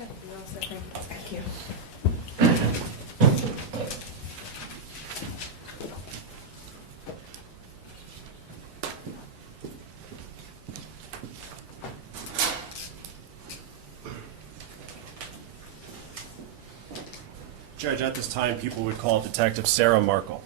Okay, you're all set. Thank you. Judge, at this time, people would call Detective Sarah Markle.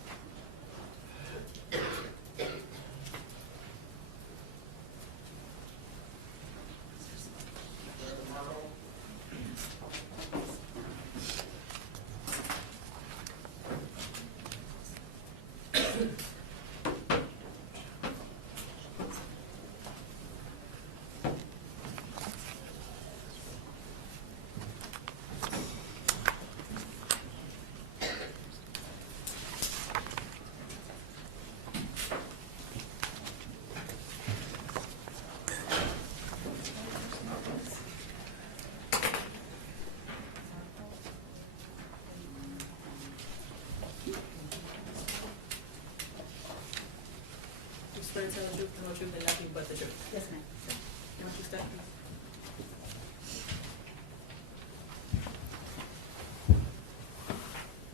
Just swear to tell the truth, the whole truth, and nothing but the truth. Yes, ma'am. You want to start, please?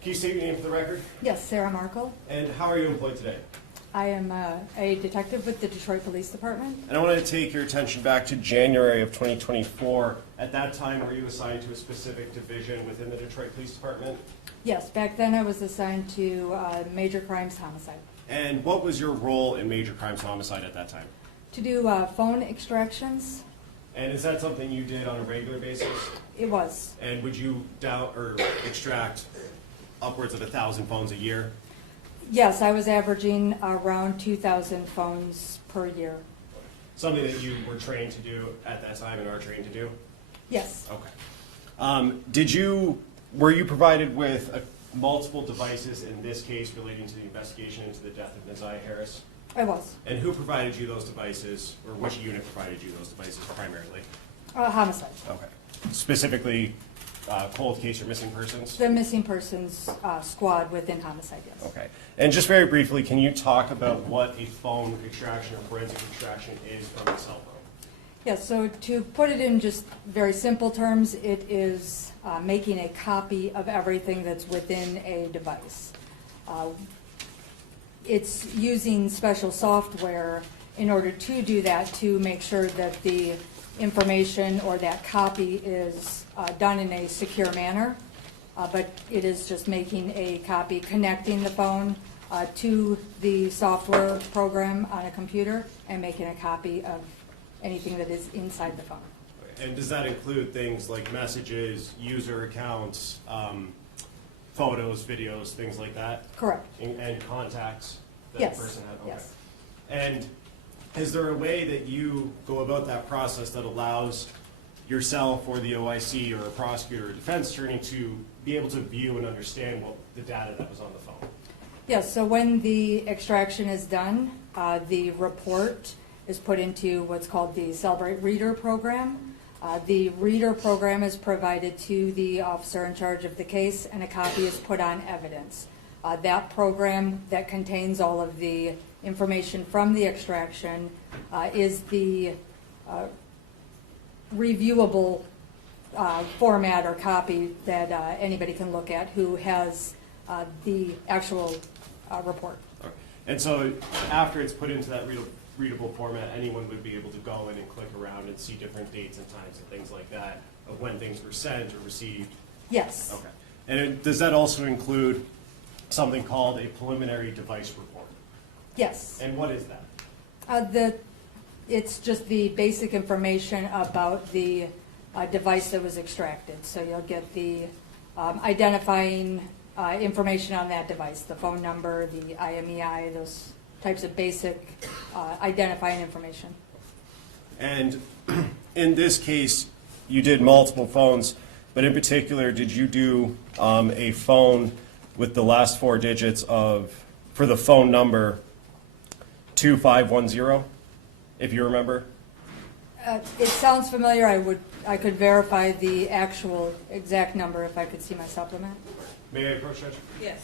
Can you state your name for the record? Yes, Sarah Markle. And how are you employed today? I am a detective with the Detroit Police Department. And I want to take your attention back to January of 2024. At that time, were you assigned to a specific division within the Detroit Police Department? Yes, back then I was assigned to major crimes homicide. And what was your role in major crimes homicide at that time? To do phone extractions, And is that something you did on a regular basis? it was. And would you extract upwards of 1,000 phones a year? Yes, I was averaging around 2,000 phones per year. Something that you were trained to do at that time and are trained to do? Yes, Okay. Were you provided with multiple devices in this case relating to the investigation into the death of Neziah Harris? I was. And who provided you those devices, or which unit provided you those devices primarily? Homicide. Okay. Specifically, cold case or missing persons? The missing persons squad within homicide, yes. Okay. And just very briefly, can you talk about what a phone extraction or forensic extraction is from a cell phone? Yes, so to put it in just very simple terms, it is making a copy of everything that's within a device. It's using special software in order to do that, to make sure that the information or that copy is done in a secure manner. But it is just making a copy, connecting the phone to the software program on a computer and making a copy of anything that is inside the phone. And does that include things like messages, user accounts, photos, videos, things like that? Correct. And contacts that Yes, the person had? Okay. yes. And is there a way that you go about that process that allows yourself or the OIC or a prosecutor or defense attorney to be able to view and understand what the data that was on the phone? Yes, so when the extraction is done, the report is put into what's called the Celebrate Reader program. The reader program is provided to the officer in charge of the case, and a copy is put on evidence. That program that contains all of the information from the extraction is the reviewable format or copy that anybody can look at who has the actual report. Okay. And so after it's put into that readable format, anyone would be able to go in and click around and see different dates and times and things like that of when things were sent or received? Yes. Okay. And does that also include something called a preliminary device report? Yes. And what is that? It's just the basic information about the device that was extracted. So you'll get the identifying information on that device, the phone number, the IMEI, those types of basic identifying information. And in this case, you did multiple phones, but in particular, did you do a phone with the last four digits for the phone number 2510, if you remember? It sounds familiar. I could verify the actual exact number if I could see my supplement. May I approach, Judge? Yes.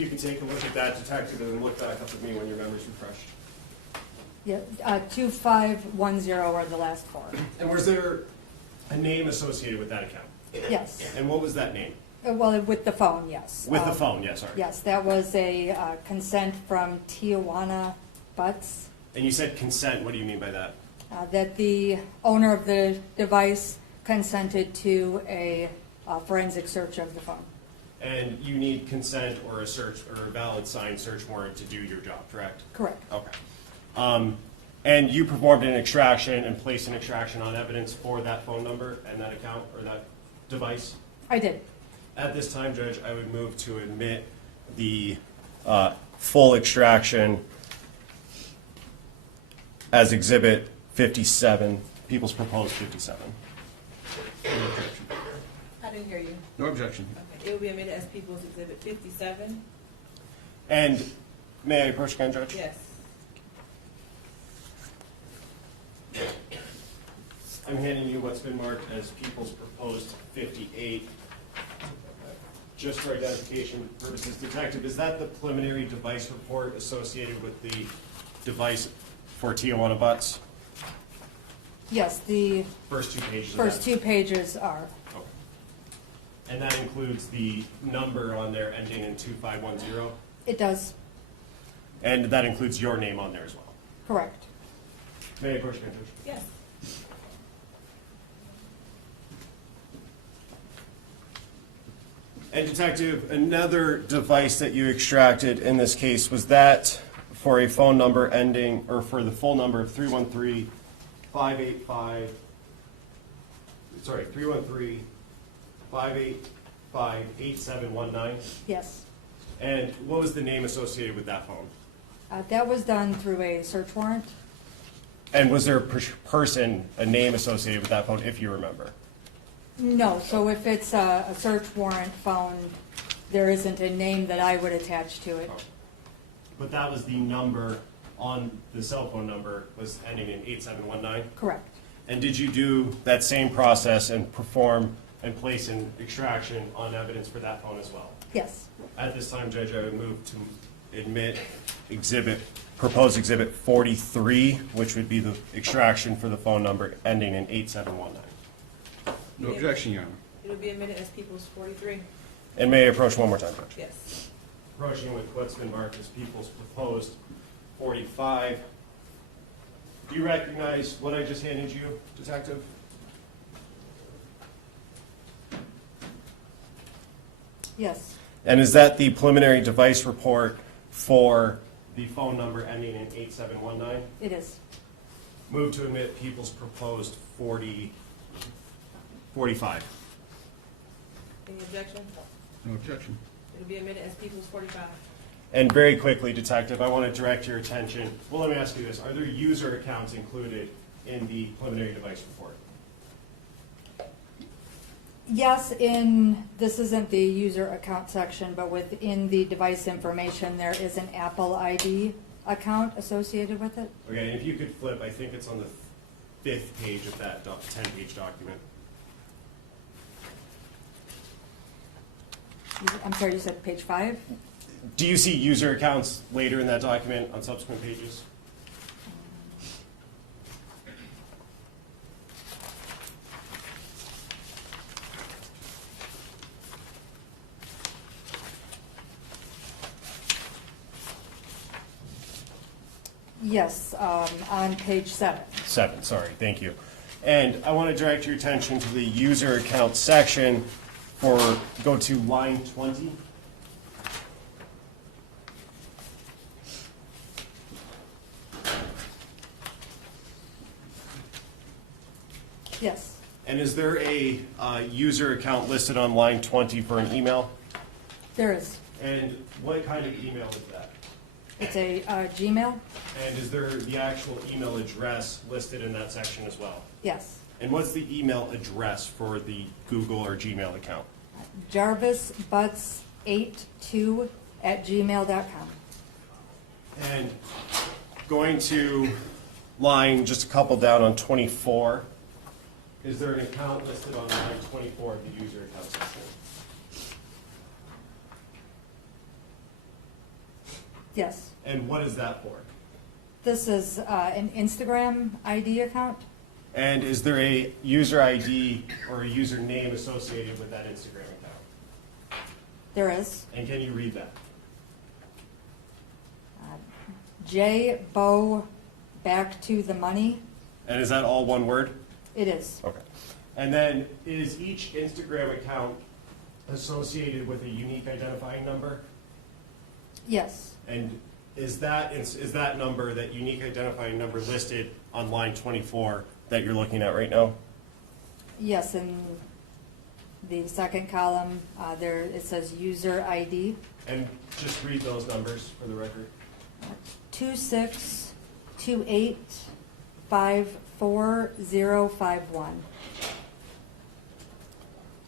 you could take a look at that, detective, and then look back up at me when your memory's refreshed. Yeah, 2510 are the last four. And was there a name associated with that account? Yes. And what was that name? Well, with the phone, yes. With the phone, yes, sorry. Yes, that was a consent from Tijuana Butts, And you said consent, what do you mean by that? that the owner of the device consented to a forensic search of the phone. And you need consent or a search, or a valid signed search warrant to do your job, correct? Correct. Okay. And you performed an extraction and placed an extraction on evidence for that phone number and that account or that device? I did. At this time, Judge, I would move to admit the full extraction as Exhibit 57, People's Proposed 57. No objection. I didn't hear you. No objection. Okay, it will be admitted as People's Exhibit 57. And may I approach again, Judge? Yes. I'm handing you what's been marked as People's Proposed 58. Just for identification purposes, Detective, is that the preliminary device report associated with the device for Tijuana Butts? Yes, the First two pages of first that? 2 pages are. Okay. And that includes the number on there ending in 2510? It does. And that includes your name on there as well? Correct. May I approach again, Judge? Yes. And Detective, another device that you extracted in this case, was that for a phone number ending, or for the full number of 313-585, sorry, 313-585-8719? Yes. And what was the name associated with that phone? That was done through a search warrant. And was there a person, a name associated with that phone, if you remember? No, so if it's a search warrant phone, there isn't a name that I would attach to it. But that was the number on the cell phone number was ending in 8719? Correct. And did you do that same process and perform and place an extraction on evidence for that phone as well? Yes. At this time, Judge, I would move to admit proposed exhibit 43, which would be the extraction for the phone number ending in 8719. No objection, Your Honor. It will be admitted as People's 43. And may I approach one more time, Judge? Yes. Approaching with what's been marked as People's Proposed 45. Do you recognize what I just handed you, Detective? Yes. And is that the preliminary device report for the phone number ending in 8719? It is. Move to admit People's Proposed 45. Any objection? No objection. It will be admitted as People's 45. And very quickly, Detective, I want to direct your attention. Well, let me ask you this. Are there user accounts included in the preliminary device report? Yes, this isn't the user account section, but within the device information, there is an Apple ID account associated with it. Okay, and if you could flip, I think it's on the 5th page of that 10-page document. I'm sorry, you said page 5? Do you see user accounts later in that document on subsequent pages? Yes, on page 7. 7, sorry, thank you. And I want to direct your attention to the user account section go to line 20. Yes. And is there a user account listed on line 20 for an email? There is. And what kind of email is that? It's a Gmail? And is there the actual email address listed in that section as well? Yes. And what's the email address for the Google or Gmail account? jarvisbutts82@gmail.com. And going to line just a couple down on 24, is there an account listed on line 24 of the user account section? Yes. And what is that for? This is an Instagram ID account. And is there a user ID or a username associated with that Instagram account? There is. And can you read that? J Bo back to the money. And is that all one word? It is. Okay. And then is each Instagram account associated with a unique identifying number? Yes. And is that number, that unique identifying number, listed on line 24 that you're looking at right now? Yes, in the second column, there it says user ID. And just read those numbers for the record. 262854051.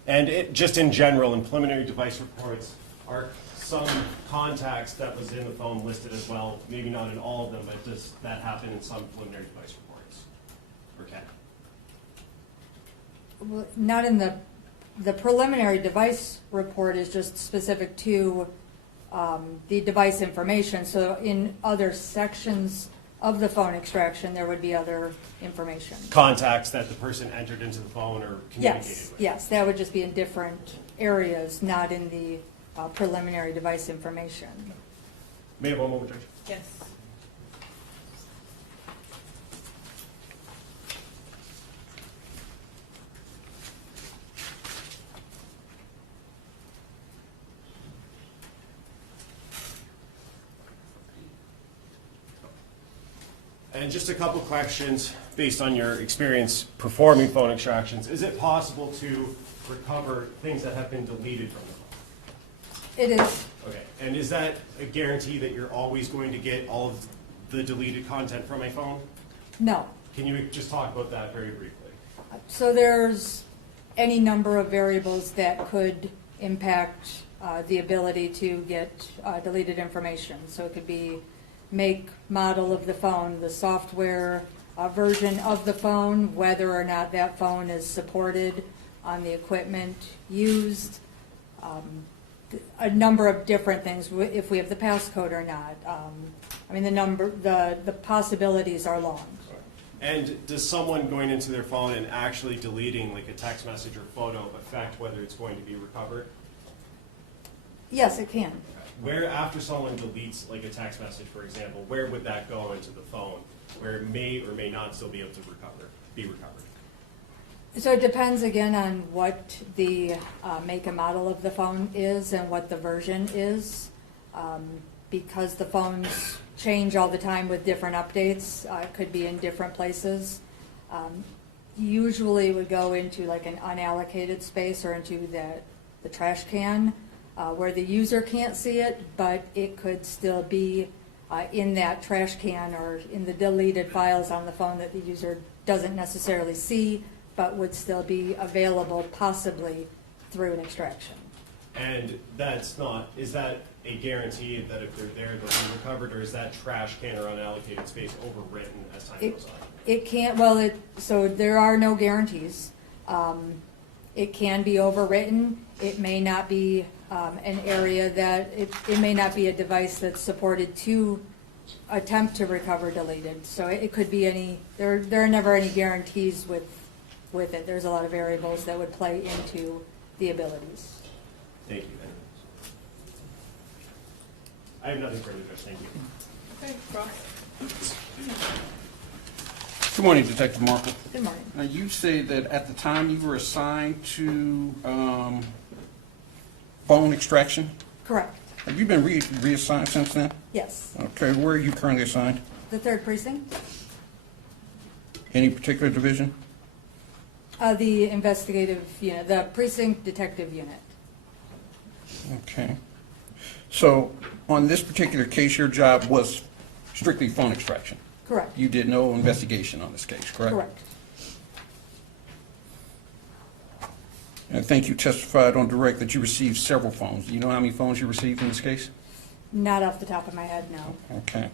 And just in general, in preliminary device reports, are some contacts that was in the phone listed as well? Maybe not in all of them, but does that happen in some preliminary device reports? Or can? Well, not in the preliminary device report is just specific to the device information. So in other sections of the phone extraction, there would be other information. Contacts that the person entered into the phone or communicated Yes, with? yes, that would just be in different areas, not in the preliminary device information. May I have one more, Judge? Yes. And just a couple questions based on your experience performing phone extractions. Is it possible to recover things that have been deleted from the phone? It is, Okay, and is that a guarantee that you're always going to get all of the deleted content from a phone? no. Can you just talk about that very briefly? So there's any number of variables that could impact the ability to get deleted information. So it could be make, model of the phone, the software version of the phone, whether or not that phone is supported on the equipment used, a number of different things, if we have the passcode or not. I mean, the possibilities are long. And does someone going into their phone and actually deleting like a text message or photo affect whether it's going to be recovered? Yes, it can. Where, after someone deletes like a text message, for example, where would that go into the phone where it may or may not still be able to be recovered? So it depends again on what the make and model of the phone is and what the version is. Because the phones change all the time with different updates, it could be in different places. Usually it would go into like an unallocated space or into the trash can where the user can't see it, but it could still be in that trash can or in the deleted files on the phone that the user doesn't necessarily see, but would still be available possibly through an extraction. And is that a guarantee that if they're there, they'll be recovered, or is that trash can or unallocated space overwritten as time goes on? It can't, so there are no guarantees. It can be overwritten. It may not be an area that, it may not be a device that's supported to attempt to recover deleted. So it could be there are never any guarantees with it. There's a lot of variables that would play into the abilities. Thank you. I have nothing further, Judge. Thank you. Okay, Ross. Good morning, Detective Markle. Good morning. Now, you say that at the time you were assigned to phone extraction. Correct. Have you been reassigned since then? Yes. Okay, where are you currently assigned? The 3rd precinct, Any particular division? the investigative unit, the precinct detective unit. Okay. So on this particular case, your job was strictly phone extraction? Correct. You did no investigation on this case, correct? Correct. And I think you testified on direct that you received several phones. Do you know how many phones you received in this case? Not off the top of my head, no. Okay.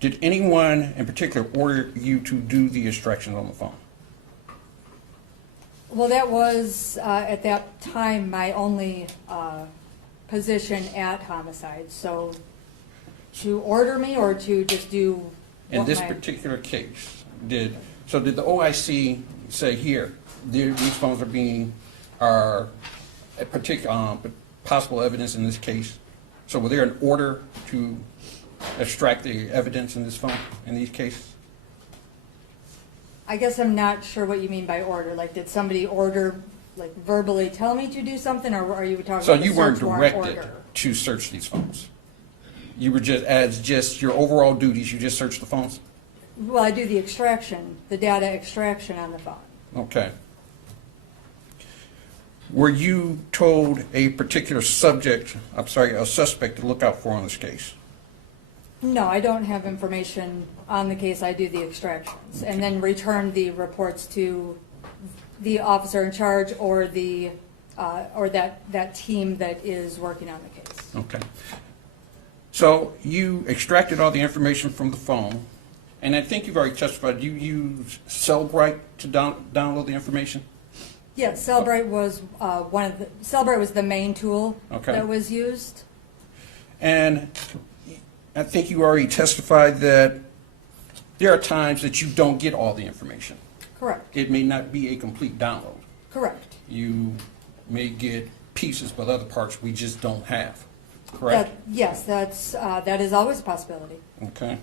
Did anyone in particular order you to do the extraction on the phone? Well, that was, at that time, my only position at homicide. So To order me or to just do? In what this my- particular case, did the OIC say, here, these phones are a particular, possible evidence in this case? So was there an order to extract the evidence in this phone, in these cases? I guess I'm not sure what you mean by order. Like, did somebody order, like verbally tell me to do something, or are you talking So about you the weren't search warrant directed order? to search these phones? You were just your overall duties, you just searched the phones? Well, I do the extraction, the data extraction on the phone. Okay. Were you told a particular a suspect to look out for on this case? No, I don't have information on the case. I do the extractions and then return the reports to the officer in charge or that team that is working on the case. Okay. So you extracted all the information from the phone, and I think you've already testified, you used Cellbrite to download the information? Yes, Cellbrite was Cellbrite was the main tool Okay. that was used. And I think you already testified that there are times that you don't get all the information. Correct. It may not be a complete download. Correct. You may get pieces, but other parts we just don't have. Correct? Yes, that is always a possibility. Okay.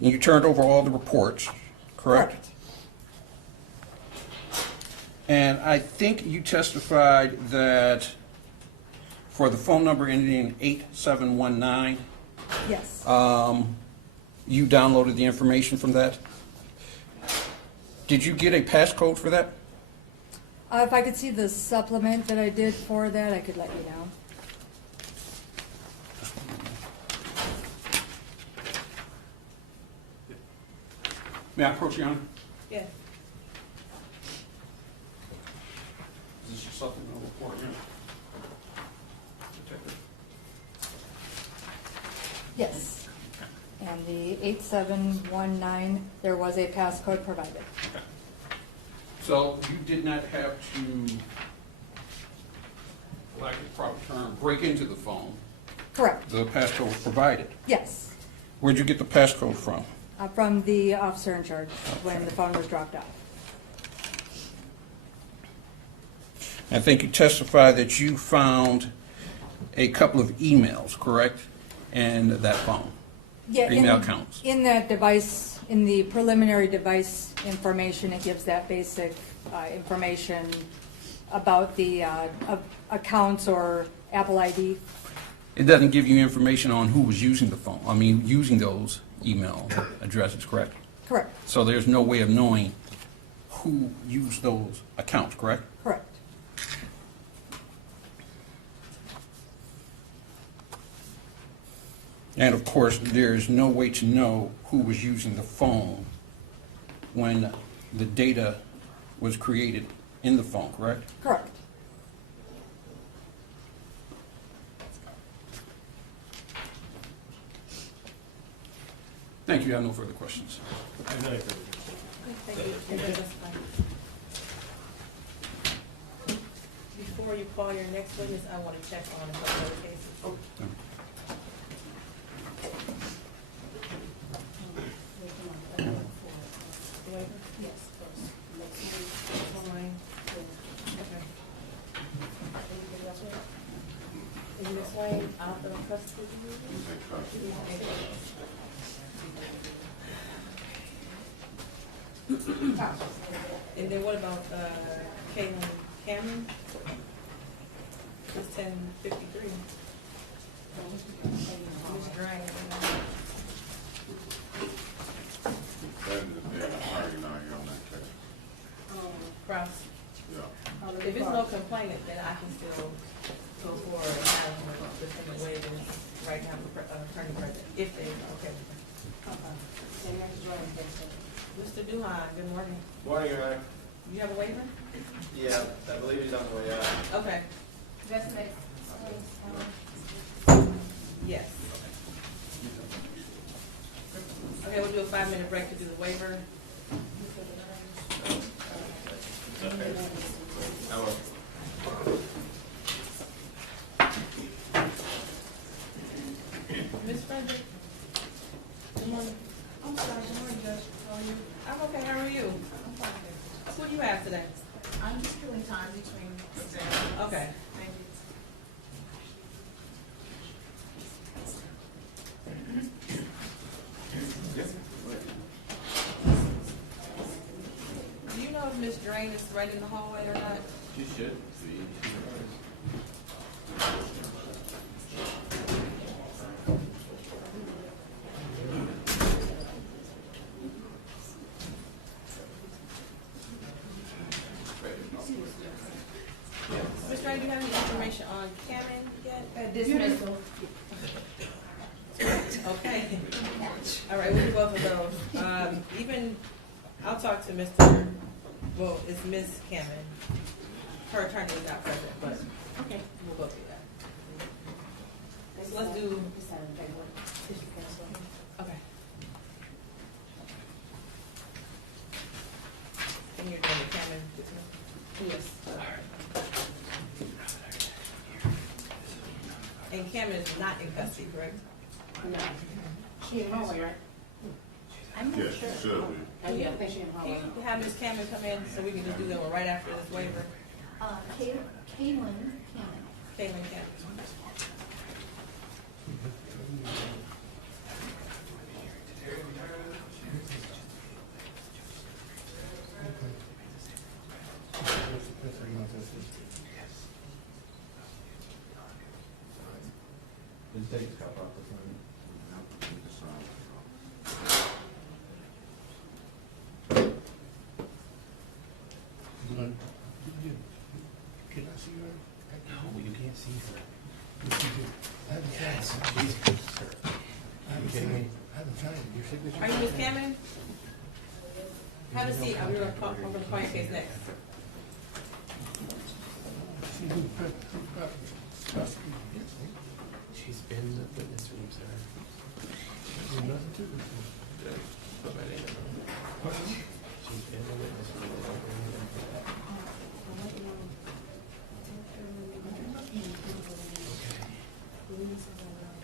You turned over all the reports, correct? And I think you testified that for the phone number ending in 8719, Yes. you downloaded the information from that? Did you get a passcode for that? If I could see the supplement that I did for that, I could let you know. May I approach you, Honor? Yes. Is this your supplemental report, yeah? Yes. And the 8719, there was a passcode provided. Okay. So you did not have to, for lack of a proper term, break into the phone. Correct. The passcode was provided. Yes. Where'd you get the passcode from? From the officer in charge when the phone was dropped off. I think you testified that you found a couple of emails, correct, in that phone? Yeah, Email accounts. In that device, in the preliminary device information, it gives that basic information about the accounts or Apple ID. It doesn't give you information on who was using the phone, using those email addresses, correct? Correct. So there's no way of knowing who used those accounts, correct? Correct. And of course, there's no way to know who was using the phone when the data was created in the phone, correct? Correct. Thank you. I have no further questions. I have no further. Thank you. That's fine. Before you call your next witness, I want to check on a couple of cases. Oh, The waiver? Yes. Online. Okay. Is Ms. Wayne out of custody? And then what about Caitlin Cameron? It's 10:53. Ms. Drain. Cross. If it's no complainant, then I can still go forward and have them within the waivers right now, attorney present, if they are okay with it. Mr. Duhan, good morning. Morning, Your Honor. You have a waiver? Yeah, I believe he's on the way out. Okay. Yes. Okay, we'll do a 5-minute break to do the waiver. I will. Linda. Good morning. I'm sorry, good morning, Judge. How are you? I'm okay, how are you? I'm fine, thanks. What do you have today? I'm just killing time between exams. Okay. Thank you. Do you know if Miss Drain is right in the hallway or not? You should be. Miss Drain, do you have any information on Cameron yet? Dismissal. Okay. All right, we'll do both of those. Even, I'll talk to Mr., well, it's Miss Cameron. Her attorney is not present, but, okay, we'll go through that. So let's do, okay. And you're doing the Cameron dismissal? Yes. And Cameron is not in custody, correct? No. She in hallway, right? I'm not Yes, sure. should be. I think she in Can hallway. you have Ms. Cameron come in so we can just do that one right after this waiver? Kaylin Cameron. Caitlin Cameron. Can I see her? No, you can't see her. I haven't signed it. I haven't signed it. I haven't signed it. Your signature? Are you Ms. Cameron? Have a seat, I'm gonna call your case next. See who prosecuted against me? She's been in the witness room, sir. There's nothing to it. Pardon me? She's been in the witness room.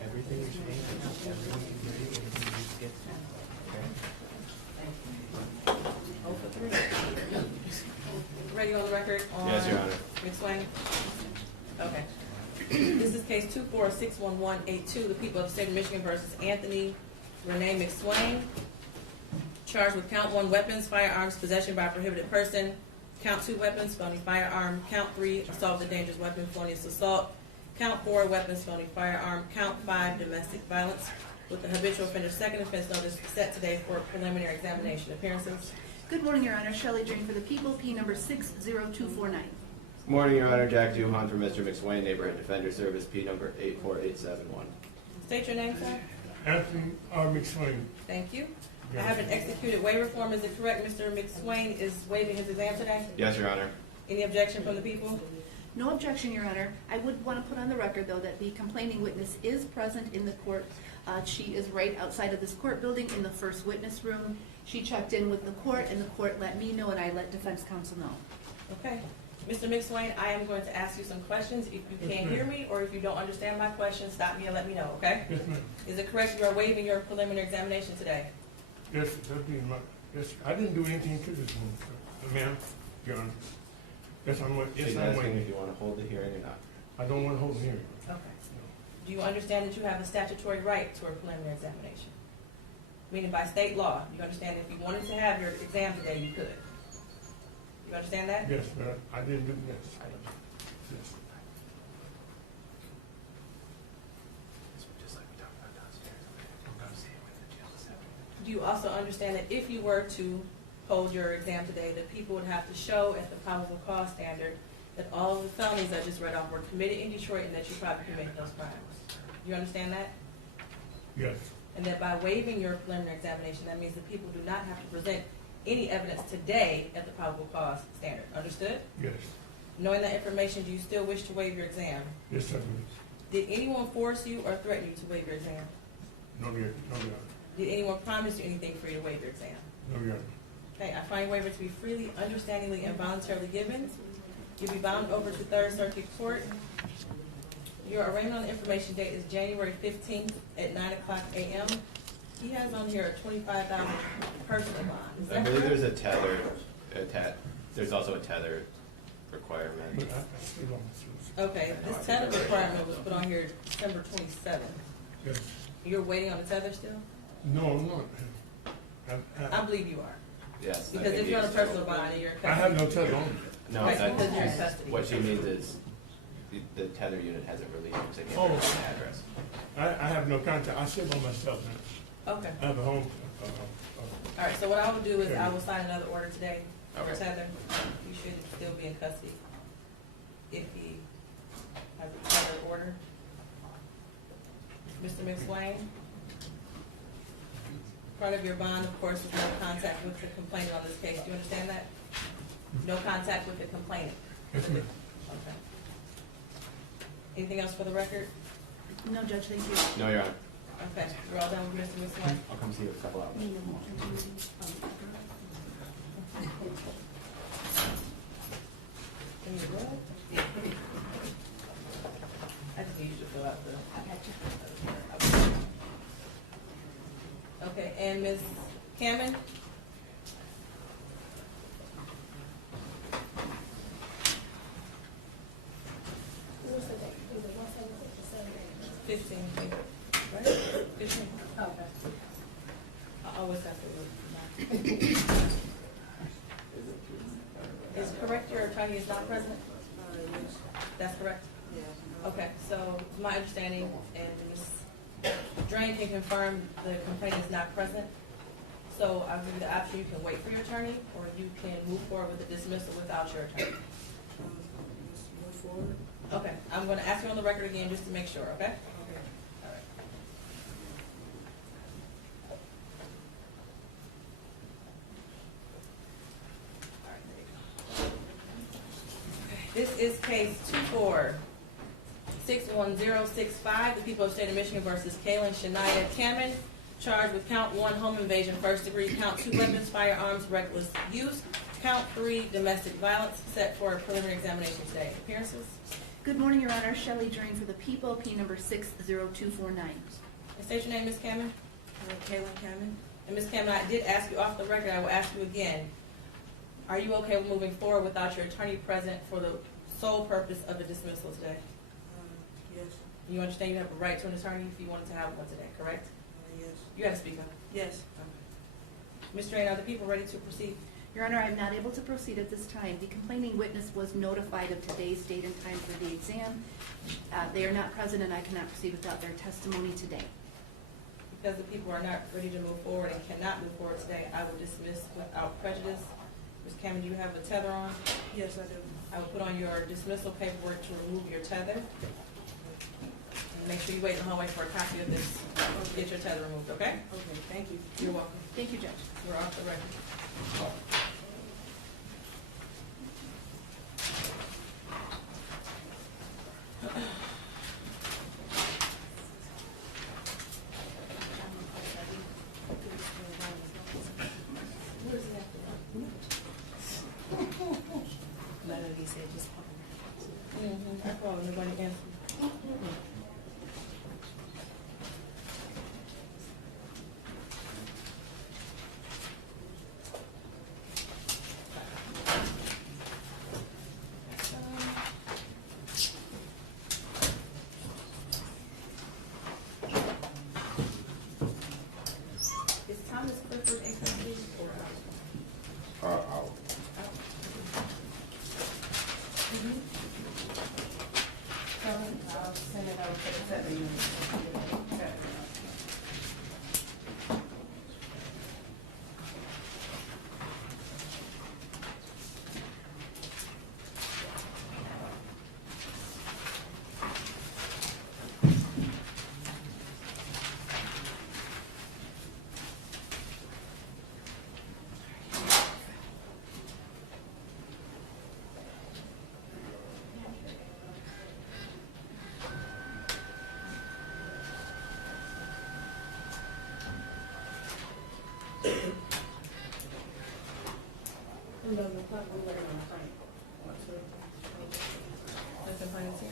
Everything you're saying, everything you ready, everything you just get to. Oh, for three. Ready on the record on? Yes, Your Honor. Ms. Swain? Okay. This is case 2461182, the people of the state of Michigan versus Anthony Renee McSwain. Charged with count 1, weapons, firearms, possession by a prohibited person. Count 2, weapons, felony firearm. Count 3, assault with a dangerous weapon, felonious assault. Count 4, weapons, felony firearm. Count 5, domestic violence. With the habitual offender's second offense notice set today for preliminary examination. Appearances. Good morning, Your Honor. Shelley Drain for the people, P number 60249. Morning, Your Honor. Jack Duhan for Mr. McSwain, Neighborhood Defender Service, P number 84871. State your name, sir. Anthony R. McSwain. Thank you. I have an executed waiver form. Is it correct Mr. McSwain is waiving his exam today? Yes, Your Honor. Any objection from the people? No objection, Your Honor. I would want to put on the record, though, that the complaining witness is present in the court. She is right outside of this court building in the first witness room. She checked in with the court, and the court let me know, and I let defense counsel know. Okay. Mr. McSwain, I am going to ask you some questions. If you can't hear me or if you don't understand my question, stop me and let me know, okay? Yes, ma'am. Is it correct you are waiving your preliminary examination today? Yes, that'd be my, yes, I didn't do anything to this one, sir. Ma'am, Your Honor. Yes, I'm, yes, She's I'm asking waiting. if you want to hold the hearing or not. I don't want to hold a hearing. Okay. Do you understand that you have a statutory right to a preliminary examination? Meaning by state law, you understand if you wanted to have your exam today, you could. You understand that? Yes, but I didn't do this. Yes. Do you also understand that if you were to hold your exam today, that people would have to show at the probable cause standard that all of the felonies I just read off were committed in Detroit and that you probably committed those crimes? You understand that? Yes. And that by waiving your preliminary examination, that means that people do not have to present any evidence today at the probable cause standard. Understood? Yes. Knowing that information, do you still wish to waive your exam? Yes, sir. Did anyone force you or threaten you to waive your exam? No, Your Honor. Did anyone promise you anything for you to waive your exam? No, Your Honor. Okay, I find waiver to be freely, understandingly, and voluntarily given. You'll be bound over to Third Circuit Court. Your arraignment on the information date is January 15th at 9:00 a.m. He has on here a $25 personal bond. Is I that believe correct? there's a tether, there's also a tether requirement. But I still don't see Okay, this tether requirement was put on here December 27th. it. Yes. You're waiting on the tether still? No, I'm not. I believe you are. Yes. I Because think if you're on a he's- personal bond and you're in I have custody. no tether on me. No, Right, because you're in that's, custody. what she means is the tether unit hasn't released, so you Oh. have an address. I have no contact. I stay by myself now. Okay. I have a home. All right, so what I will do is I will sign another order today for Okay. tether. You should still be in custody if he has a tether order. Mr. McSwain? Part of your bond, of course, is no contact with the complainant on this case. Do you understand that? No contact with the complainant. Yes, ma'am. Okay. Anything else for the record? No, Judge, thank you. No, Your Honor. Okay, we're all done with Mr. McSwain? I'll come see you in a couple hours. Can you what? I just need you to fill out the. Okay, and Ms. Cameron? What's the date? Is it 1/7/6 or 7/8? 15, right? 15. Okay. I always have to look. Is correct your attorney is not present? That's correct? Okay, so my understanding, and Ms. Drain can confirm the complainant is not present. So I'll give you the option, you can wait for your attorney, or you can move forward with the dismissal without your attorney. Move forward. Okay, I'm gonna ask you on the record again just to make sure, okay? Okay. All right. All right, there you go. This is case 24-61065, the people of the state of Michigan versus Kaylin Shania Cameron, charged with count 1, home invasion, first degree, count 2, weapons, firearms, reckless use, count 3, domestic violence, set for a preliminary examination today. Appearances? Good morning, Your Honor. Shelley Drain for the people, P number 60249. State your name, Ms. Cameron. Kaylin Cameron. And Ms. Cameron, I did ask you off the record, I will ask you again. Are you okay with moving forward without your attorney present for the sole purpose of the dismissal today? Yes. You understand you have a right to an attorney if you wanted to have one today, correct? Yes. You got to speak up. Yes. Ms. Drain, are the people ready to proceed? Your Honor, I'm not able to proceed at this time. The complaining witness was notified of today's date and time for the exam. They are not present, and I cannot proceed without their testimony today. Because the people are not ready to move forward and cannot move forward today, I will dismiss without prejudice. Ms. Cameron, do you have a tether on? Yes, I do. I will put on your dismissal paperwork to remove your tether. And make sure you wait in the hallway for a copy of this. Get your tether removed, okay? Okay, thank you. You're welcome. Thank you, Judge. We're off the record. None of these said just. I called, nobody answered. Is Thomas Clifford in custody or out? Out. I'll send it over to the 7 minutes. The complainant's here?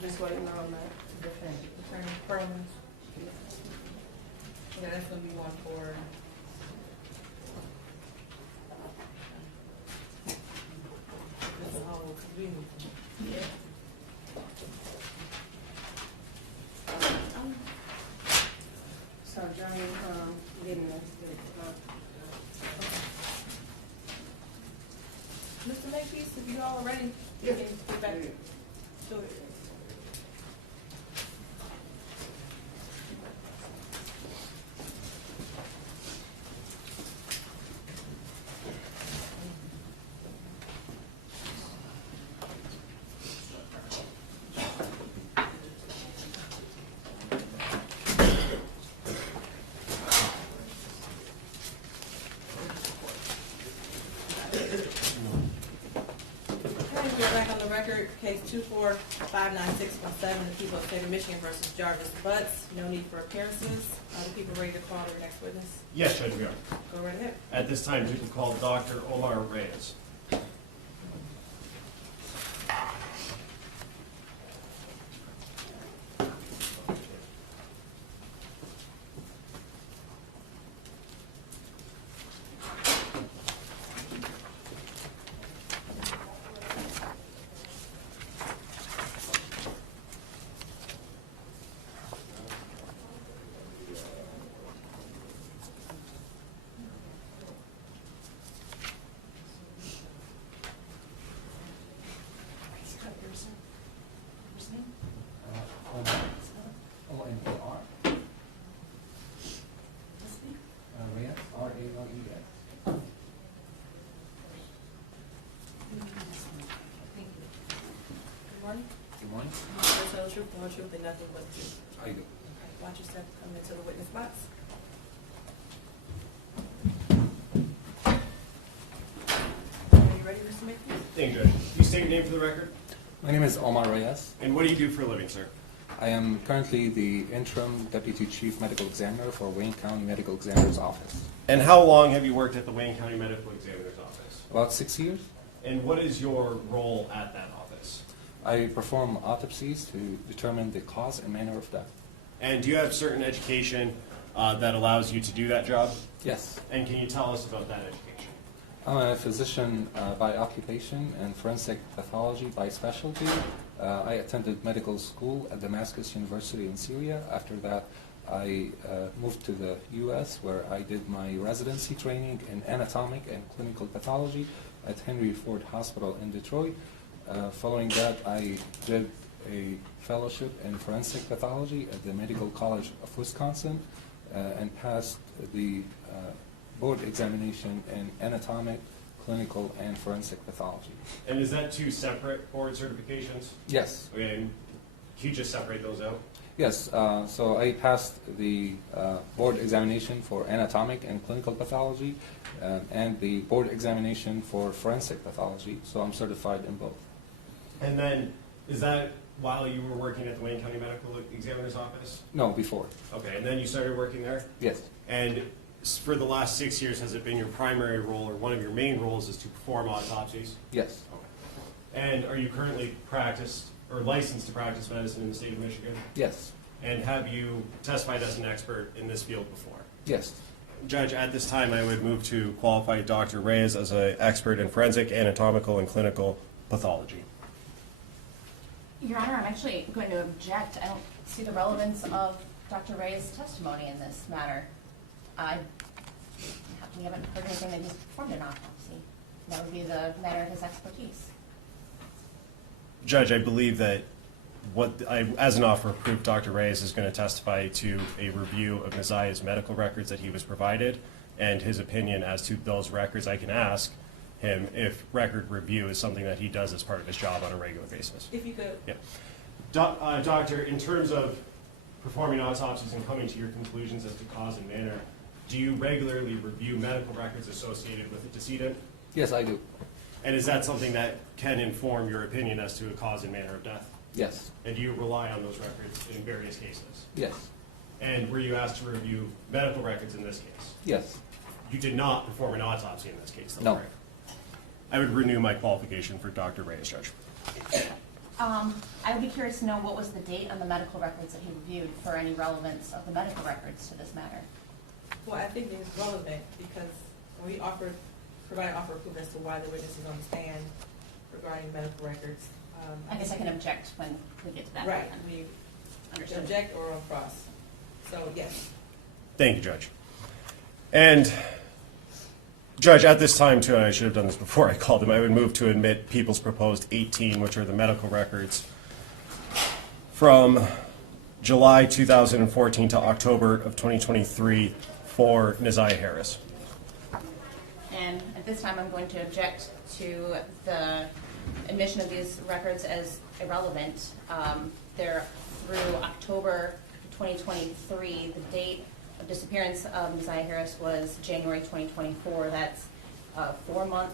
Just waiting on that defendant. Attorney Perlman. Yeah, that's gonna be one for. This is all convenient. Yeah. So Johnny, getting this, Mr. Makepeace, if you all are ready, you can get back to it. Okay, we are back on the record, case 2459617, the people of the state of Michigan versus Jarvis Butts. No need for appearances. Are the people ready to call their next witness? Yes, Judge, we are. Go right ahead. At this time, you can call Dr. Omar Reyes. O-M-A-R. Reyes, R-A-L-E-S. Good morning. Good morning. You swear to tell the truth, the whole truth, and nothing but the truth. How you doing? Okay, watch yourself come into the witness box. Are you ready, Mr. Makepeace? Thank you, Judge. You state your name for the record? My name is Omar Reyes. And what do you do for a living, sir? I am currently the interim deputy chief medical examiner for Wayne County Medical Examiner's Office. And how long have you worked at the Wayne County Medical Examiner's Office? About 6 years. And what is your role at that office? I perform autopsies to determine the cause and manner of death. And do you have certain education that allows you to do that job? Yes. And can you tell us about that education? I'm a physician by occupation and forensic pathology by specialty. I attended medical school at Damascus University in Syria. After that, I moved to the U.S. where I did my residency training in anatomic and clinical pathology at Henry Ford Hospital in Detroit. Following that, I did a fellowship in forensic pathology at the Medical College of Wisconsin and passed the board examination in anatomic, clinical, and forensic pathology. And is that two separate board certifications? Yes. Okay, and can you just separate those out? Yes, so I passed the board examination for anatomic and clinical pathology and the board examination for forensic pathology, so I'm certified in both. And then, is that while you were working at the Wayne County Medical Examiner's Office? No, before. Okay, and then you started working there? Yes. And for the last 6 years, has it been your primary role or one of your main roles is to perform autopsies? Yes. And are you currently practiced or licensed to practice medicine in the state of Michigan? Yes. And have you testified as an expert in this field before? Yes. Judge, at this time, I would move to qualify Dr. Reyes as an expert in forensic, anatomical, and clinical pathology. Your Honor, I'm actually going to object. I don't see the relevance of Dr. Ray's testimony in this matter. We haven't heard anything that he's performed an autopsy. That would be the matter of his expertise. Judge, I believe that as an offer of proof, Dr. Reyes is going to testify to a review of Messiah's medical records that he was provided and his opinion as to those records. I can ask him if record review is something that he does as part of his job on a regular basis. If you could. Yeah. Doctor, in terms of performing autopsies and coming to your conclusions as to cause and manner, do you regularly review medical records associated with the decedent? Yes, I do. And is that something that can inform your opinion as to a cause and manner of death? Yes. And do you rely on those records in various cases? Yes. And were you asked to review medical records in this case? Yes. You did not perform an autopsy in this case, though, No. correct? I would renew my qualification for Dr. Reyes, Judge. I would be curious to know what was the date on the medical records that he reviewed for any relevance of the medical records to this matter. Well, I think it's relevant because we provided offer of proof as to why the witness is on the stand regarding medical records. I guess I can object when we get to that. Right, then. we Understood. object or on cross. So, yes. Thank you, Judge. And Judge, at this time, too, and I should have done this before I called him, I would move to admit people's proposed 18, which are the medical records from July 2014 to October of 2023 for Nizai Harris. And at this time, I'm going to object to the admission of these records as irrelevant. They're through October 2023. The date of disappearance of Nizai Harris was January 2024. That's a 4-month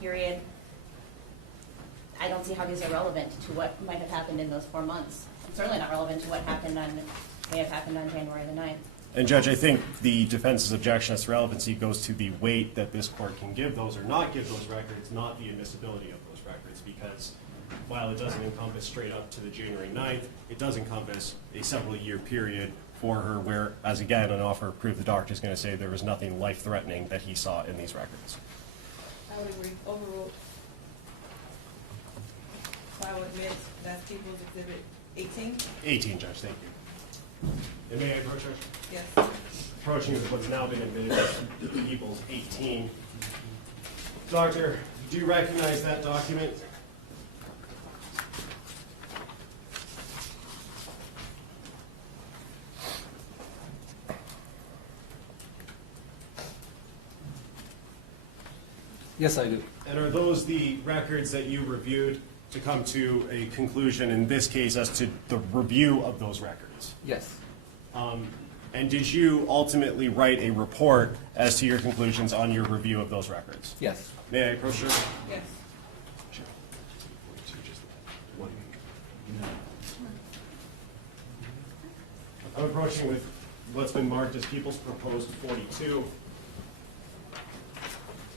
period. I don't see how these are relevant to what might have happened in those 4 months. It's certainly not relevant to what may have happened on January the 9th. And Judge, I think the defense's objection as to relevancy goes to the weight that this court can give those or not give those records, not the admissibility of those records, because while it doesn't encompass straight up to the January 9th, it does encompass a several-year period for her where, as again, an offer of proof, the doctor is going to say there was nothing life-threatening that he saw in these records. I would agree. Overruled. So I would admit that's People's Exhibit 18. 18, Judge, thank you. And may I approach, Judge? Yes. Approaching is what's now been admitted as People's 18. Doctor, do you recognize that document? Yes, I do. And are those the records that you reviewed to come to a conclusion in this case as to the review of those records? Yes. And did you ultimately write a report as to your conclusions on your review of those records? Yes. May I approach, sir? Yes. I'm approaching with what's been marked as People's Proposed 42.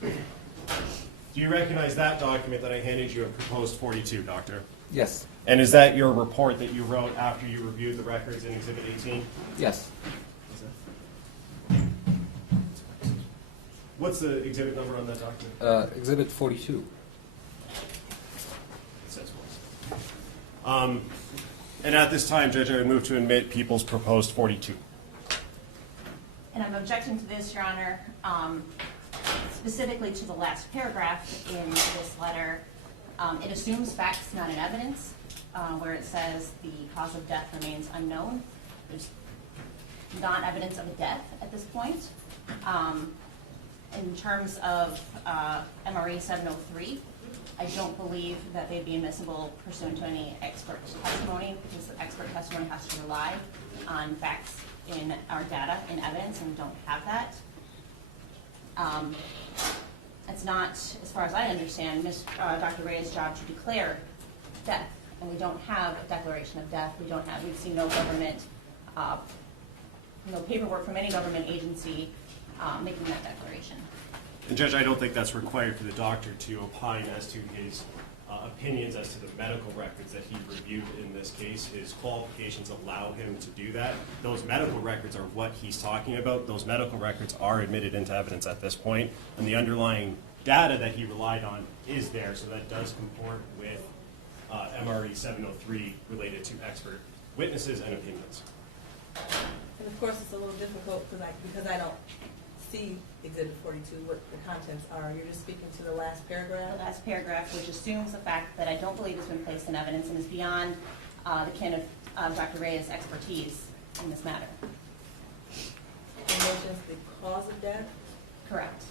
Do you recognize that document that I handed you at Proposed 42, Doctor? Yes. And is that your report that you wrote after you reviewed the records in Exhibit 18? Yes. What's the exhibit number on that document? Exhibit 42. It says was. And at this time, Judge, I would move to admit People's Proposed 42. And I'm objecting to this, Your Honor, specifically to the last paragraph in this letter. It assumes facts, not in evidence, where it says the cause of death remains unknown. There's not evidence of a death at this point. In terms of MRE 703, I don't believe that they'd be admissible pursuant to any expert testimony, because the expert testimony has to rely on facts in our data, in evidence, and we don't have that. It's not, as far as I understand, Dr. Ray's job to declare death, and we don't have a declaration of death. We've seen no government, no paperwork from any government agency making that declaration. And Judge, I don't think that's required for the doctor to opine as to his opinions as to the medical records that he reviewed in this case. His qualifications allow him to do that. Those medical records are what he's talking about. Those medical records are admitted into evidence at this point, and the underlying data that he relied on is there, so that does comport with MRE 703 related to expert witnesses and opinions. And of course, it's a little difficult because I don't see Exhibit 42, what the contents are. You're just speaking to the last paragraph? The last paragraph, which assumes the fact that I don't believe has been placed in evidence and is beyond the ken of Dr. Ray's expertise in this matter. It mentions the cause of death? Correct.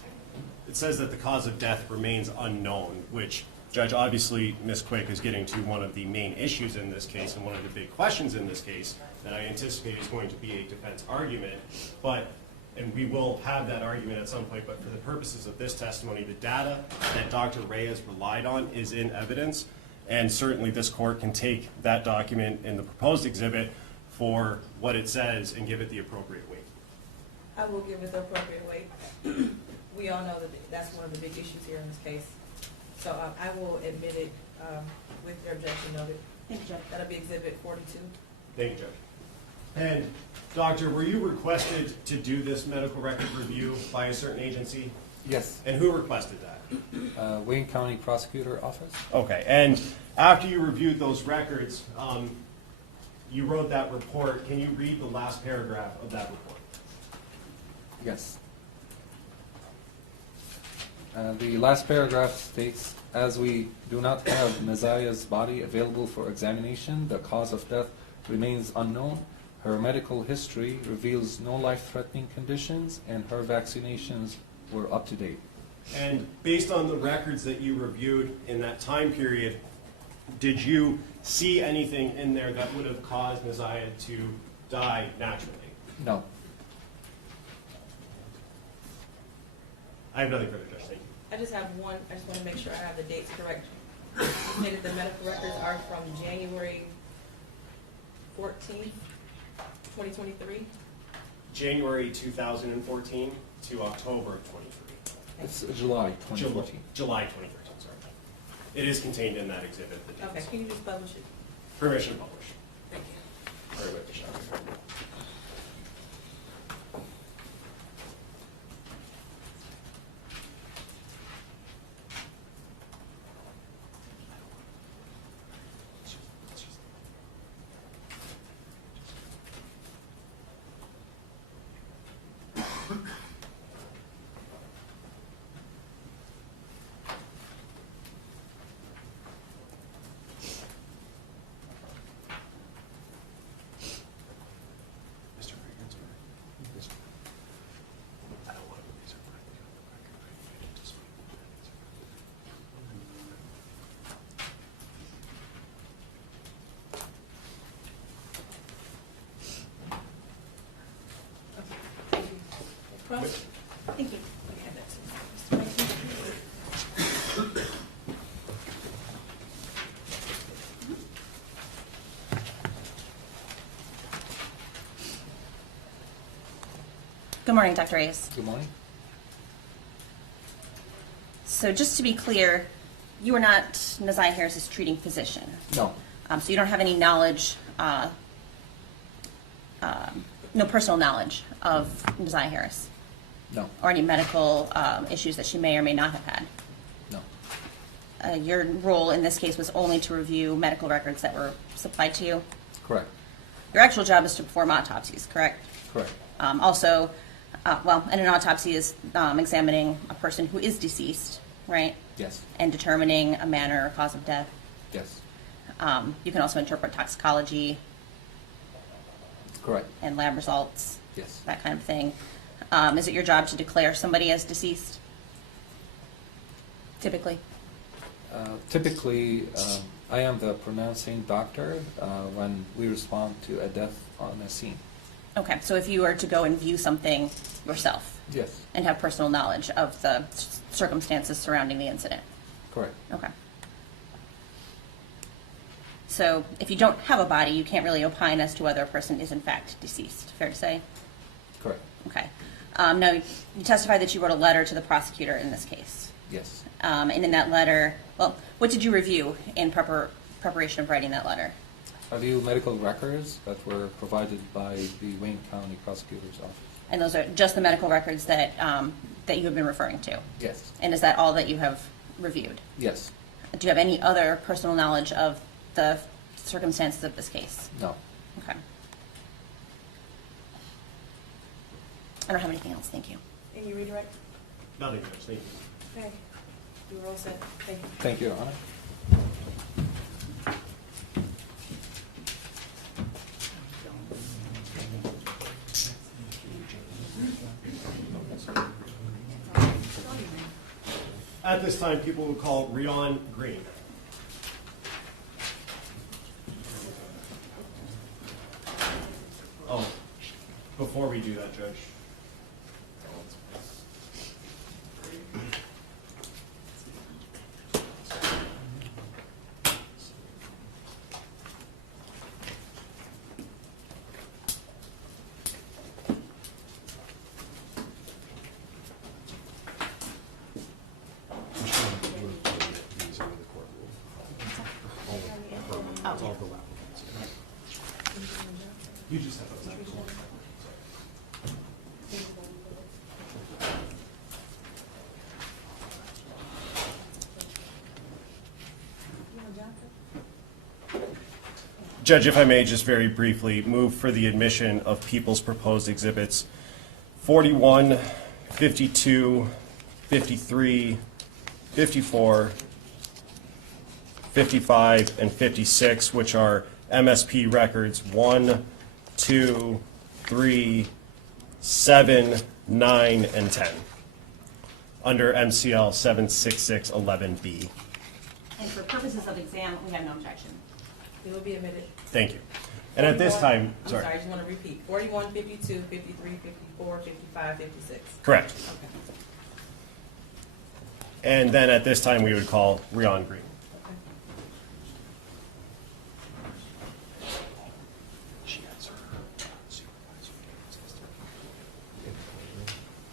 It says that the cause of death remains unknown, which, Judge, obviously Ms. Quick is getting to one of the main issues in this case and one of the big questions in this case that I anticipate is going to be a defense argument. And we will have that argument at some point, but for the purposes of this testimony, the data that Dr. Ray has relied on is in evidence, and certainly this court can take that document in the proposed exhibit for what it says and give it the appropriate weight. I will give it the appropriate weight. We all know that that's one of the big issues here in this case. So I will admit it with your objection noted. Thank you, Judge. That'll be Exhibit 42. Thank you, Judge. And, Doctor, were you requested to do this medical record review by a certain agency? Yes, And who requested that? Wayne County Prosecutor Office. Okay, and after you reviewed those records, you wrote that report. Can you read the last paragraph of that report? Yes. The last paragraph states, as we do not have Nazaya's body available for examination, the cause of death remains unknown. Her medical history reveals no life-threatening conditions, and her vaccinations were up to date. And based on the records that you reviewed in that time period, did you see anything in there that would have caused Nazaya to die naturally? No. I have nothing further, Judge. Thank you. I just have one, I just want to make sure I have the dates correct. You stated the medical records are from January 14th, 2023? January 2014 to October of 23. It's July 2014. July 2013, sorry. It is contained in that exhibit. The dates. Okay, can you just publish it? Permission to publish. Thank you. Very with the shot. Mr. Reagan's right. I don't want to release her right on the record. I just Thank you. Ms. Cross? Thank you. I have that too. Good morning, Dr. Reyes. Good morning. So just to be clear, you are not Nazaya Harris's treating physician. No. So you don't have any knowledge, no personal knowledge of Nazaya Harris No. or any medical issues that she may or may not have had. No. Your role in this case was only to review medical records that were supplied to you. Correct. Your actual job is to perform autopsies, correct? Correct. Also, and an autopsy is examining a person who is deceased, right? Yes. And determining a manner or cause of death. Yes. You can also interpret toxicology Correct. and lab results, Yes. that kind of thing. Is it your job to declare somebody as deceased? Typically? Typically, I am the pronouncing doctor when we respond to a death on a scene. Okay, so if you were to go and view something yourself Yes. and have personal knowledge of the circumstances surrounding the incident? Correct. Okay. So if you don't have a body, you can't really opine as to whether a person is in fact deceased. Fair to say? Correct. Okay. Now, you testified that you wrote a letter to the prosecutor in this case. Yes. And in that letter, well, what did you review in preparation of writing that letter? I view medical records that were provided by the Wayne County Prosecutor's Office. And those are just the medical records that that you have been referring to? Yes. And is that all that you have reviewed? Yes. Do you have any other personal knowledge of the circumstances of this case? No. Okay. I don't have anything else, thank you. And you redirect? Nothing, Judge. Thank you. Okay. You were all set. Thank you. Thank you, Your Honor. At this time, people will call Rion Green. Oh, before we do that, Judge. Oh, It's all yeah. co-applicants. You just have those. Judge, if I may just very briefly move for the admission of people's proposed exhibits 41, 52, 53, 54, 55, and 56, which are MSP records 1, 2, 3, 7, 9, and 10, under MCL 76611B. And for purposes of exam, we have no objection. It will be admitted. Thank you. And at this 41 time, I'm sorry, I just want to repeat. 41, 52, 53, 54, 55, 56. correct. Okay. And then at this time, we would call Rion Green. Okay. She has her supervisor.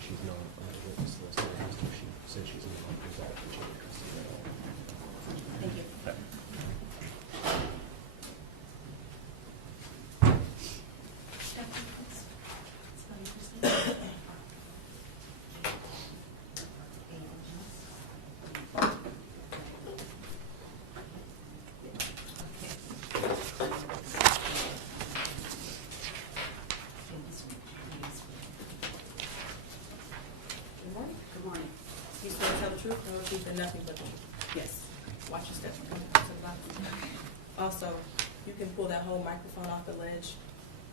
She's not on the witness list. She said she's not resolved the chain of custody. Thank you. Good morning. Good morning. You swear to tell the truth, the whole truth, and nothing but the truth? Yes. Watch your steps. Also, you can pull that whole microphone off the ledge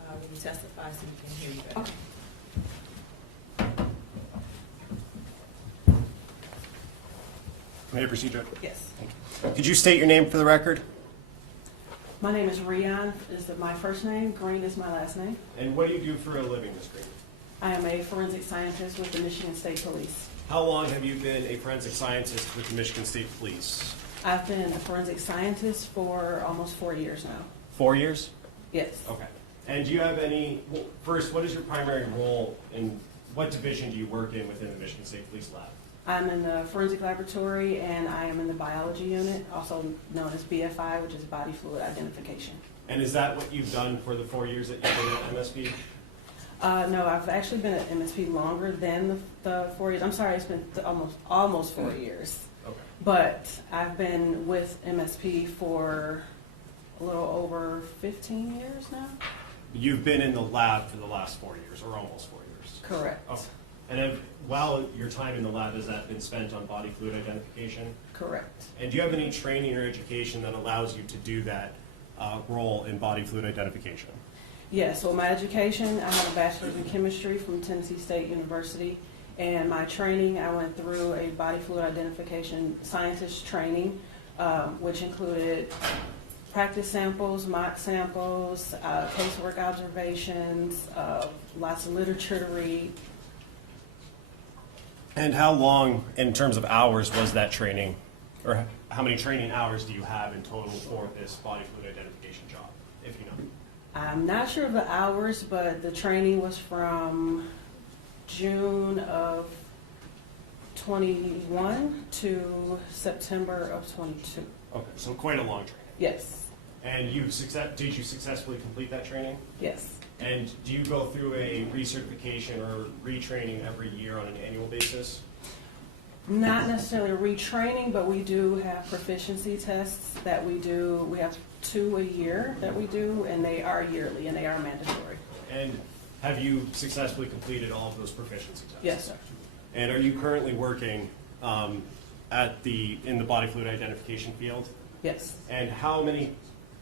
when you testify so we can hear you better. Okay. May I proceed, Judge? Yes. Could you state your name for the record? My name is Rion, is my first name, Green is my last name. And what do you do for a living, Ms. Green? I am a forensic scientist with the Michigan State Police. How long have you been a forensic scientist with the Michigan State Police? I've been a forensic scientist for almost 4 years now. 4 years? Yes. Okay. And do you have any, well, first, what is your primary role and what division do you work in within the Michigan State Police Lab? I'm in the forensic laboratory and I am in the biology unit, also known as BFI, which is body fluid identification. And is that what you've done for the 4 years that you've been at MSP? No, I've actually been at MSP longer than the 4 years. I'm sorry, it's been almost 4 years. Okay. But I've been with MSP for a little over 15 years now. You've been in the lab for the last 4 years, or almost 4 years? Correct. Okay. And while your time in the lab, has that been spent on body fluid identification? Correct. And do you have any training or education that allows you to do that role in body fluid identification? Yes, well, my education, I have a bachelor's in chemistry from Tennessee State University. And my training, I went through a body fluid identification scientist training, which included practice samples, mock samples, casework observations, lots of literature to read. And how long, in terms of hours, was that training? Or how many training hours do you have in total for this body fluid identification job, if you know? I'm not sure of the hours, but the training was from June of 21 to September of 22. Okay, so quite a long training. Yes, And did you successfully complete that training? yes. And do you go through a recertification or retraining every year on an annual basis? Not necessarily retraining, but we do have proficiency tests that we do. We have 2 a year that we do, and they are yearly, and they are mandatory. And have you successfully completed all of those proficiency tests? Yes, sir. And are you currently working in the body fluid identification field? Yes. And how many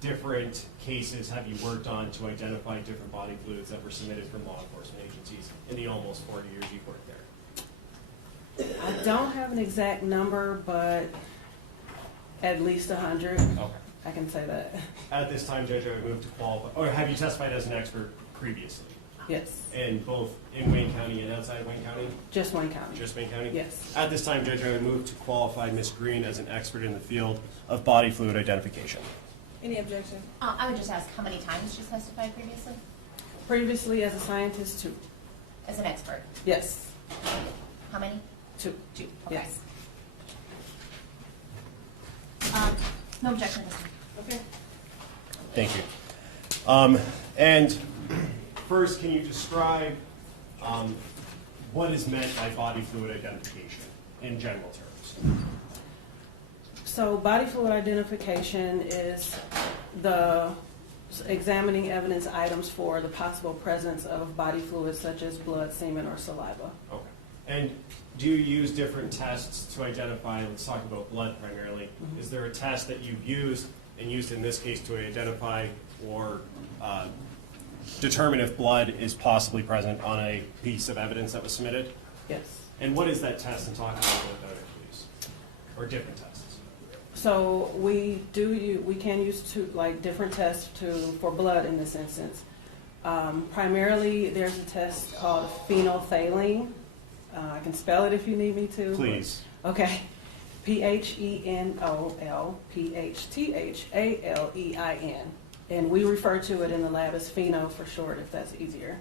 different cases have you worked on to identify different body fluids that were submitted from law enforcement agencies in the almost 40 years you've worked there? I don't have an exact number, but at least 100. Okay. I can say that. At this time, Judge, I would move to qualify, or have you testified as an expert previously? Yes. In both in Wayne County and outside Wayne County? Just Wayne County. Just Wayne County? Yes. At this time, Judge, I would move to qualify Ms. Green as an expert in the field of body fluid identification. Any objection? I would just ask how many times she testified previously Previously as a scientist, 2. as an expert? Yes. How many? 2. 2. Okay. Yes. No objection. Okay. Thank you. And first, can you describe what is meant by body fluid identification in general terms? So body fluid identification is the examining evidence items for the possible presence of body fluids such as blood, semen, or saliva. Okay. And do you use different tests to identify, let's talk about blood primarily. Mm-hmm. Is there a test that you've used and used in this case to identify or determine if blood is possibly present on a piece of evidence that was submitted? Yes. And what is that test, and talk about what that please? Or different tests? So we can use different tests for blood in this instance. Primarily, there's a test called phenolphthalein. I can spell it if you need me to. Please. Okay. PHENOLPHTHALEIN. And we refer to it in the lab as pheno for short, if that's easier.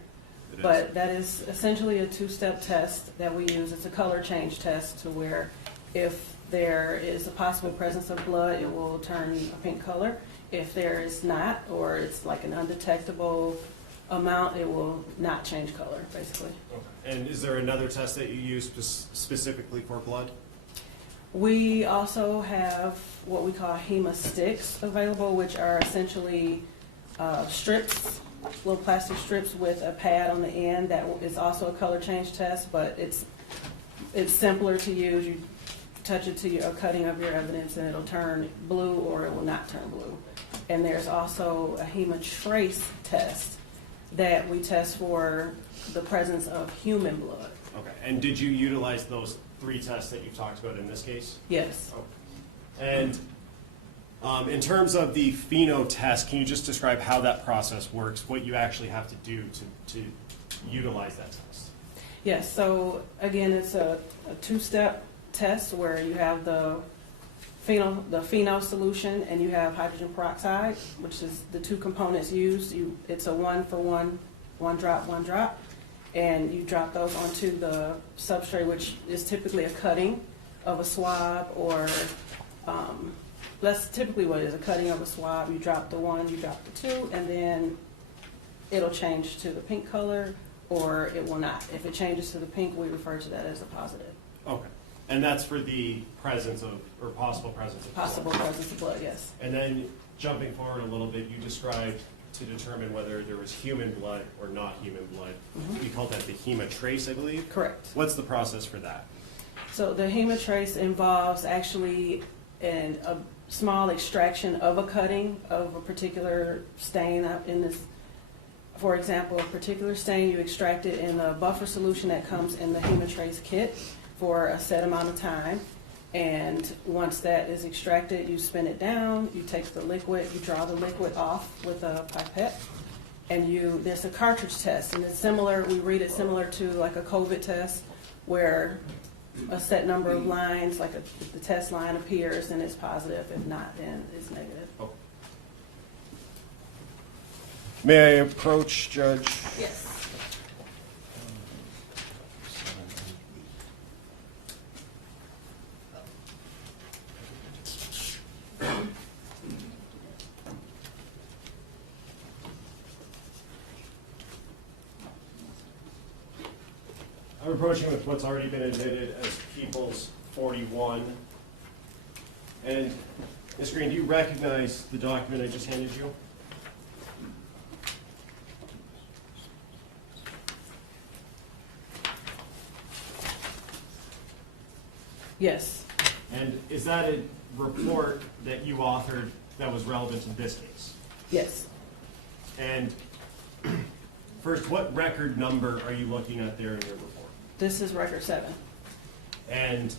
But that is essentially a two-step test that we use. It's a color change test to where if there is a possible presence of blood, it will turn a pink color. If there is not, or it's like an undetectable amount, it will not change color, basically. Okay. And is there another test that you use specifically for blood? We also have what we call hemosticks available, which are essentially strips, little plastic strips with a pad on the end that is also a color change test, but it's simpler to use. You touch it to a cutting of your evidence and it'll turn blue or it will not turn blue. And there's also a hemotrace test that we test for the presence of human blood. Okay. And did you utilize those 3 tests that you talked about in this case? Yes. Okay. And in terms of the pheno test, can you just describe how that process works, what you actually have to do to utilize that test? Yes, so again, it's a two-step test where you have the phenol solution and you have hydrogen peroxide, which is the 2 components used. It's a 1-for-1, 1 drop, and you drop those onto the substrate, which is typically a cutting of a swab, or that's typically what it is, a cutting of a swab. You drop the 1, you drop the 2, and then it'll change to the pink color, or it will not. If it changes to the pink, we refer to that as a positive. Okay. And that's for the presence of, or possible presence of blood. Possible presence of blood, yes. And then jumping forward a little bit, you described to determine whether there was human blood or not human blood. Mm-hmm. We call that the hemotrace, I believe? Correct. What's the process for that? So the hemotrace involves actually a small extraction of a cutting of a particular stain. In this, for example, a particular stain, you extract it in a buffer solution that comes in the hemotrace kit for a set amount of time. And once that is extracted, you spin it down, you take the liquid, you draw the liquid off with a pipette, and there's a cartridge test, and it's similar, we read it similar to like a COVID test, where a set number of lines, like the test line appears, then it's positive. If not, then it's negative. Oh. May I approach, Judge? Yes. I'm approaching with what's already been admitted as People's 41. And Ms. Green, do you recognize the document I just handed you? Yes. And is that a report that you authored that was relevant to this case? Yes. And first, what record number are you looking at there in your report? This is record 7. And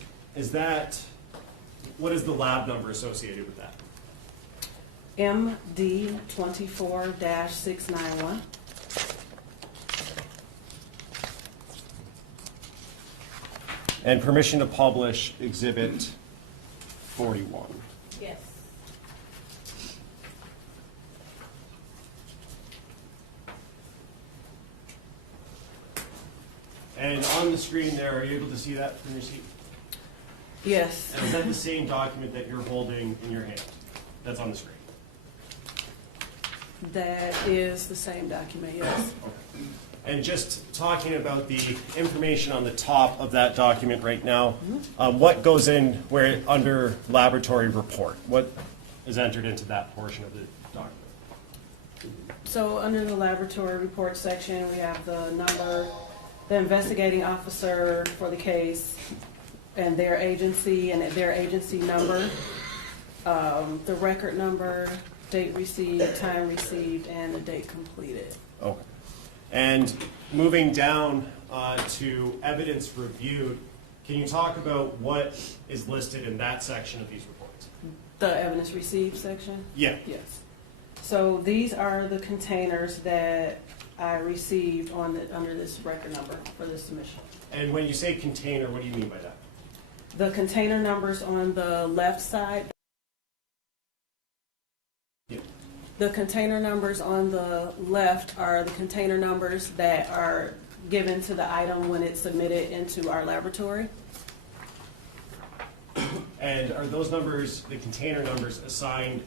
what is the lab number associated with that? MD 24-691. And permission to publish Exhibit 41. Yes. And on the screen there, are you able to see that from your seat? Yes. And is that the same document that you're holding in your hand that's on the screen? That is the same document, yes. And just talking about the information on the top of that document right now, what goes in where under laboratory report? What is entered into that portion of the document? So under the laboratory report section, we have the number, the investigating officer for the case, and their agency number, the record number, date received, time received, and the date completed. Okay. And moving down to evidence reviewed, can you talk about what is listed in that section of these reports? The evidence received section? Yeah. Yes. So these are the containers that I received under this record number for this submission. And when you say container, what do you mean by that? The container numbers on the left side. Yeah. The container numbers on the left are the container numbers that are given to the item when it's submitted into our laboratory. And are those numbers, the container numbers, assigned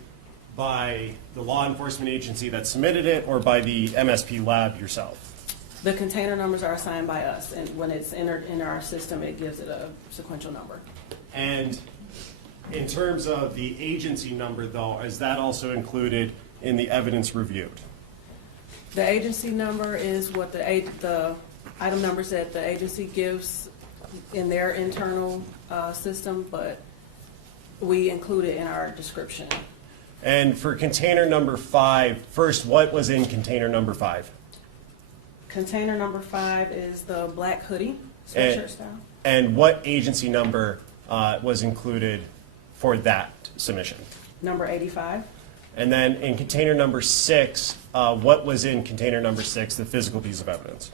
by the law enforcement agency that submitted it or by the MSP lab yourself? The container numbers are assigned by us, and when it's entered in our system, it gives it a sequential number. And in terms of the agency number, though, is that also included in the evidence reviewed? The agency number is what the item numbers that the agency gives in their internal system, but we include it in our description. And for container number 5, first, what was in container number 5? Container number 5 is the black hoodie, sweatshirt style. And what agency number was included for that submission? Number 85. And then in container number 6, what was in container number 6, the physical piece of evidence?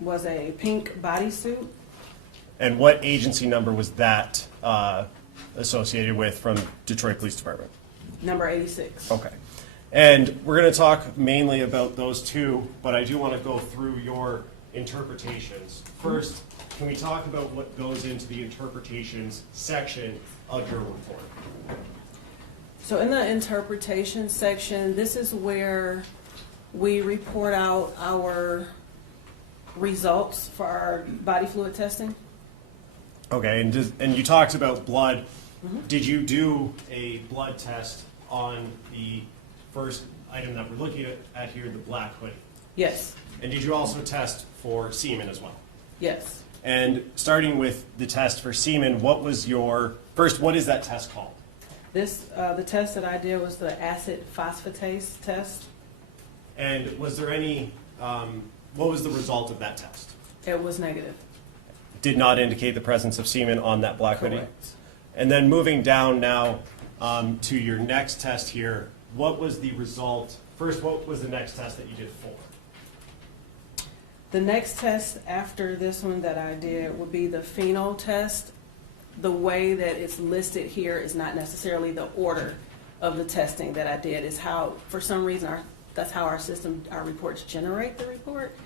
Was a pink bodysuit. And what agency number was that associated with from Detroit Police Department? Number 86. Okay. And we're going to talk mainly about those two, but I do want to go through your interpretations. First, can we talk about what goes into the interpretations section of your report? So in the interpretation section, this is where we report out our results for our body fluid testing. Okay, and you talked about blood. Did you do a blood test on the first item that we're looking at here, the black hoodie? Yes. And did you also test for semen as well? Yes. And starting with the test for semen, what was your, first, what is that test called? The test that I did was the acid phosphatase test. And was there any, what was the result of that test? It was negative. Did not indicate the presence of semen on that black hoodie? Correct. And then moving down now to your next test here, what was the result? First, what was the next test that you did for? The next test after this one that I did would be the phenol test. The way that it's listed here is not necessarily the order of the testing that I did. It's how, for some reason, that's how our system, our reports generate the report.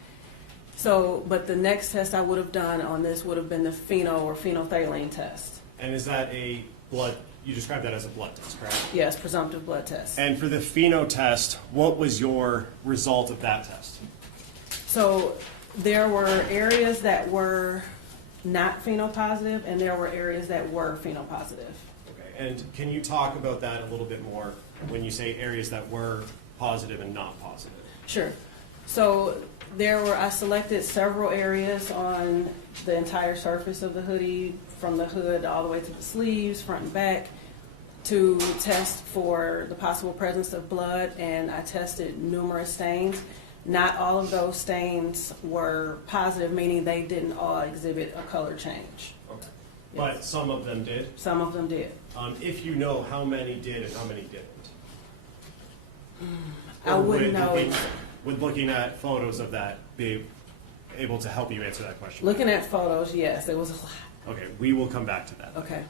So, but the next test I would have done on this would have been the phenol or phenolphthalein test. And is that a blood, you described that as a blood test, correct? Yes, presumptive blood test. And for the pheno test, what was your result of that test? So there were areas that were not phenopositive, and there were areas that were phenopositive. Okay, and can you talk about that a little bit more when you say areas that were positive and not positive? Sure. So I selected several areas on the entire surface of the hoodie, from the hood all the way to the sleeves, front and back, to test for the possible presence of blood, and I tested numerous stains. Not all of those stains were positive, meaning they didn't all exhibit a color change. Okay. But some of them did? Some of them did. If you know how many did and how many didn't? I wouldn't know. Would looking at photos of that be able to help you answer that question? Looking at photos, yes, it was a lot. Okay, we will come back to that. Okay.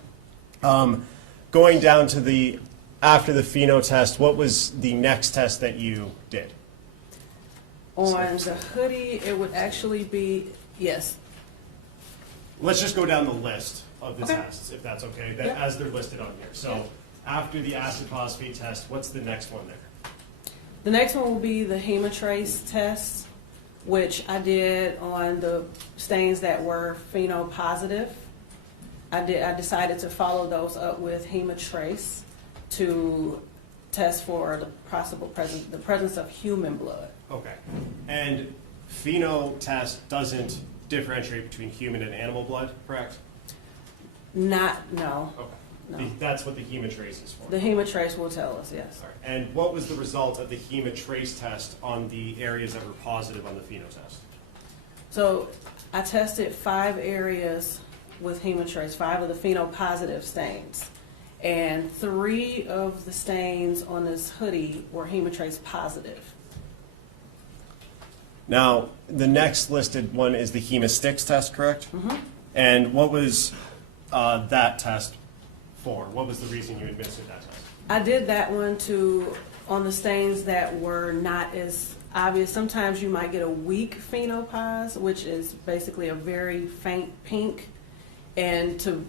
Going down to after the pheno test, what was the next test that you did? On the hoodie, it would actually be, yes. Let's just go down the list of the Okay. tests, if that's okay, Yeah. as they're listed on here. So after the acid phosphate test, what's the next one there? The next one will be the hemotrace test, which I did on the stains that were pheno positive. I decided to follow those up with hemotrace to test for the possible presence of human blood. Okay. And pheno test doesn't differentiate between human and animal blood, correct? No. Okay. No. That's what the hemotrace is for. The hemotrace will tell us, yes. All right. And what was the result of the hemotrace test on the areas that were positive on the pheno test? So I tested 5 areas with hemotrace, 5 of the phenopositive stains. And 3 of the stains on this hoodie were hemotrace positive. Now, the next listed one is the hemosticks test, correct? Mm-hmm. And what was that test for? What was the reason you administered that test? I did that one on the stains that were not as obvious. Sometimes you might get a weak phenopause, which is basically a very faint pink. And to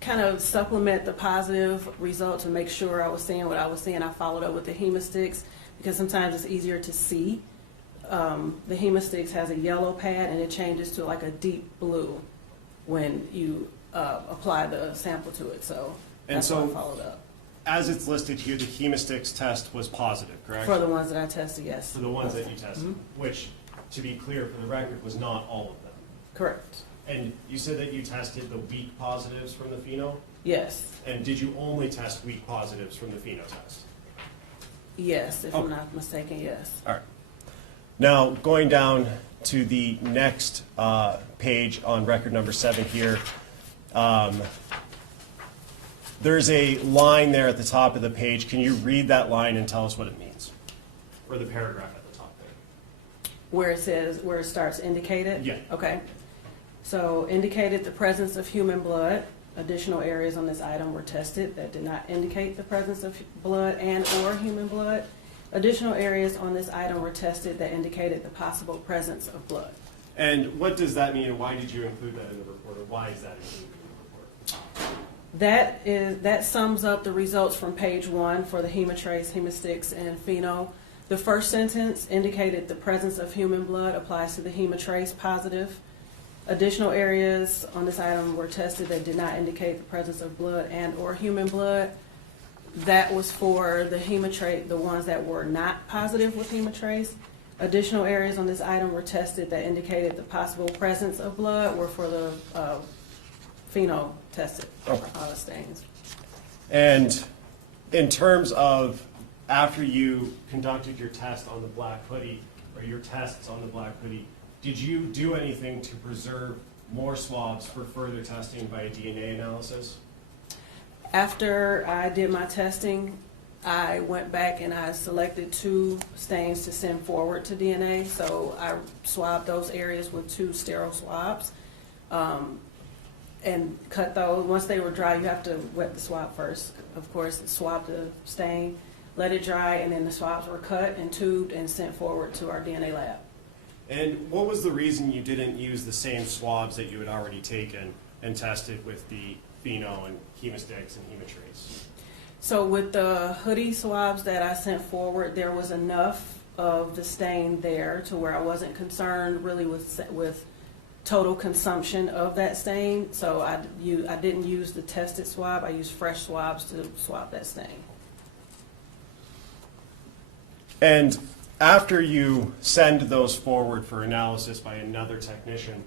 kind of supplement the positive result to make sure I was seeing what I was seeing, I followed up with the hemosticks because sometimes it's easier to see. The hemosticks has a yellow pad and it changes to like a deep blue when you apply the sample to it. So that's why I followed up. As it's listed here, the hemosticks test was positive, correct? For the ones that I tested, yes. For the ones that you tested, which, to be clear for the record, was not all of them. Correct. And you said that you tested the weak positives from the pheno? Yes. And did you only test weak positives from the pheno test? Yes, if I'm not mistaken, yes. All right. Now, going down to the next page on record number 7 here, there's a line there at the top of the page. Can you read that line and tell us what it means? Or the paragraph at the top there. Where it starts indicated? Yeah. Okay. So indicated the presence of human blood. Additional areas on this item were tested that did not indicate the presence of blood and or human blood. Additional areas on this item were tested that indicated the possible presence of blood. And what does that mean, and why did you include that in the report, or why is that included in the report? That sums up the results from page 1 for the hemotrace, hemosticks, and pheno. The first sentence indicated the presence of human blood applies to the hemotrace positive. Additional areas on this item were tested that did not indicate the presence of blood and or human blood. That was for the hemotrace, the ones that were not positive with hemotrace. Additional areas on this item were tested that indicated the possible presence of blood were for the pheno tested stains. And in terms of after you conducted your test on the black hoodie, or your tests on the black hoodie, did you do anything to preserve more swabs for further testing by a DNA analysis? After I did my testing, I went back and I selected 2 stains to send forward to DNA. So I swabbed those areas with 2 sterile swabs and cut those. Once they were dry, you have to wet the swab first. Of course, swab the stain, let it dry, and then the swabs were cut and tubed and sent forward to our DNA lab. And what was the reason you didn't use the same swabs that you had already taken and tested with the pheno and hemosticks and hemotrace? So with the hoodie swabs that I sent forward, there was enough of the stain there to where I wasn't concerned really with total consumption of that stain. So I didn't use the tested swab. I used fresh swabs to swab that stain. And after you send those forward for analysis by another technician,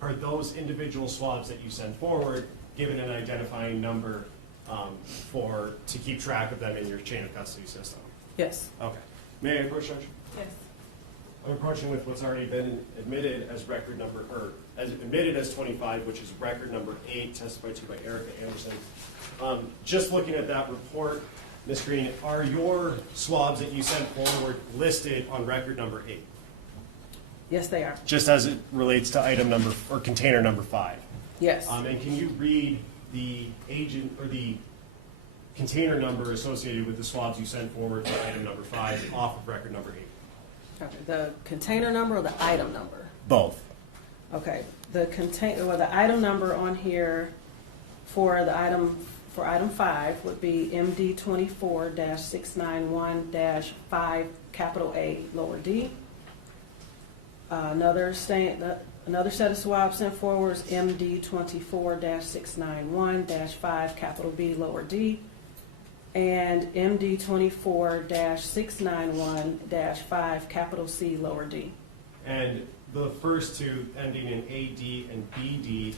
are those individual swabs that you send forward given an identifying number to keep track of them in your chain of custody system? Yes. Okay. May I approach, Judge? Yes. I'm approaching with what's already been admitted as record number, or as admitted as 25, which is record number 8, testified to by Erica Anderson. Just looking at that report, Ms. Green, are your swabs that you sent forward listed on record number 8? Yes, they are. Just as it relates to item number, or container number 5? Yes. And can you read the agent, or the container number associated with the swabs you sent forward for item number 5 off of record number 8? Okay. The container number or the item number? Both. Okay. The item number on here for the item for item 5 would be MD 24-691-5, capital A, lower D. Another set of swabs sent forward is MD 24-691-5, capital B, lower D. And MD 24-691-5, capital C, lower D. And the first two ending in AD and BD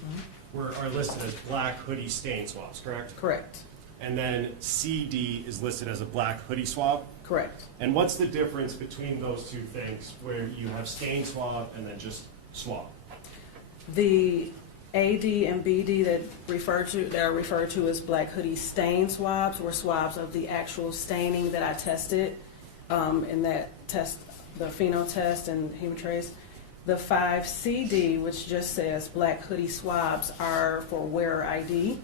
are listed as black hoodie stain swabs, correct? Correct. And then CD is listed as a black hoodie swab. Correct. And what's the difference between those two things where you have stain swab and then just swab? The AD and BD that are referred to as black hoodie stain swabs were swabs of the actual staining that I tested in that test, the pheno test and hemotrace. The 5 CD, which just says black hoodie swabs, are for wearer ID.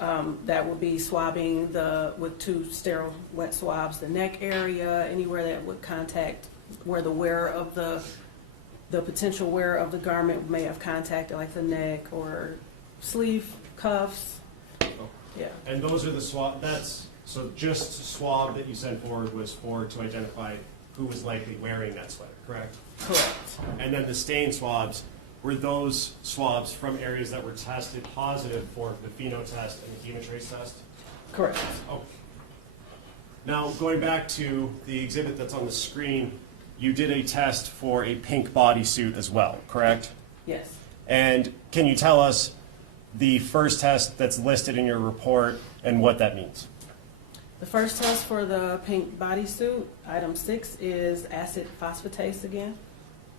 That would be swabbing with 2 sterile wet swabs, the neck area, anywhere that would contact where the wearer of the potential wearer of the garment may have contacted, like the neck or sleeve, cuffs. Yeah. And those are the swab, so just swab that you sent forward was to identify who was likely wearing that sweater, correct? Correct. And then the stain swabs, were those swabs from areas that were tested positive for the pheno test and the hemotrace test? Correct. Oh. Now, going back to the exhibit that's on the screen, you did a test for a pink bodysuit as well, correct? Yes. And can you tell us the first test that's listed in your report and what that means? The first test for the pink bodysuit, item 6, is acid phosphatase again.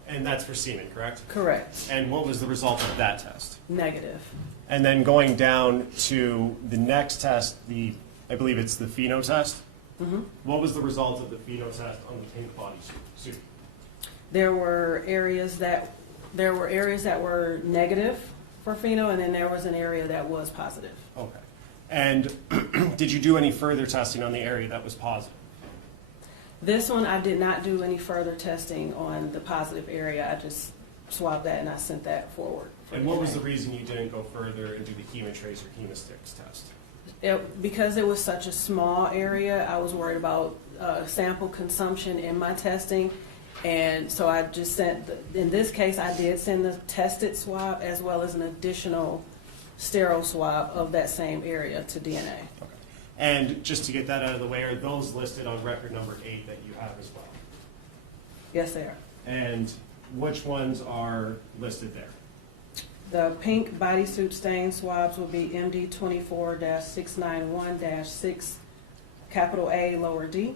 And that's for semen, correct? Correct. And what was the result of that test? Negative. And then going down to the next test, I believe it's the pheno test. What was the result of the pheno test on the pink bodysuit? There were areas that were negative for pheno, and then there was an area that was positive. Okay. And did you do any further testing on the area that was positive? This one, I did not do any further testing on the positive area. I just swabbed that and I sent that forward. And what was the reason you didn't go further and do the hemotrace or hemosticks test? Because it was such a small area, I was worried about sample consumption in my testing. And so I just sent, in this case, I did send the tested swab as well as an additional sterile swab of that same area to DNA. Okay. And just to get that out of the way, are those listed on record number 8 that you have as well? Yes, they are. And which ones are listed there? The pink bodysuit stain swabs will be MD 24-691-6, capital A, lower D.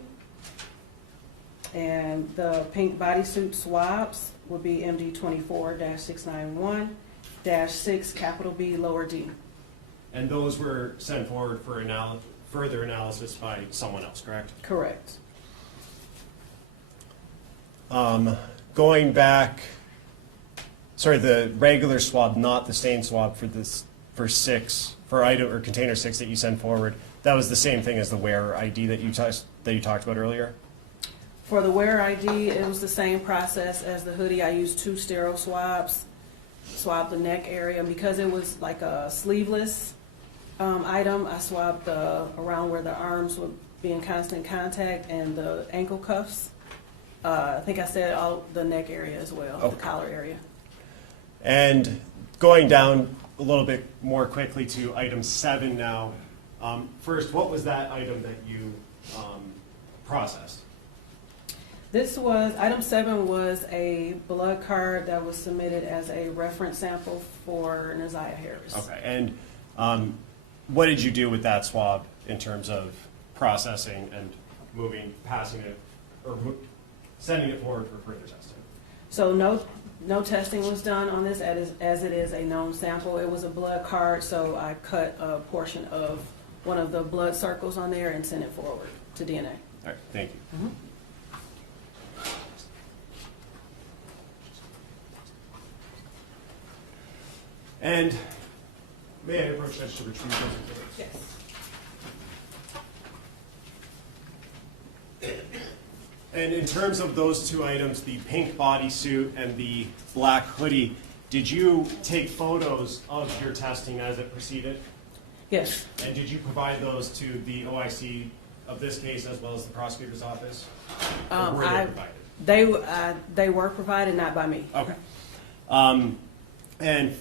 And the pink bodysuit swabs will be MD 24-691-6, capital B, lower D. And those were sent forward for further analysis by someone else, correct? Correct. Going back, the regular swab, not the stain swab for item or container 6 that you sent forward, that was the same thing as the wearer ID that you talked about earlier? For the wearer ID, it was the same process as the hoodie. I used 2 sterile swabs, swabbed the neck area, and because it was like a sleeveless item, I swabbed around where the arms would be in constant contact and the ankle cuffs. I think I said all the neck area as well, Okay. the collar area. And going down a little bit more quickly to item 7 now. First, what was that item that you processed? Item 7 was a blood card that was submitted as a reference sample for Neziah Harris. Okay, and what did you do with that swab in terms of processing and passing it, or sending it forward for further testing? So no testing was done on this as it is a known sample. It was a blood card, so I cut a portion of one of the blood circles on there and sent it forward to DNA. All right, thank you. And may I approach that to retrieve those exhibits? Yes. And in terms of those 2 items, the pink bodysuit and the black hoodie, did you take photos of your testing as it proceeded? Yes. And did you provide those to the OIC of this case as well as the prosecutor's office? Or were they provided? They were provided, not by me. Okay. And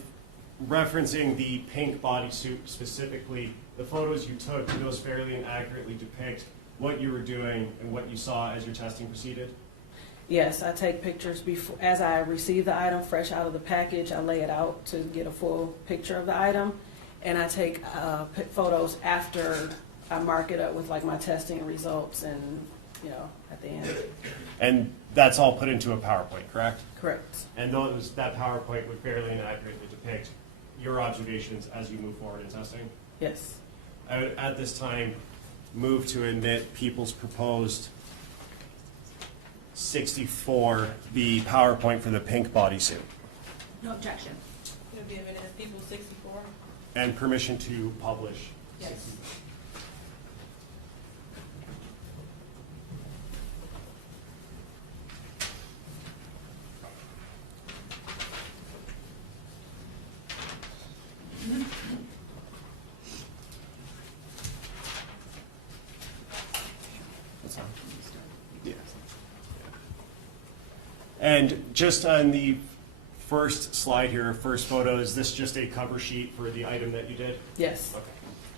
referencing the pink bodysuit specifically, the photos you took, do those fairly and accurately depict what you were doing and what you saw as your testing proceeded? Yes, I take pictures before, as I receive the item fresh out of the package. I lay it out to get a full picture of the item, and I take photos after I mark it up with like my testing results and, you know, at the end. And that's all put into a PowerPoint, correct? Correct. And that PowerPoint would fairly and accurately depict your observations as you move forward in testing? Yes. I would, at this time, move to admit People's proposed 64, the PowerPoint for the pink bodysuit. No objection. It'll be a minute, as people 64. And permission to publish. Yes. Yeah. And just on the first slide here, first photo, is this just a cover sheet for the item that you did? Yes. Okay.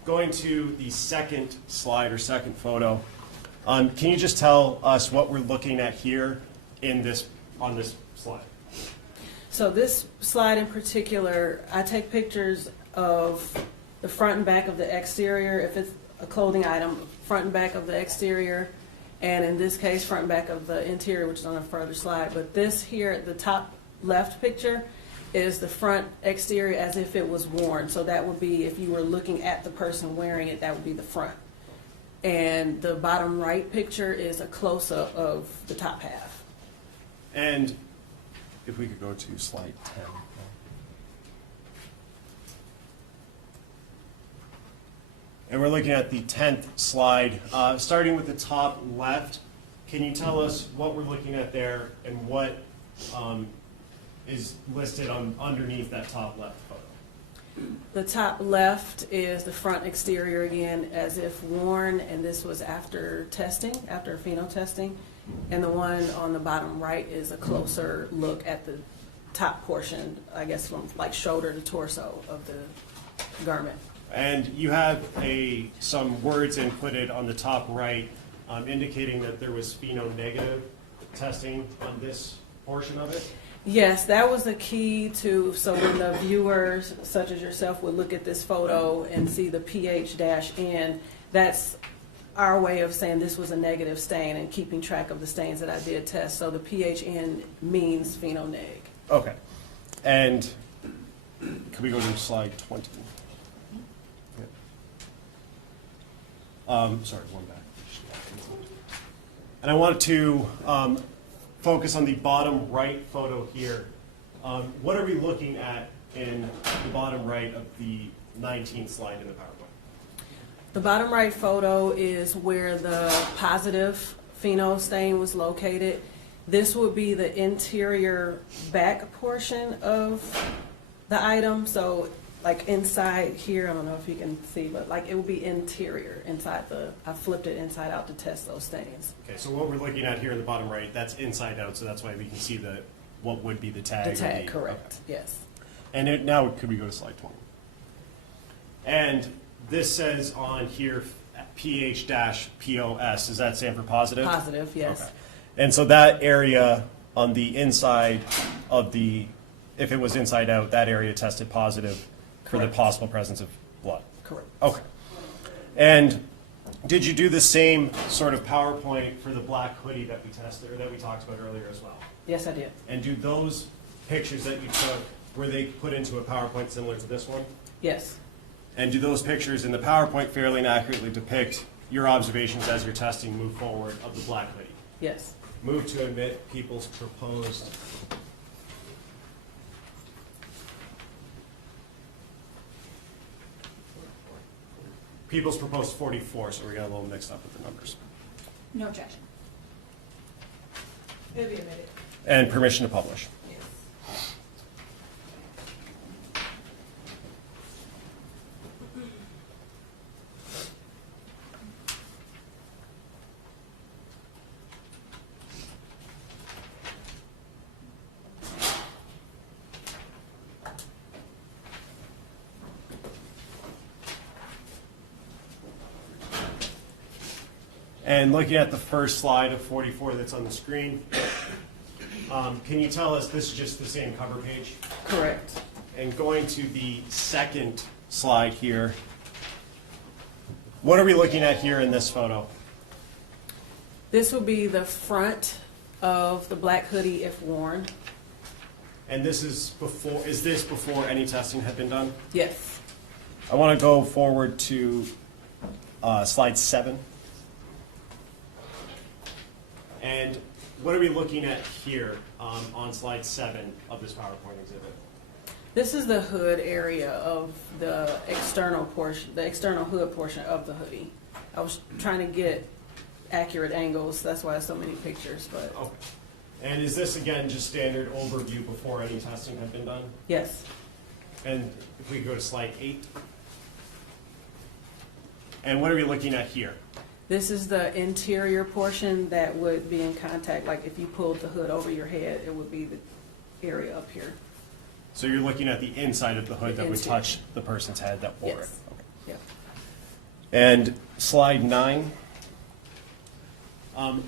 Going to the second slide or second photo, can you just tell us what we're looking at here in this on this slide? So this slide in particular, I take pictures of the front and back of the exterior. If it's a clothing item, front and back of the exterior, and in this case, front and back of the interior, which is on a further slide. But this here, the top left picture, is the front exterior as if it was worn. So that would be, if you were looking at the person wearing it, that would be the front. And the bottom right picture is a close-up of the top half. And if we could go to slide 10. And we're looking at the 10th slide. Starting with the top left, can you tell us what we're looking at there and what is listed underneath that top left photo? The top left is the front exterior again, as if worn, and this was after testing, after pheno testing. And the one on the bottom right is a closer look at the top portion, I guess from like shoulder to torso of the garment. And you have some words inputted on the top right indicating that there was pheno-negative testing on this portion of it? Yes, that was the key to, so when the viewers, such as yourself, would look at this photo and see the pH-N, that's our way of saying this was a negative stain and keeping track of the stains that I did test. So the pH-N means pheno-neg. Okay. And can we go to slide 20? Sorry, one back. And I wanted to focus on the bottom right photo here. What are we looking at in the bottom right of the 19th slide in the PowerPoint? The bottom right photo is where the positive pheno stain was located. This would be the interior back portion of the item. So like inside here, I don't know if you can see, but like it would be interior inside I flipped it inside out to test those stains. Okay, so what we're looking at here in the bottom right, that's inside out, so that's why we can see what would be the tag. The tag, correct, okay. yes. And now could we go to slide 20? And this says on here pH-POS, does that stand for positive? Positive, yes. Okay. And so that area on the inside of if it was inside out, that area tested positive for the possible presence of blood. Correct. Okay. And did you do the same sort of PowerPoint for the black hoodie that we tested or that we talked about earlier as well? Yes, I did. And do those pictures that you took, were they put into a PowerPoint similar to this one? Yes. And do those pictures in the PowerPoint fairly and accurately depict your observations as you're testing move forward of the black hoodie? Yes. Move to admit People's proposed People's proposed 44, so we got a little mixed up with the numbers. No objection. It'll be a minute. And permission to publish. And looking at the first slide of 44 that's on the screen, can you tell us this is just the same cover page? Correct. And going to the second slide here, what are we looking at here in this photo? This will be the front of the black hoodie if worn. And this is before, is this before any testing had been done? Yes. I want to go forward to slide 7. And what are we looking at here on slide 7 of this PowerPoint exhibit? This is the hood area of the external portion, the external hood portion of the hoodie. I was trying to get accurate angles, that's why so many pictures, but Okay. And is this, again, just standard overview before any testing had been done? yes. And if we go to slide 8. And what are we looking at here? This is the interior portion that would be in contact, like if you pulled the hood over your head, it would be the area up here. So you're looking at the inside of the hood The that would interior. touch the person's head that wore it. Yes. Yeah. And slide 9.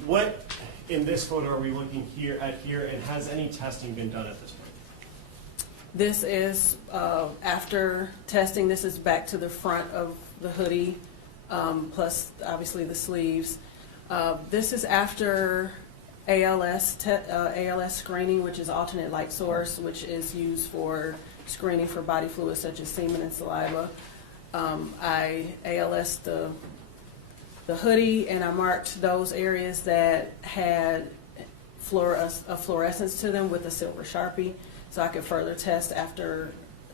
What in this photo are we looking here, and has any testing been done at this point? This is, after testing, this is back to the front of the hoodie, plus obviously the sleeves. This is after ALS screening, which is alternate light source, which is used for screening for body fluids such as semen and saliva. I ALS the hoodie, and I marked those areas that had a fluorescence to them with a silver Sharpie, so I could further test after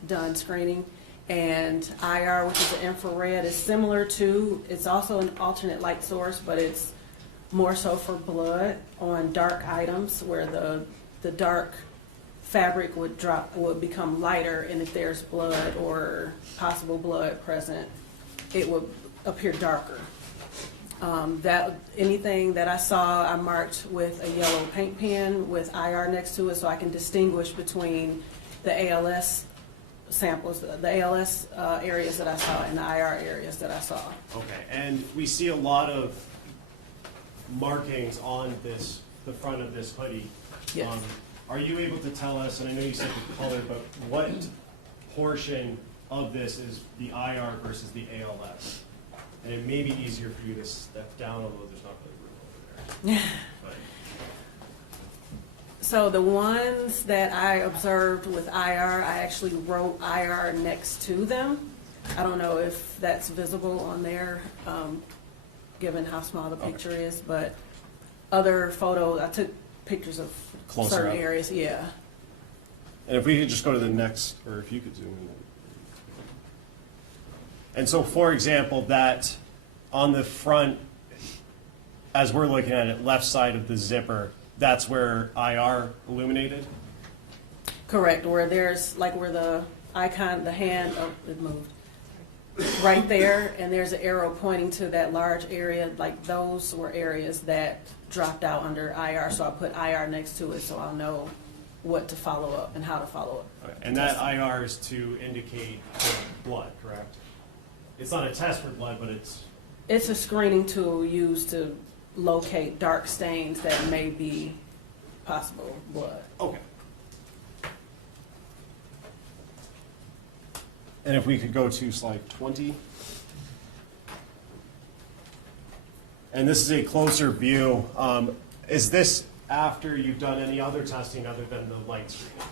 done screening. And IR, which is the infrared, is similar to, it's also an alternate light source, but it's more so for blood on dark items where the dark fabric would become lighter, and if there's blood or possible blood present, it would appear darker. Anything that I saw, I marked with a yellow paint pen with IR next to it, so I can distinguish between the ALS samples, the ALS areas that I saw and the IR areas that I saw. Okay, and we see a lot of markings on the front of this hoodie. Yes. Are you able to tell us, and I know you said the color, but what portion of this is the IR versus the ALS? And it may be easier for you to step down, although there's not really room over there. But So the ones that I observed with IR, I actually wrote IR next to them. I don't know if that's visible on there, given how small the picture is, but other photos, I took pictures of Closer certain up. areas, yeah. And if we could just go to the next, or if you could zoom in. And so, for example, that on the front, as we're looking at it, left side of the zipper, that's where IR illuminated? Correct, where there's, like where the icon, the hand, oh, it moved. Right there, and there's an arrow pointing to that large area, like those were areas that dropped out under IR, so I put IR next to it so I'll know what to follow up and how to follow up. And that IR is to indicate for blood, correct? It's not a test for blood, but it's... It's a screening tool used to locate dark stains that may be possible blood. Okay. And if we could go to slide 20. And this is a closer view. Is this after you've done any other testing other than the light screenings?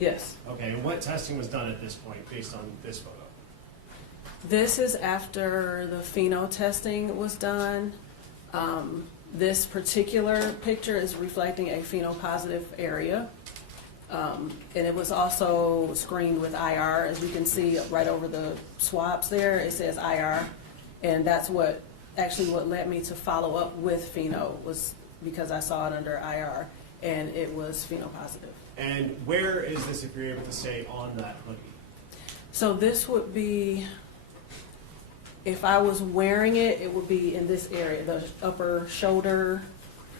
Yes. Okay, and what testing was done at this point based on this photo? This is after the pheno testing was done. This particular picture is reflecting a phenopositive area. And it was also screened with IR. As you can see right over the swabs there, it says IR. And that's what led me to follow up with pheno, was because I saw it under IR and it was phenopositive. And where is this, if you're able to say, on that hoodie? So this would be, if I was wearing it, it would be in this area, the upper shoulder,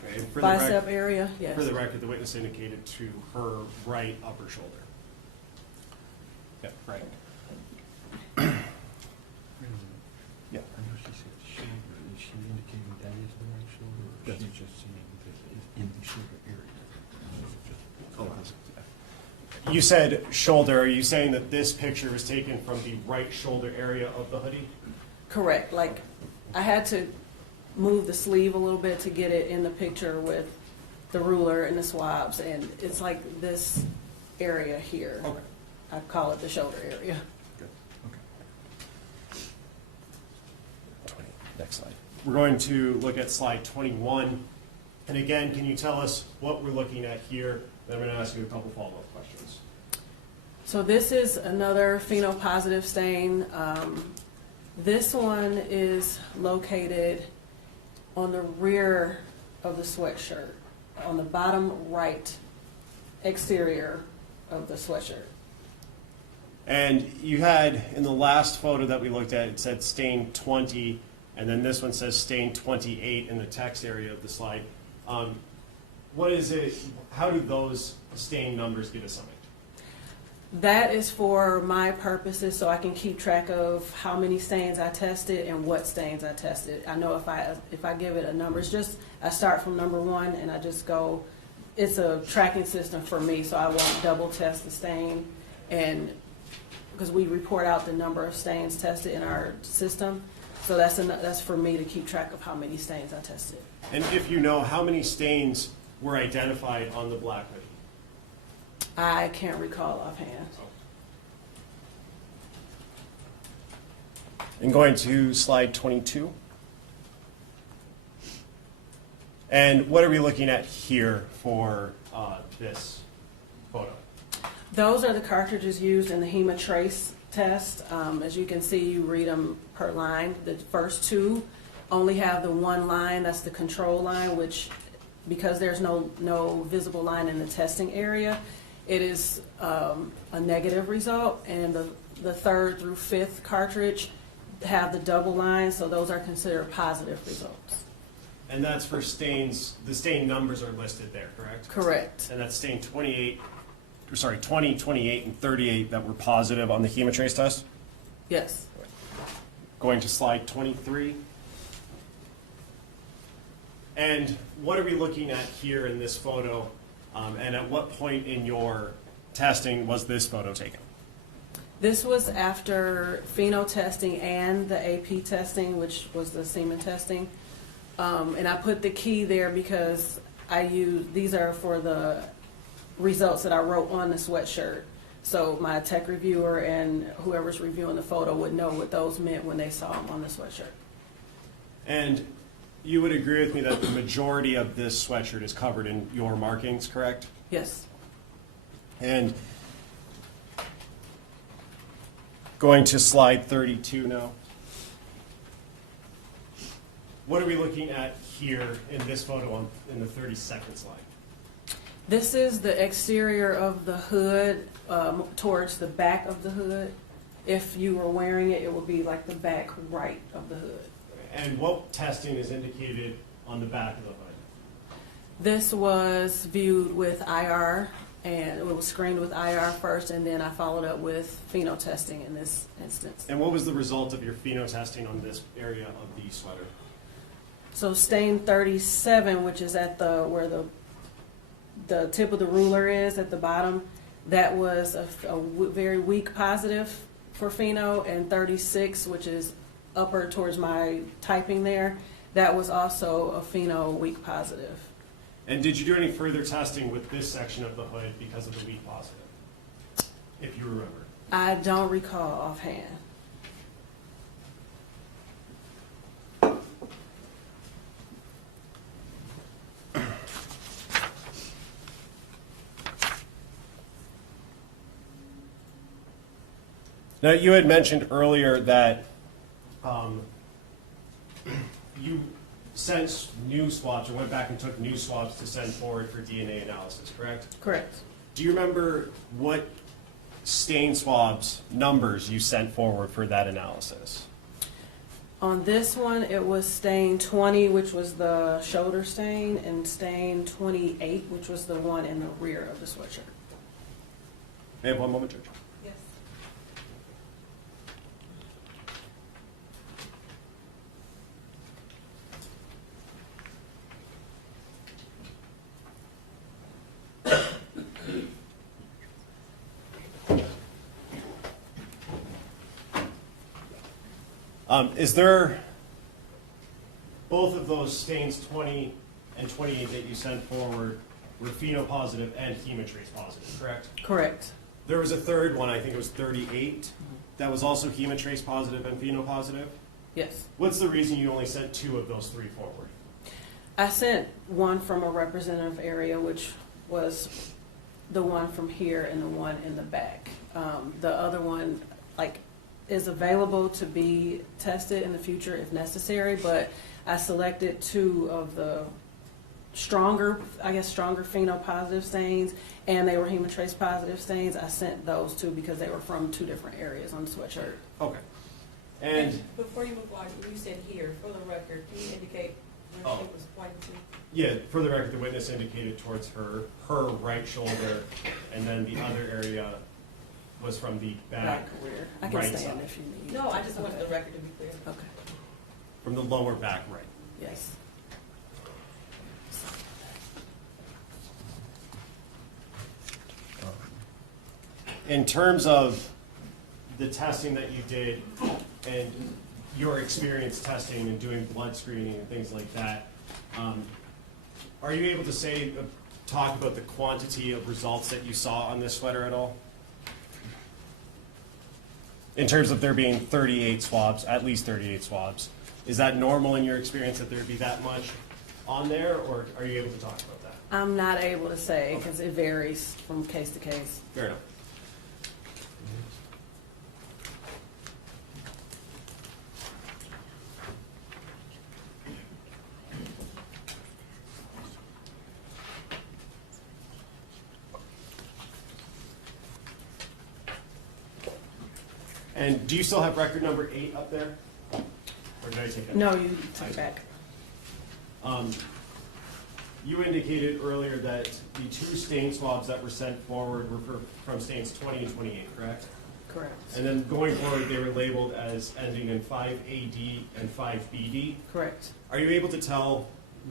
Okay, and for the bicep rec- area, yes. For the record, the witness indicated to her right upper shoulder. Yeah, right. Yeah. I know she said shoulder, and she indicating that is the right shoulder, or she's just saying that it's in the shoulder area? You said shoulder. Are you saying that this picture was taken from the right shoulder area of the hoodie? Correct. Like, I had to move the sleeve a little bit to get it in the picture with the ruler and the swabs, and it's like this area here. Okay. I call it the shoulder area. Good. Okay. Next slide. We're going to look at slide 21. And again, can you tell us what we're looking at here? Then I'm going to ask you a couple follow-up questions. So this is another phenopositive stain. This one is located on the rear of the sweatshirt, on the bottom right exterior of the sweatshirt. And you had, in the last photo that we looked at, it said stain 20, and then this one says stain 28 in the text area of the slide. What is it, how do those stain numbers get assigned? That is for my purposes, so I can keep track of how many stains I tested and what stains I tested. I know if I give it a number, it's just, I start from number 1 and I just go, it's a tracking system for me, so I won't double test the stain, and because we report out the number of stains tested in our system, so that's for me to keep track of how many stains I tested. And if you know, how many stains were identified on the black hoodie? I can't recall offhand. And going to slide 22. And what are we looking at here for this photo? Those are the cartridges used in the HemaTrace test. As you can see, you read them per line. The first 2 only have the one line, that's the control line, which, because there's no visible line in the testing area, it is a negative result. And the 3rd through 5th cartridge have the double line, so those are considered positive results. And that's for stains, the stain numbers are listed there, correct? Correct. And that's stain 20, 28, and 38 that were positive on the HemaTrace test? Yes. Going to slide 23. And what are we looking at here in this photo? And at what point in your testing was this photo taken? This was after pheno testing and the AP testing, which was the semen testing. And I put the key there because these are for the results that I wrote on the sweatshirt. So my tech reviewer and whoever's reviewing the photo would know what those meant when they saw them on the sweatshirt. And you would agree with me that the majority of this sweatshirt is covered in your markings, correct? Yes. And going to slide 32 now. What are we looking at here in this photo in the 32nd slide? This is the exterior of the hood towards the back of the hood. If you were wearing it, it would be like the back right of the hood. And what testing is indicated on the back of the hood? This was viewed with IR, and it was screened with IR first, and then I followed up with pheno testing in this instance. And what was the result of your pheno testing on this area of the sweater? So stain 37, which is at where the tip of the ruler is at the bottom, that was a very weak positive for pheno, and 36, which is upper towards my typing there, that was also a pheno weak positive. And did you do any further testing with this section of the hood because of the weak positive, if you remember? I don't recall offhand. Now, you had mentioned earlier that you sent new swabs or went back and took new swabs to send forward for DNA analysis, correct? Correct. Do you remember what stain swabs numbers you sent forward for that analysis? On this one, it was stain 20, which was the shoulder stain, and stain 28, which was the one in the rear of the sweatshirt. May I have one moment, Judge? Yes. Is there, both of those stains 20 and 28 that you sent forward were phenopositive and hemotrace positive, correct? Correct. There was a third one, I think it was 38, that was also hemotrace positive and phenopositive. Yes. What's the reason you only sent 2 of those 3 forward? I sent one from a representative area, which was the one from here and the one in the back. The other one, is available to be tested in the future if necessary, but I selected 2 of the stronger phenopositive stains, and they were hemotrace positive stains. I sent those 2 because they were from 2 different areas on the sweatshirt. Okay. And Before you move on, you said here, for the record, can you indicate where she was pointing to? yeah, for the record, the witness indicated towards her right shoulder, and then the other area was from the back, rear. I can right stand side. if you need. No, I just wanted the record to be clear. Okay. From the lower back right. Yes. In terms of the testing that you did and your experience testing and doing blood screening and things like that, are you able to talk about the quantity of results that you saw on this sweater at all? In terms of there being 38 swabs, at least 38 swabs, is that normal in your experience that there'd be that much on there, or are you able to talk about that? I'm not able to say because it varies from case to case. Fair enough. And do you still have record number 8 up there? Or did I take that? No, you took it back. You indicated earlier that the 2 stain swabs that were sent forward were from stains 20 and 28, correct? Correct. And then going forward, they were labeled as ending in 5AD and 5BD. Correct. Are you able to tell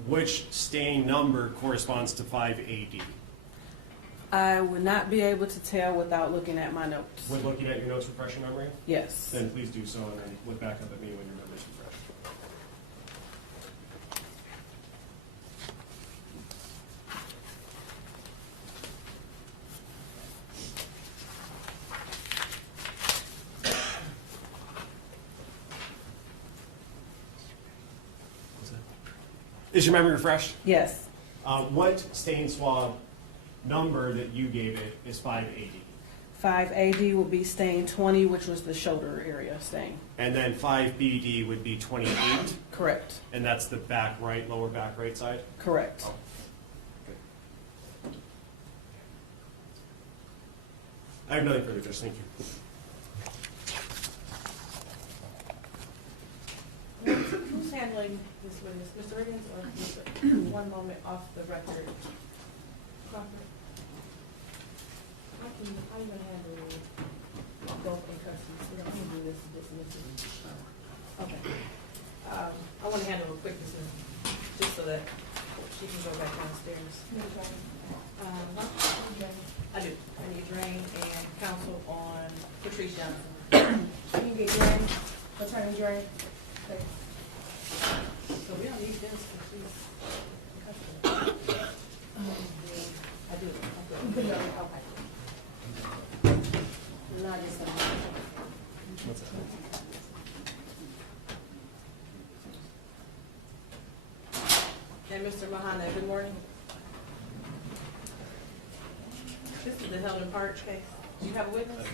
which stain number corresponds to 5AD? I would not be able to tell without looking at my notes. When looking at your notes, refresh your memory? Yes. Then please do so, and then look back up at me when your memory's refreshed. Is your memory refreshed? Yes. What stain swab number that you gave it is 5AD? 5AD will be stain 20, which was the shoulder area stain. And then 5BD would be 28, Correct. and that's the back right, lower back right side? Correct. Oh. I have nothing further, Judge. Thank you. Who's handling this witness, Mr. Riggins or Mr.? One moment off the record. Crawford, how are you gonna handle both in custody? We don't need to do this. Okay. I wanna handle it quick, just so that she can go back downstairs. I do. I need Drain and counsel on Patrice Johnson. Can you get Drain? Attorney Drain? Okay. So we don't need this for she's in custody. I do. You put it on, okay. Not just What's that? And Mr. Mahana, good morning. This is the Heldon Park case. Do you have a witness?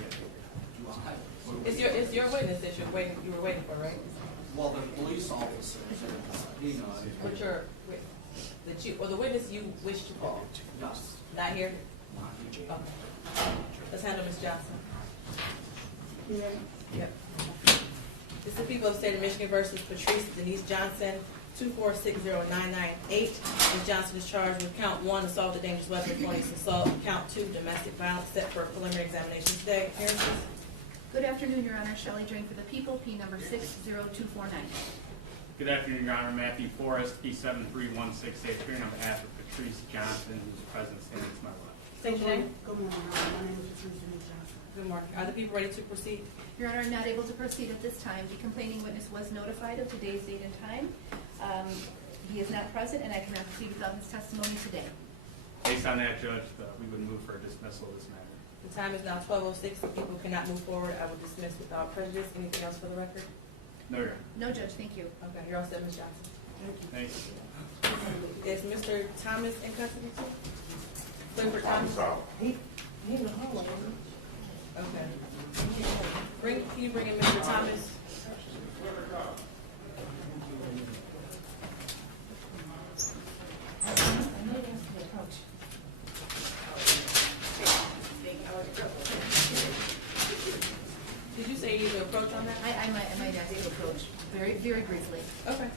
It's your witness that you were waiting for, right? Well, the police officer, he knows. But the witness you wish to call? Yes. Not here? Not here. Okay. Let's handle Ms. Johnson. Yep. This is the people of the state of Michigan versus Patrice Denise Johnson, 2460998. Ms. Johnson is charged with count 1, assault with a dangerous weapon, felonious assault, and count 2, domestic violence, set for a preliminary examination today. Appearances? Good afternoon, Your Honor. Shelley Drain for the people, P number 60249. Good afternoon, Your Honor. Matthew Forrest, P 73168, appearing on behalf of Patrice Johnson, who's present standing to my left. State your name. Good morning, my name is Patricia Johnson. Good morning. Are the people ready to proceed? Your Honor, I'm not able to proceed at this time. The complaining witness was notified of today's date and time. He is not present, and I cannot proceed without his testimony today. Based on that, Judge, we would move for a dismissal of this matter. The time is now 12:06. The people cannot move forward. I will dismiss without prejudice. Anything else for the record? No, Your Honor. No, Judge, thank you. Okay, you're all set, Ms. Johnson. Thank you. Is Mr. Thomas in custody too? Clifford Thomas? He in the hallway. Okay. Can you bring in Mr. Thomas? Did you say you need to approach on that? I might ask you to approach very, very briefly. Okay.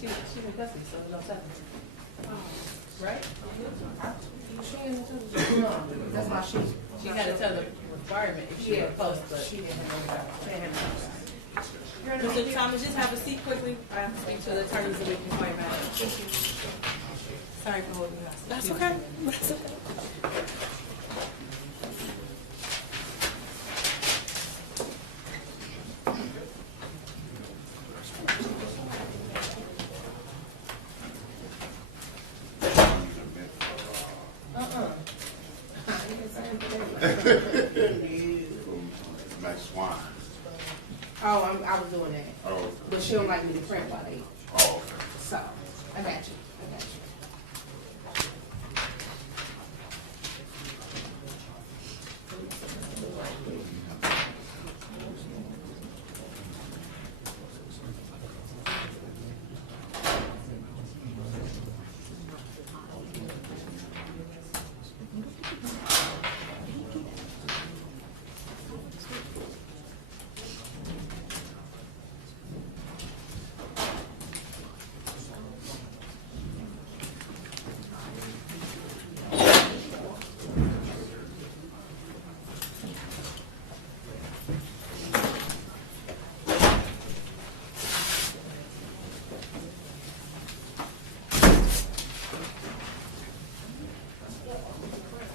She's in custody, so it's all set. Right? That's why She had to tell the requirement if she had post, but. Mr. Thomas, just have a seat quickly. I have to speak to the attorneys so we can call you back. Sorry for holding you up. That's okay. That's okay. Like swine. Oh, I was doing that. Oh, But she don't like me to print while they eat. oh, okay. So, I got you. I got you.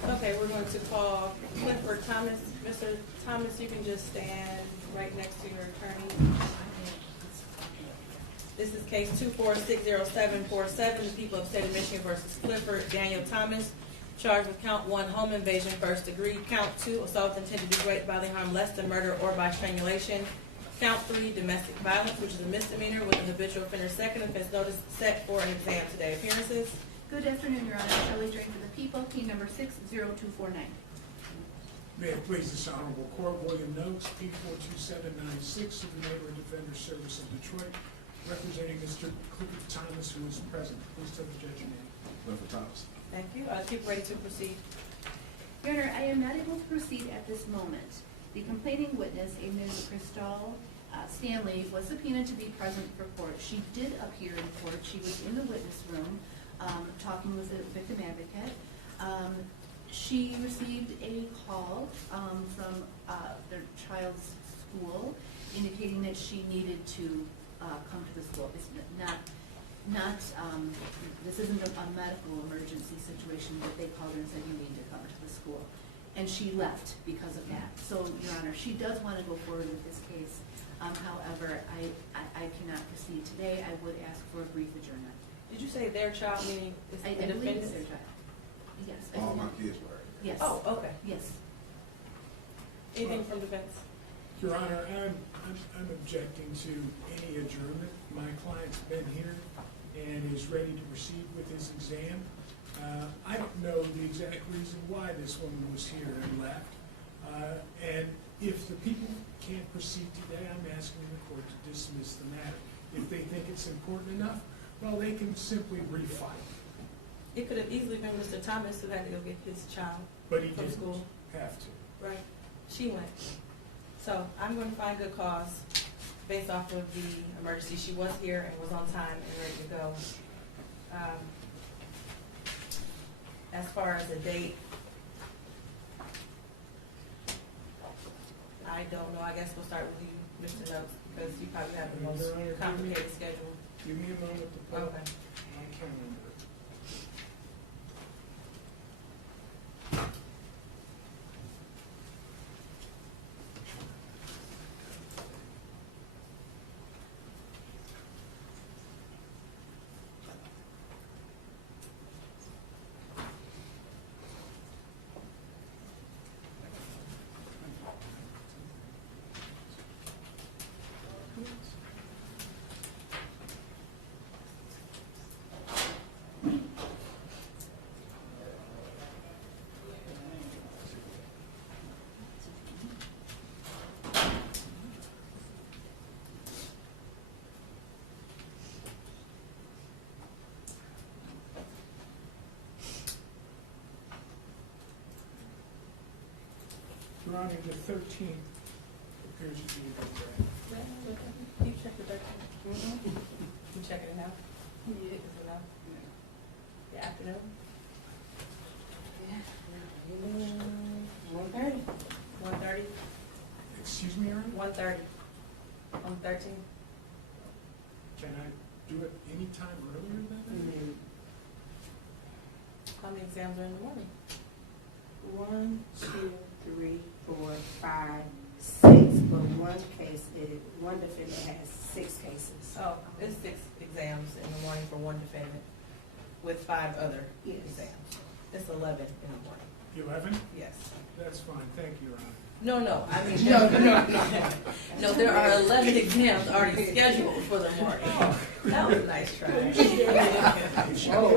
Okay, we're going to call Clifford Thomas. Mr. Thomas, you can just stand right next to your attorney. This is case 2460747, the people of the state of Michigan versus Clifford Daniel Thomas, charged with count 1, home invasion, first degree, count 2, assault intended to do great bodily harm less than murder or by strangulation, count 3, domestic violence, which is a misdemeanor with an habitual offender second offense notice set for an exam today. Appearances? Good afternoon, Your Honor. Shelley Drain for the people, P number 60249. May it please this honorable court, William Noakes, P 42796 of the Neighborhood Defender Service of Detroit, representing Mr. Clifford Thomas, who is present. Please tell the judge your name. Clifford Thomas. Thank you. People ready to proceed? Your Honor, I am not able to proceed at this moment. The complaining witness, a Ms. Crystal Stanley, was subpoenaed to be present for court. She did appear in court. She was in the witness room talking with the victim advocate. She received a call from their child's school indicating that she needed to come to the school. It's not this isn't a medical emergency situation, but they called her and said you need to come to the school. And she left because of that. So, Your Honor, she does want to go forward with this case. However, I cannot proceed today. I would ask for a brief adjournment. Did you say their child, meaning it's I the believe it's defendant? their child. Yes. All my kids were. Yes. Oh, okay. Yes. Anything from defense? Your Honor, I'm objecting to any adjournment. My client's been here and is ready to proceed with his exam. I don't know the exact reason why this woman was here and left. And if the people can't proceed today, I'm asking the court to dismiss the matter. If they think it's important enough, well, they can simply refile. It could have easily been Mr. Thomas who had to go get his child But he from didn't school. have to. Right. She went. So I'm going to find good cause based off of the emergency, she was here and was on time and ready to go. As far as the date, I don't know. I guess we'll start with you, Mr. Noakes, because you probably have the most complicated schedule. Give me a moment to pull up Okay. my calendar. Ronnie, the 13th appears to be a good day. You check the 13th? You checking it now? Yeah. Is it enough? The afternoon? 1:30. 1:30? Excuse me, Aaron? 1:30 on the 13th? Can I do it any time earlier than that? How many exams are in the morning? 1, 2, 3, 4, 5, 6, but one defendant has 6 cases. Oh, it's 6 exams in the morning for one defendant with 5 other Yes. exams. It's 11 in the morning. 11? Yes. That's fine, thank you, Ronnie. No, I mean, no, there are 11 exams already scheduled for the morning. That was a nice try. Can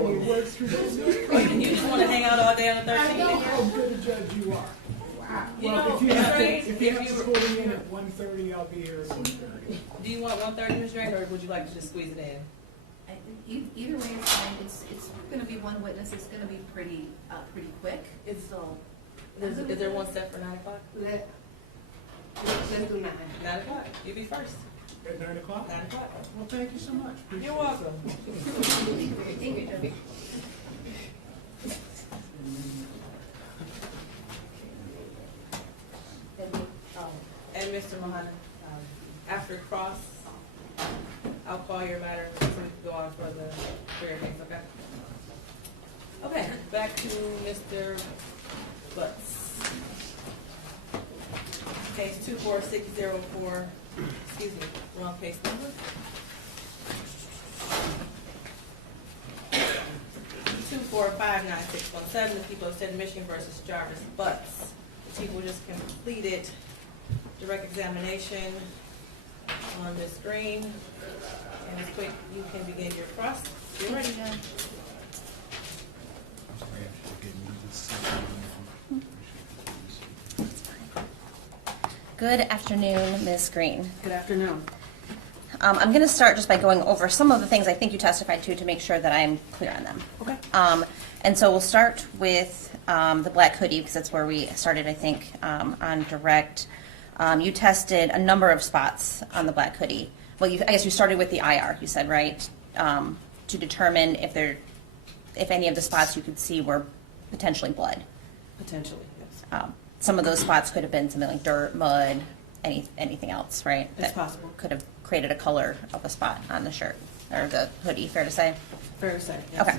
we work through this? You just want to hang out all day on the I know 13th? how good a judge you are. You Well, know, if you have Ms. to, Drain, pull me in at 1:30, I'll be here at 1:30. do you want 1:30, Ms. Drain, or would you like to just squeeze it in? Either way is fine. It's gonna be one witness. It's gonna be pretty quick. So, Is there one set for 9 o'clock? Let's do 9. 9 o'clock, you be first. At 9 o'clock? 9 o'clock. Well, thank you so much. Appreciate You're it. welcome. And Mr. Mohan, after cross, I'll call your matter so we can go on for your case, okay? Okay, back to Mr. Butts. Case 24604, excuse me, wrong case number. 2459617, the people of the state of Michigan versus Jarvis Butts. The people just completed direct examination on this screen. And as quick, you can begin your cross. You're ready now. Good afternoon, Ms. Green. Good afternoon. I'm going to start just by going over some of the things I think you testified to make sure that I'm clear on them. Okay. And so we'll start with the black hoodie because that's where we started, I think, on direct. You tested a number of spots on the black hoodie. Well, I guess you started with the IR, you said, right? To determine if any of the spots you could see were potentially blood. Potentially, yes. Some of those spots could have been something like dirt, mud, anything else, right? It's That possible. could have created a color of a spot on the shirt or the hoodie, fair to say? Fair to say, yes. Okay.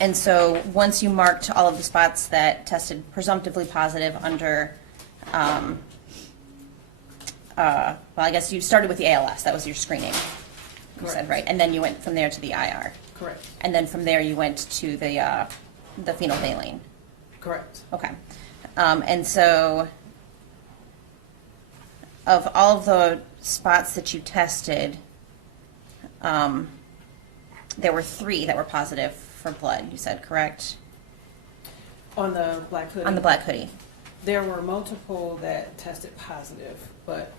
And so once you marked all of the spots that tested presumptively positive under, well, I guess you started with the ALS, that was your screening. You said, Correct. right? And then you went from there to the IR. Correct. And then from there you went to the phenolphthalein. Correct. Okay. And so of all of the spots that you tested, there were 3 that were positive for blood, you said, correct? On the black hoodie? On the black hoodie. There were multiple that tested positive, but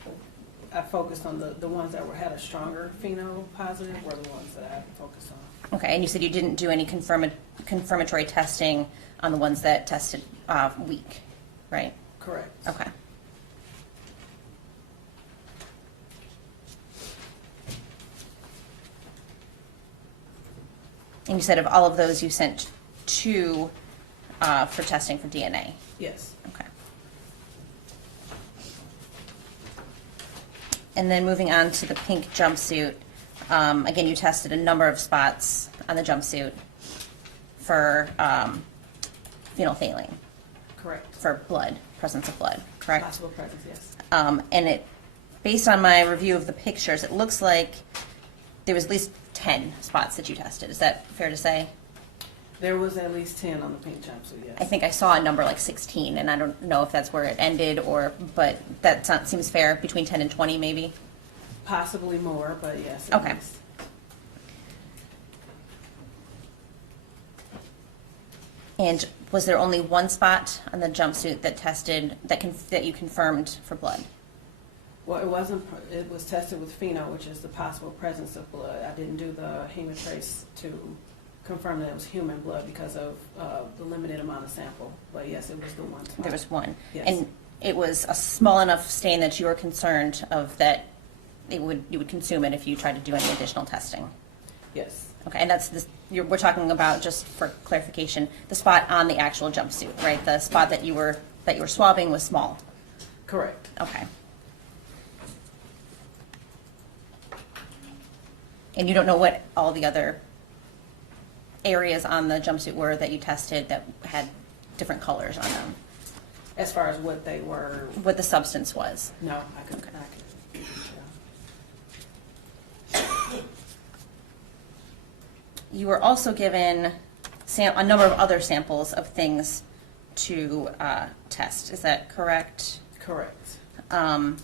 I focused on the ones that had a stronger pheno positive were the ones that I focused on. Okay, and you said you didn't do any confirmatory testing on the ones that tested weak, right? Correct. Okay. And you said of all of those, you sent 2 for testing for DNA. Yes. Okay. And then moving on to the pink jumpsuit, again, you tested a number of spots on the jumpsuit for phenolphthalein, Correct. for blood, presence of blood, correct? Possible presence, yes. And it, based on my review of the pictures, it looks like there was at least 10 spots that you tested. Is that fair to say? There was at least 10 on the pink jumpsuit, yes. I think I saw a number like 16, and I don't know if that's where it ended, or, but that seems fair, between 10 and 20 maybe? Possibly more, but yes. Okay. At least. And was there only one spot on the jumpsuit that tested, that you confirmed for blood? Well, it wasn't, it was tested with pheno, which is the possible presence of blood. I didn't do the hemotrace to confirm that it was human blood because of the limited amount of sample. But yes, it was the one spot. There was one. Yes. And it was a small enough stain that you were concerned of that you would consume it if you tried to do any additional testing? Yes. Okay, and that's we're talking about, just for clarification, the spot on the actual jumpsuit, right? The spot that you were swabbing was small. Correct. Okay. And you don't know what all the other areas on the jumpsuit were that you tested that had different colors on them? As far as what they were. What the substance was? No, I couldn't. Okay. You were also given a number of other samples of things to test. Is that correct? Correct. I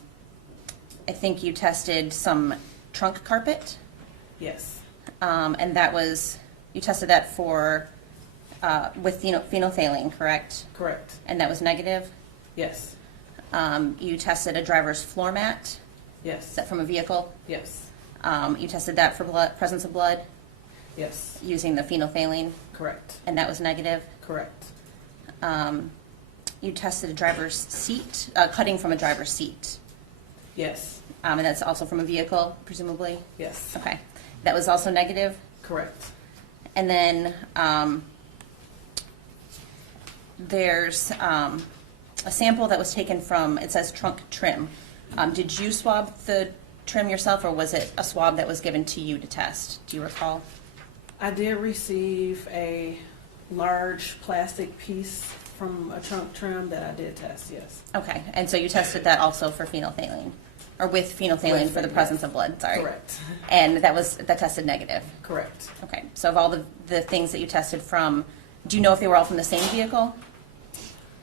think you tested some trunk carpet. Yes. And that was, you tested that for, with phenolphthalein, correct? Correct. And that was negative? Yes. You tested a driver's floor mat. Yes. Is that from a vehicle? Yes. You tested that for presence of blood? Yes. Using the phenolphthalein? Correct. And that was negative? Correct. You tested a driver's seat, cutting from a driver's seat? Yes. And that's also from a vehicle, presumably? Yes. Okay. That was also negative? Correct. And then there's a sample that was taken from, it says trunk trim. Did you swab the trim yourself, or was it a swab that was given to you to test? Do you recall? I did receive a large plastic piece from a trunk trim that I did test, yes. Okay, and so you tested that also for phenolphthalein, or with phenolphthalein for the presence of blood, sorry. Correct. And that tested negative? Correct. Okay, so of all the things that you tested from, do you know if they were all from the same vehicle?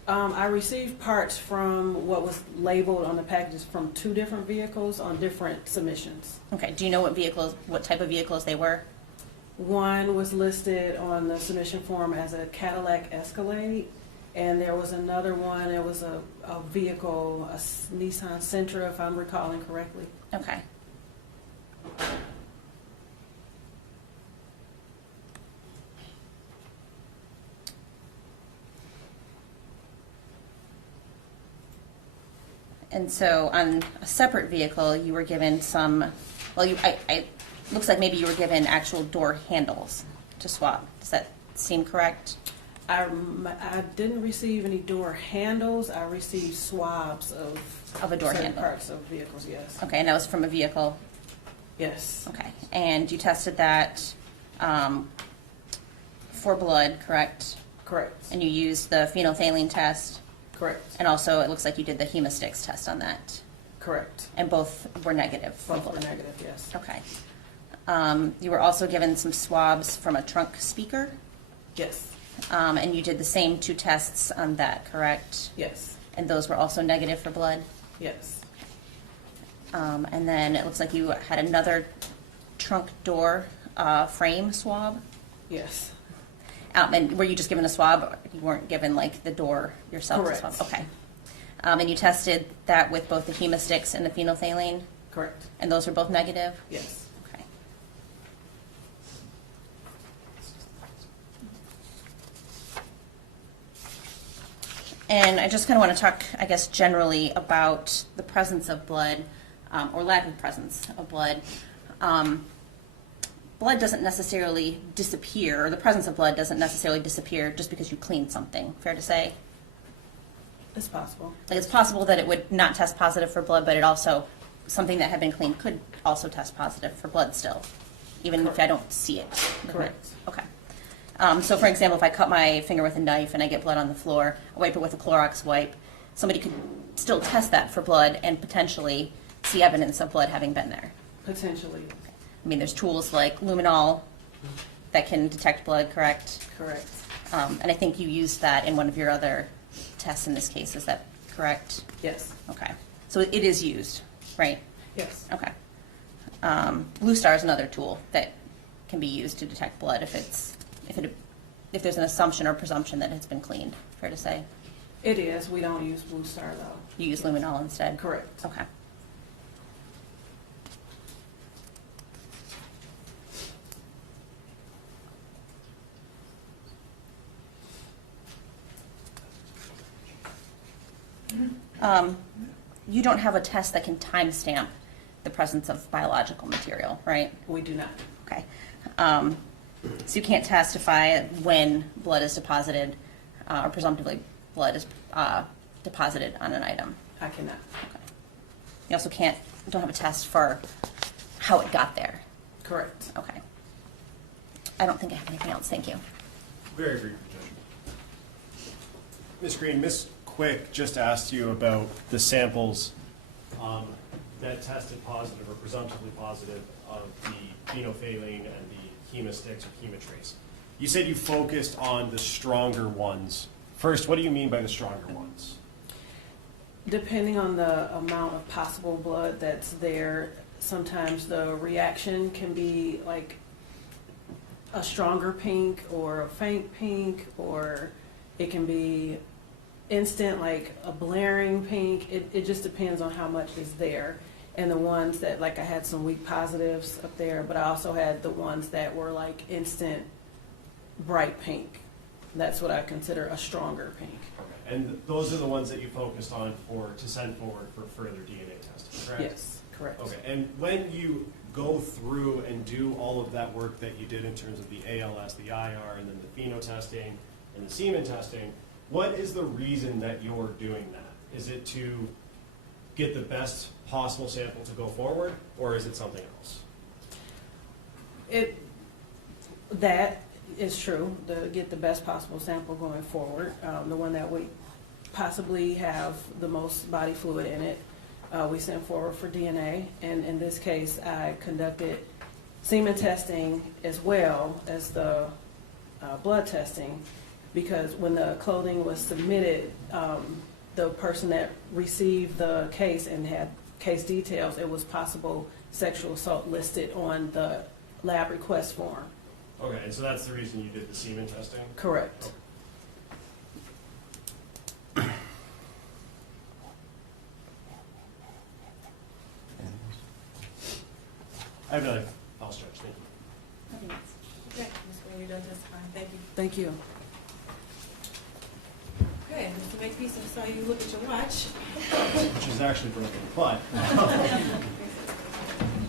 I received parts from what was labeled on the packages from 2 different vehicles on different submissions. Okay, do you know what type of vehicles they were? One was listed on the submission form as a Cadillac Escalade, and there was another one, it was a vehicle, a Nissan Sentra, if I'm recalling correctly. Okay. And so on a separate vehicle, you were given some, well, looks like maybe you were given actual door handles to swap. Does that seem correct? I didn't receive any door handles. I received swabs of a door certain handle. parts of vehicles, yes. Okay, and that was from a vehicle? Yes. Okay, and you tested that for blood, correct? Correct. And you used the phenolphthalein test? Correct. And also, it looks like you did the hemostix test on that? Correct. And both were negative? Both were negative, yes. Okay. You were also given some swabs from a trunk speaker? Yes. And you did the same 2 tests on that, correct? Yes. And those were also negative for blood? Yes. And then it looks like you had another trunk door frame swab? Yes. And were you just given a swab? Or you weren't given like the door yourself? Correct. To swab? Okay. And you tested that with both the hemostix and the phenolphthalein? Correct. And those were both negative? Yes. Okay. And I just kind of want to talk, I guess, generally about the presence of blood, or lack of presence of blood. blood doesn't necessarily disappear, or the presence of blood doesn't necessarily disappear just because you cleaned something. Fair to say? It's possible. Like, it's possible that it would not test positive for blood, but it also, something that had been cleaned could also test positive for blood still, even if I don't see it. Correct. Okay. So for example, if I cut my finger with a knife and I get blood on the floor, I wipe it with a Clorox wipe, somebody could still test that for blood and potentially see evidence of blood having been there. Potentially. I mean, there's tools like luminol that can detect blood, correct? Correct. And I think you used that in one of your other tests in this case, is that correct? Yes. Okay. So it is used, right? Yes. Okay. Blue Star is another tool that can be used to detect blood if there's an assumption or presumption that it's been cleaned. Fair to say? It is. We don't use Blue Star though. You use luminol instead? Correct. Okay. You don't have a test that can timestamp the presence of biological material, right? We do not. Okay. So you can't testify when blood is deposited, or presumptively blood is deposited on an item. I cannot. Okay. You also don't have a test for how it got there. Correct. Okay. I don't think I have anything else. Thank you. Very brief, Judge. Ms. Green, Ms. Quick just asked you about the samples that tested positive or presumptively positive of the phenolphthalein and the hemosticks or hemotrace. You said you focused on the stronger ones. First, what do you mean by the stronger ones? Depending on the amount of possible blood that's there, sometimes the reaction can be like a stronger pink or a faint pink, or it can be instant, like a blaring pink. It just depends on how much is there. And the ones that, like, I had some weak positives up there, but I also had the ones that were like instant bright pink. That's what I consider a stronger pink. Okay. And those are the ones that you focused on to send forward for further DNA testing, correct? Yes, correct. Okay. And when you go through and do all of that work that you did in terms of the ALS, the IR, and then the pheno testing and the semen testing, what is the reason that you're doing that? Is it to get the best possible sample to go forward, or is it something else? That is true, to get the best possible sample going forward, the one that we possibly have the most body fluid in it. We sent forward for DNA, and in this case, I conducted semen testing as well as the blood testing, because when the clothing was submitted, the person that received the case and had case details, it was possible sexual assault listed on the lab request form. Okay, and so that's the reason you did the semen testing? Correct. Okay. I have nothing else, Judge. Thank you. Okay, Ms. Green, you're done testifying. Thank you. Thank you. Okay, Mr. Makepeace, I saw you look at your watch. Which is actually broken, but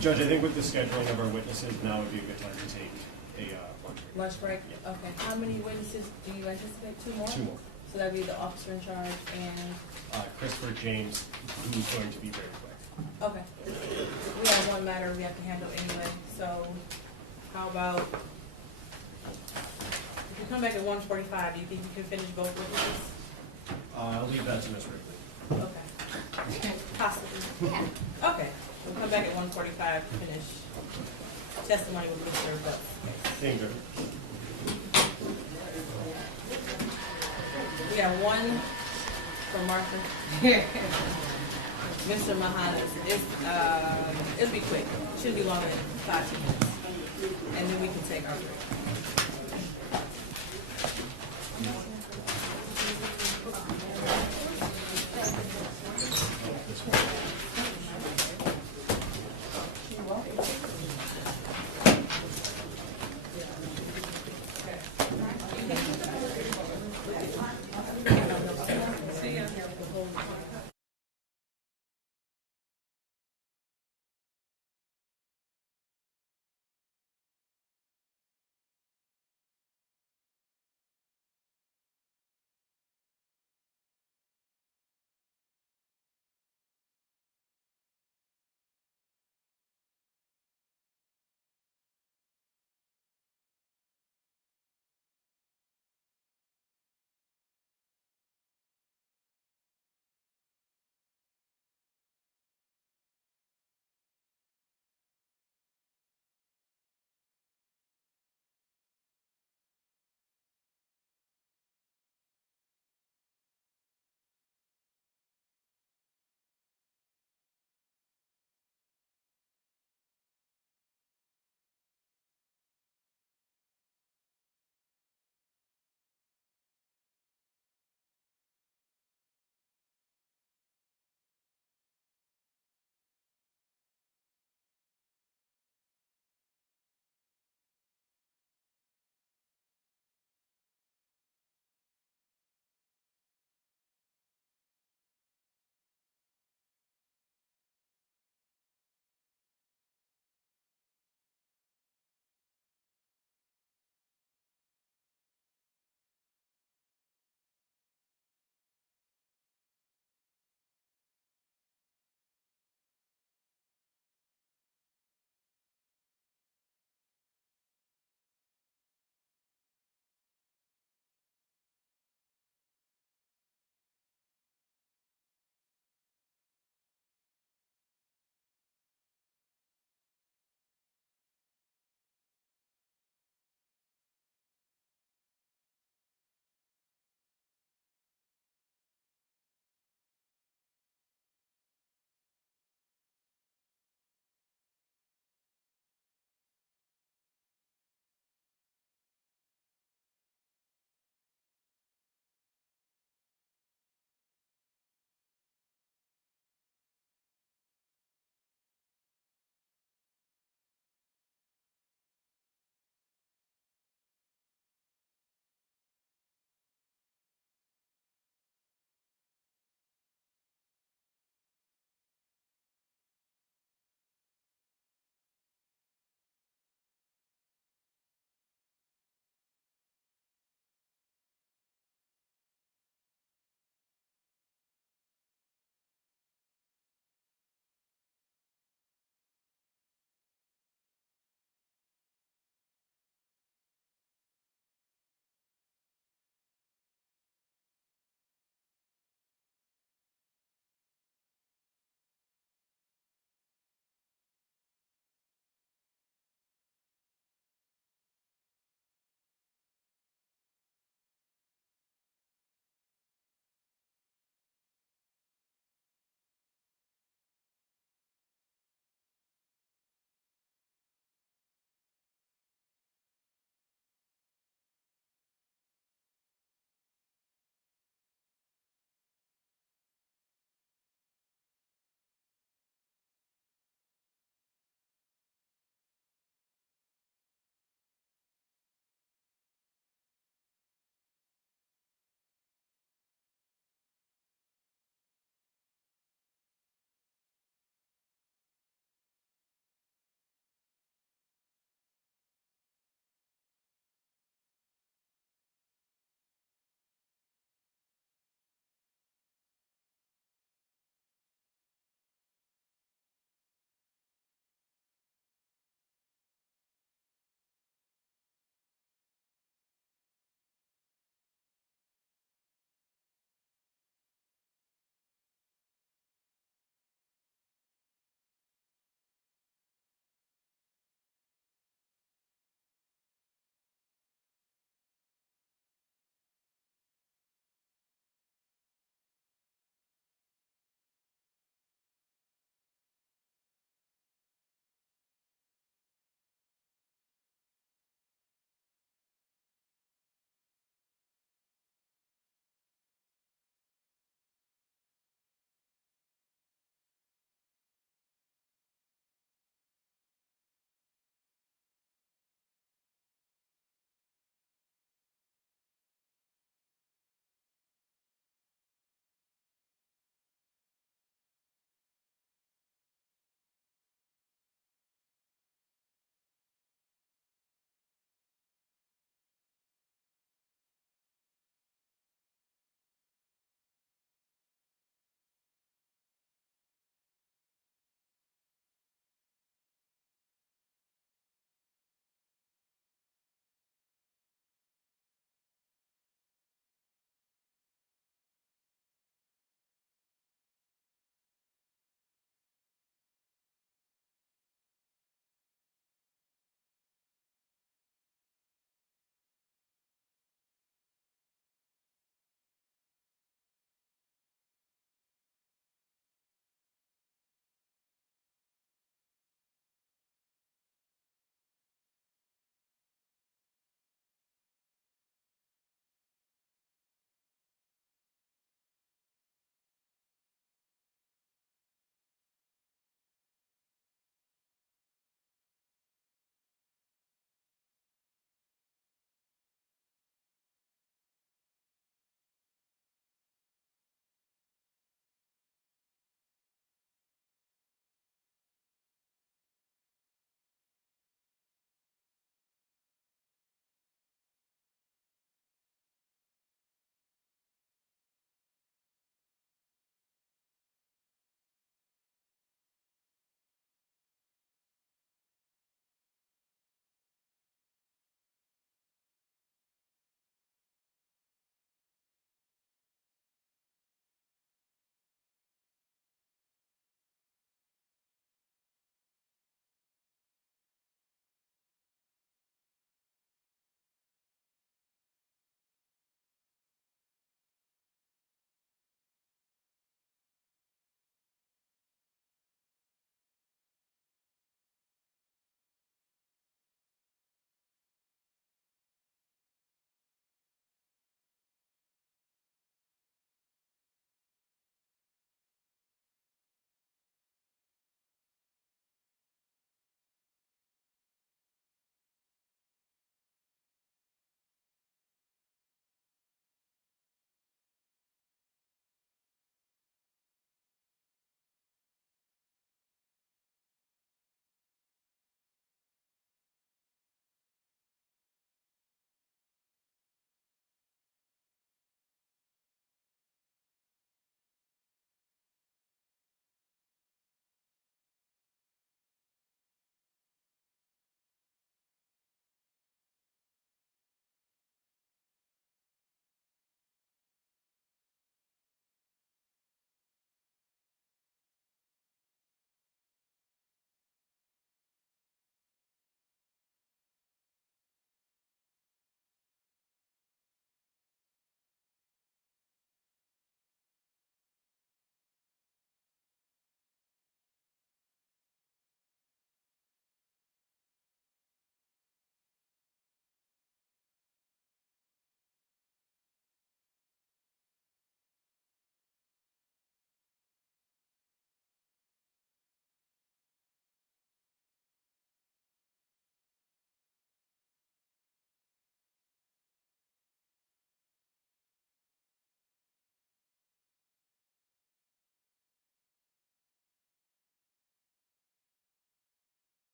Judge, I think with the scheduling of our witnesses, now would be a good time to take a lunch break. Lunch break? Yeah. Okay. How many witnesses do you anticipate? Two more? Two more. So that'd be the officer in charge and, Christopher James, who's going to be very quick. okay. We have one matter we have to handle anyway, so how about, if you come back at 1:45, do you think you can finish both witnesses? I'll leave that to Ms. Wrigley. Okay. Possibly. Yeah. Okay. We'll come back at 1:45, finish. Testimony will be served up. Thank you. We have one for Martha. Mr. Mahanas. It'll be quick. Shouldn't be longer than 5 minutes. And then we can take our break.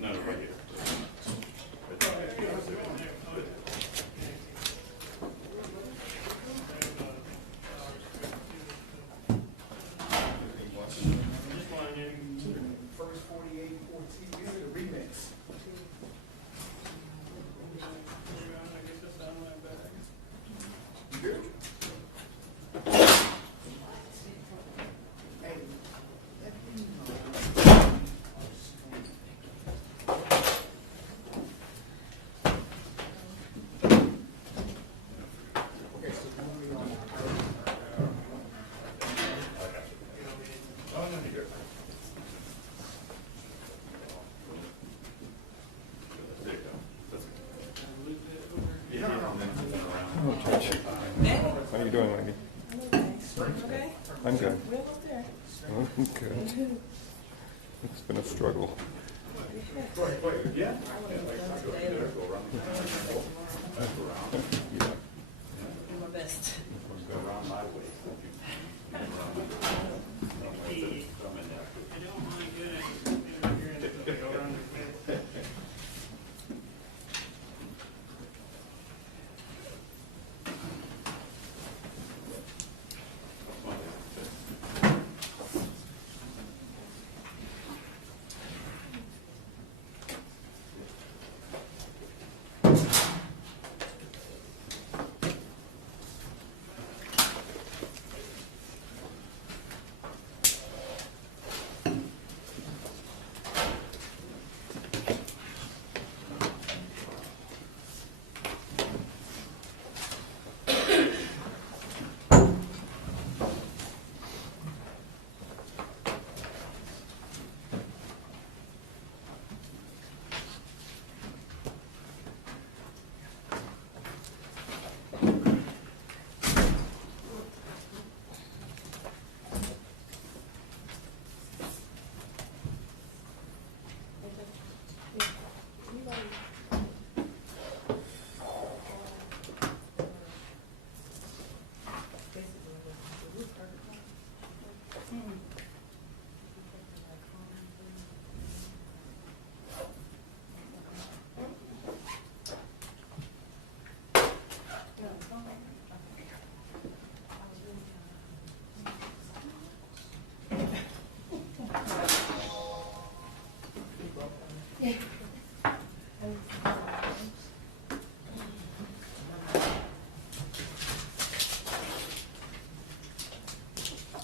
No, right here. First 48, 14, these are the remix. How are you doing, lady? Okay. I'm good. We're almost there. I'm good. It's been a struggle. Yeah. Yeah. Do my best.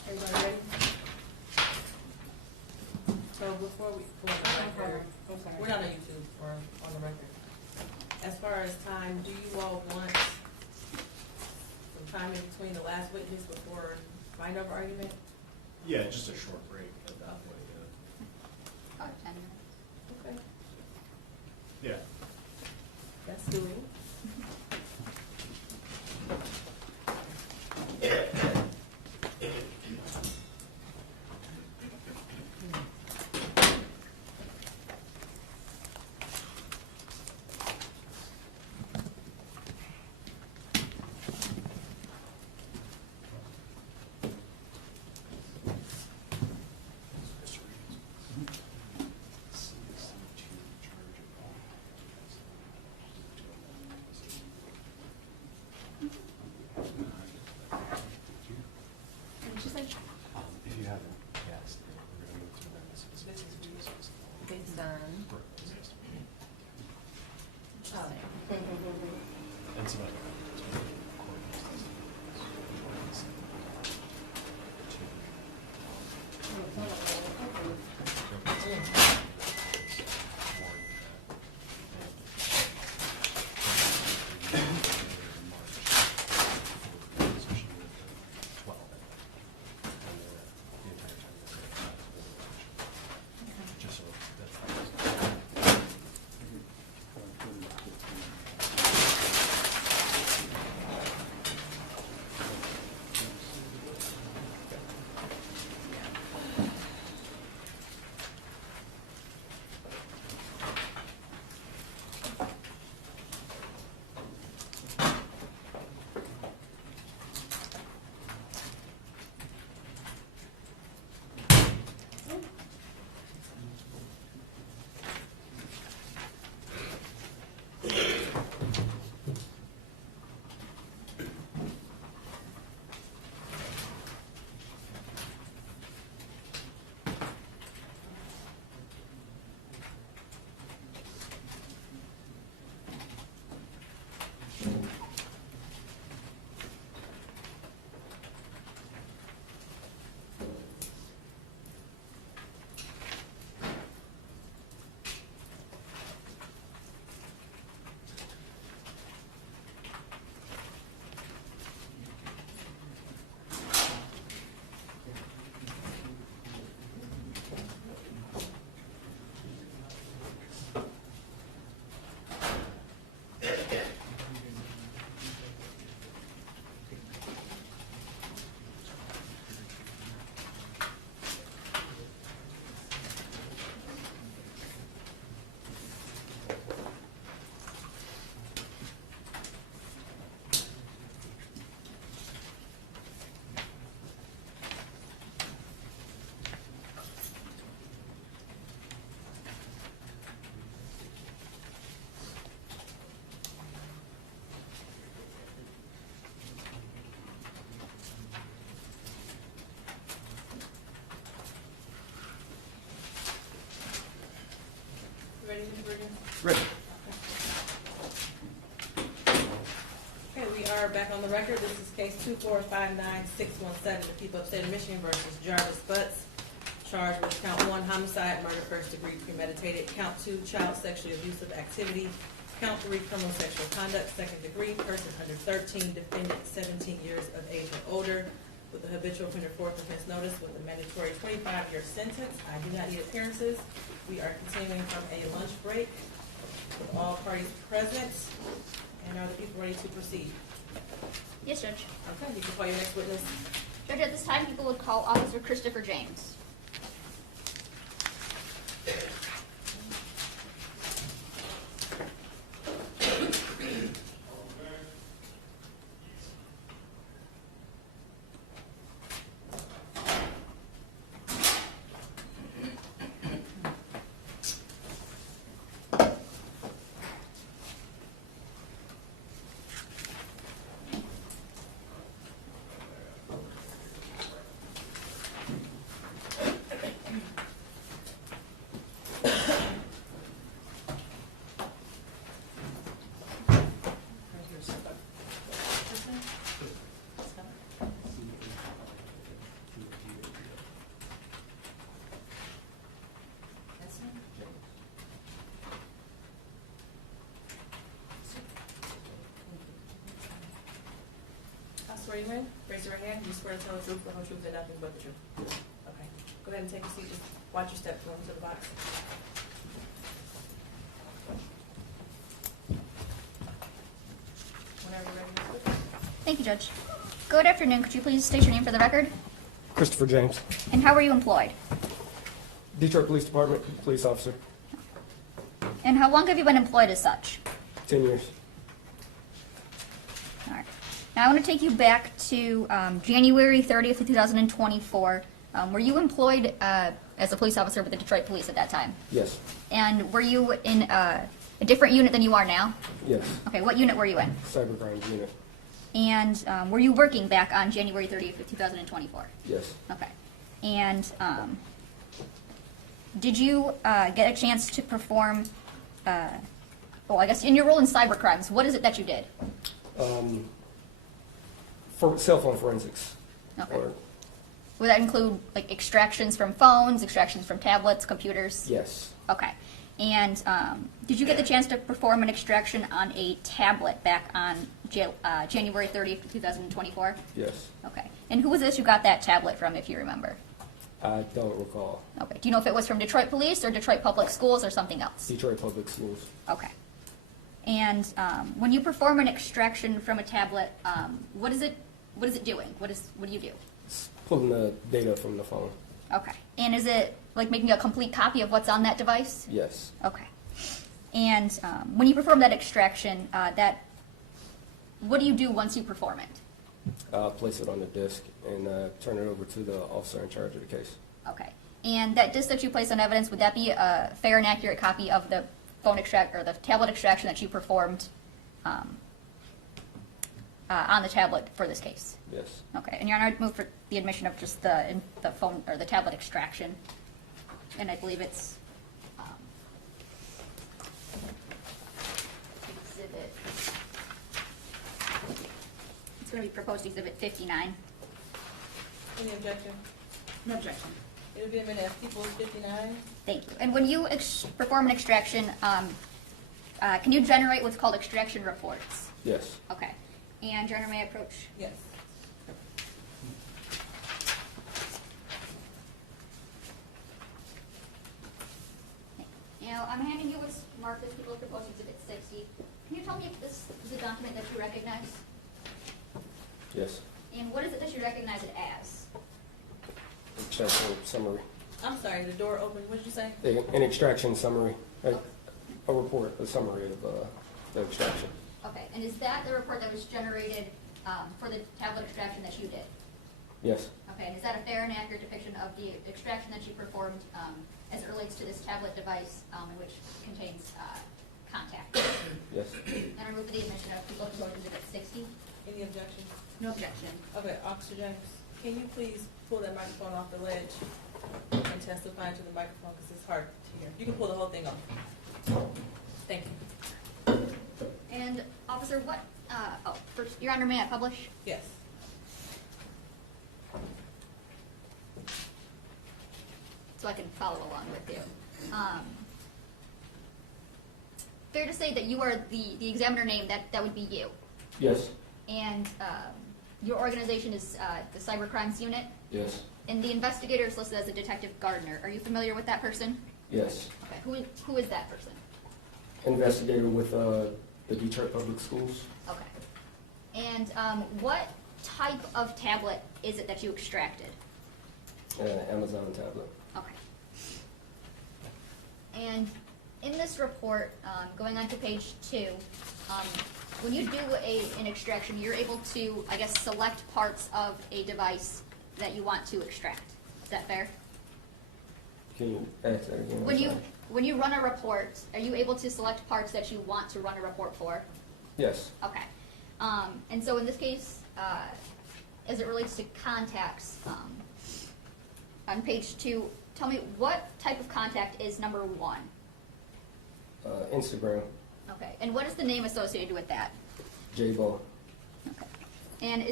Everybody ready? So before we go on the record, we're not on YouTube or on the record. As far as time, do you all want some time in between the last witness before find over argument? Yeah, just a short break at that point, About 10 minutes. Okay. yeah. That's doing. If you haven't, yes, we're gonna move to the It's done. And so just so that's Ready. Okay, we are back on the record. This is case 2459617, the people of the state of Michigan versus Jarvis Butts. Charged with count 1, homicide, murder, first degree, premeditated. Count 2, child sexually abusive activity. Count 3, criminal sexual conduct, second degree, person under 13, defendant 17 years of age or older, with a habitual offender fourth offense notice with a mandatory 25-year sentence. I do not need appearances. We are continuing from a lunch break with all parties present. And are the people ready to proceed? Yes, Judge. Okay, you can call your next witness. Judge, at this time, people would call Officer Christopher James. I swear you in. Raise your hand. You swear to tell the truth, the whole truth, and nothing but the truth. Okay. Go ahead and take a seat. Just watch your steps going to the box. Whenever you're ready. Thank you, Judge. Good afternoon. Could you please state your name for the record? Christopher James, And how were you employed? Detroit Police Department, police officer, And how long have you been employed as such? 10 years. All right. Now I want to take you back to January 30th of 2024. Were you employed as a police officer with the Detroit Police at that time? Yes. And were you in a different unit than you are now? Yes. Okay, what unit were you in? Cybercrime unit. And were you working back on January 30th of 2024? Yes. Okay. And did you get a chance to perform, well, I guess in your role in cybercrimes, what is it that you did? For cell phone forensics. Okay. Or, Would that include like extractions from phones, extractions from tablets, computers? yes. Okay. And did you get the chance to perform an extraction on a tablet back on January 30th, 2024? Yes. Okay. And who was this you got that tablet from, if you remember? I don't recall. Okay. Do you know if it was from Detroit Police or Detroit Public Schools or something else? Detroit Public Schools. Okay. And when you perform an extraction from a tablet, what is it doing? What do you do? It's pulling the data from the phone. Okay. And is it like making a complete copy of what's on that device? Yes. Okay. And when you perform that extraction, what do you do once you perform it? Place it on the disk and turn it over to the officer in charge of the case. Okay. And that disk that you place on evidence, would that be a fair and accurate copy of the phone extract or the tablet extraction that you performed on the tablet for this case? Yes. Okay. And Your Honor, I'd move for the admission of just the phone or the tablet extraction, and I believe it's exhibit. It's going to be proposed exhibit 59. Any objection? No objection. It'll be a minute. People's 59. Thank you. And when you perform an extraction, can you generate what's called extraction reports? Yes. Okay. And Your Honor, may I approach? Yes. Now, I'm handing you what's marked as People's Proposed Exhibit 60. Can you tell me if this is a document that you recognize? Yes. And what is it that you recognize it as? Extraction summary. I'm sorry, the door opened. What did you say? An extraction summary. A report, a summary of the extraction. Okay. And is that the report that was generated for the tablet extraction that you did? Yes. Okay. And is that a fair and accurate depiction of the extraction that you performed as it relates to this tablet device which contains contact? Yes. And I move for the admission of People's Proposed Exhibit 60. Any objection? No objection. Okay, Officer James, can you please pull that microphone off the ledge and testify into the microphone because it's hard to hear. You can pull the whole thing off. Thank you. And officer, what, first, Your Honor, may I publish? Yes. So I can follow along with you. Fair to say that you are the examiner name, that would be you. Yes. And your organization is the Cyber Crimes Unit? Yes. And the investigator is listed as a Detective Gardner. Are you familiar with that person? Yes. Okay, who is that person? Investigator with the Detroit Public Schools. Okay. And what type of tablet is it that you extracted? Amazon tablet. Okay. And in this report, going on to page 2, when you do an extraction, you're able to, I guess, select parts of a device that you want to extract. Is that fair? Can you ask that again? When you run a report, are you able to select parts that you want to run a report for? Yes. Okay. And so in this case, as it relates to contacts, on page 2, tell me what type of contact is number 1? Instagram. Okay. And what is the name associated with that? J-Bo. Okay. And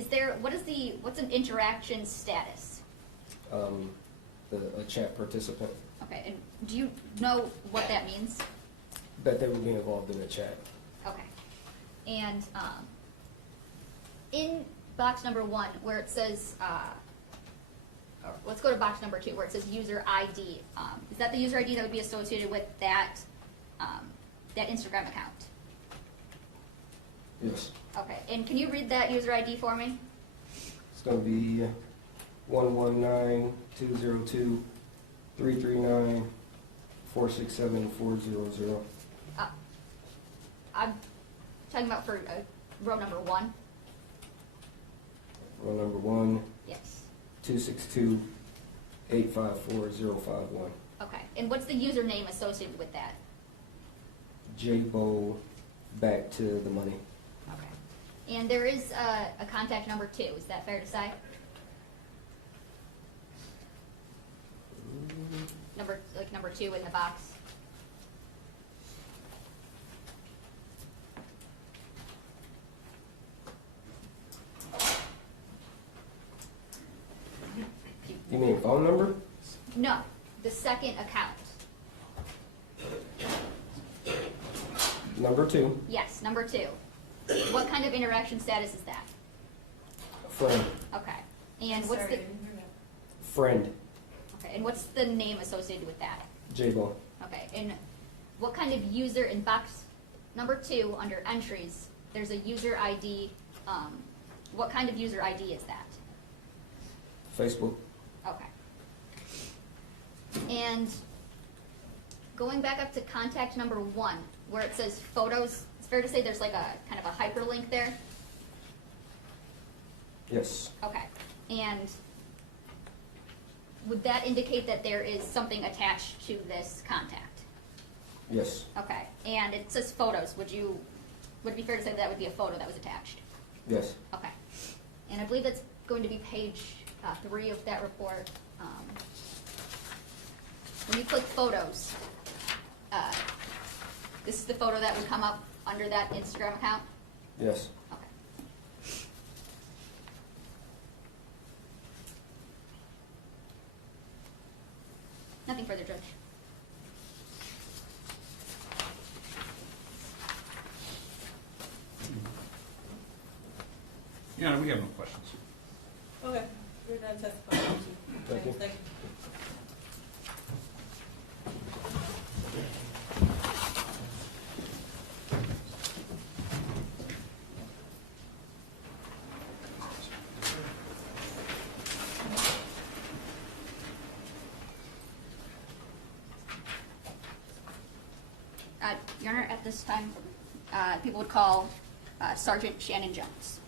what's an interaction status? A chat participant. Okay. And do you know what that means? That they would be involved in a chat. Okay. And in box number 1, where it says, or let's go to box number 2, where it says user ID. Is that the user ID that would be associated with that Instagram account? Yes. Okay. And can you read that user ID for me? It's going to be 119-202-339-467-400. I'm talking about for row number 1. Row number 1. Yes. 262-854-051. Okay. And what's the username associated with that? J-Bo back to the money. Okay. And there is a contact number 2. Is that fair to say? Number 2 in the box. You mean phone number? No, the second account. Number 2. Yes, number 2. What kind of interaction status is that? Friend. Okay. And what's the Friend. okay? And what's the name associated with that? J-Bo. Okay. And what kind of user in box number 2 under entries? There's a user ID. What kind of user ID is that? Facebook. Okay. And going back up to contact number 1, where it says photos, it's fair to say there's like a kind of a hyperlink there? Yes. Okay. And would that indicate that there is something attached to this contact? Yes. Okay. And it says photos. Would it be fair to say that would be a photo that was attached? Yes. Okay. And I believe that's going to be page 3 of that report. When you click photos, this is the photo that would come up under that Instagram account? Yes. Okay. Nothing further, Judge. Your Honor, we have no questions. Okay. You're done testifying. Thank you. Thank you. Your Honor, at this time, people would call Sergeant Shannon Jones.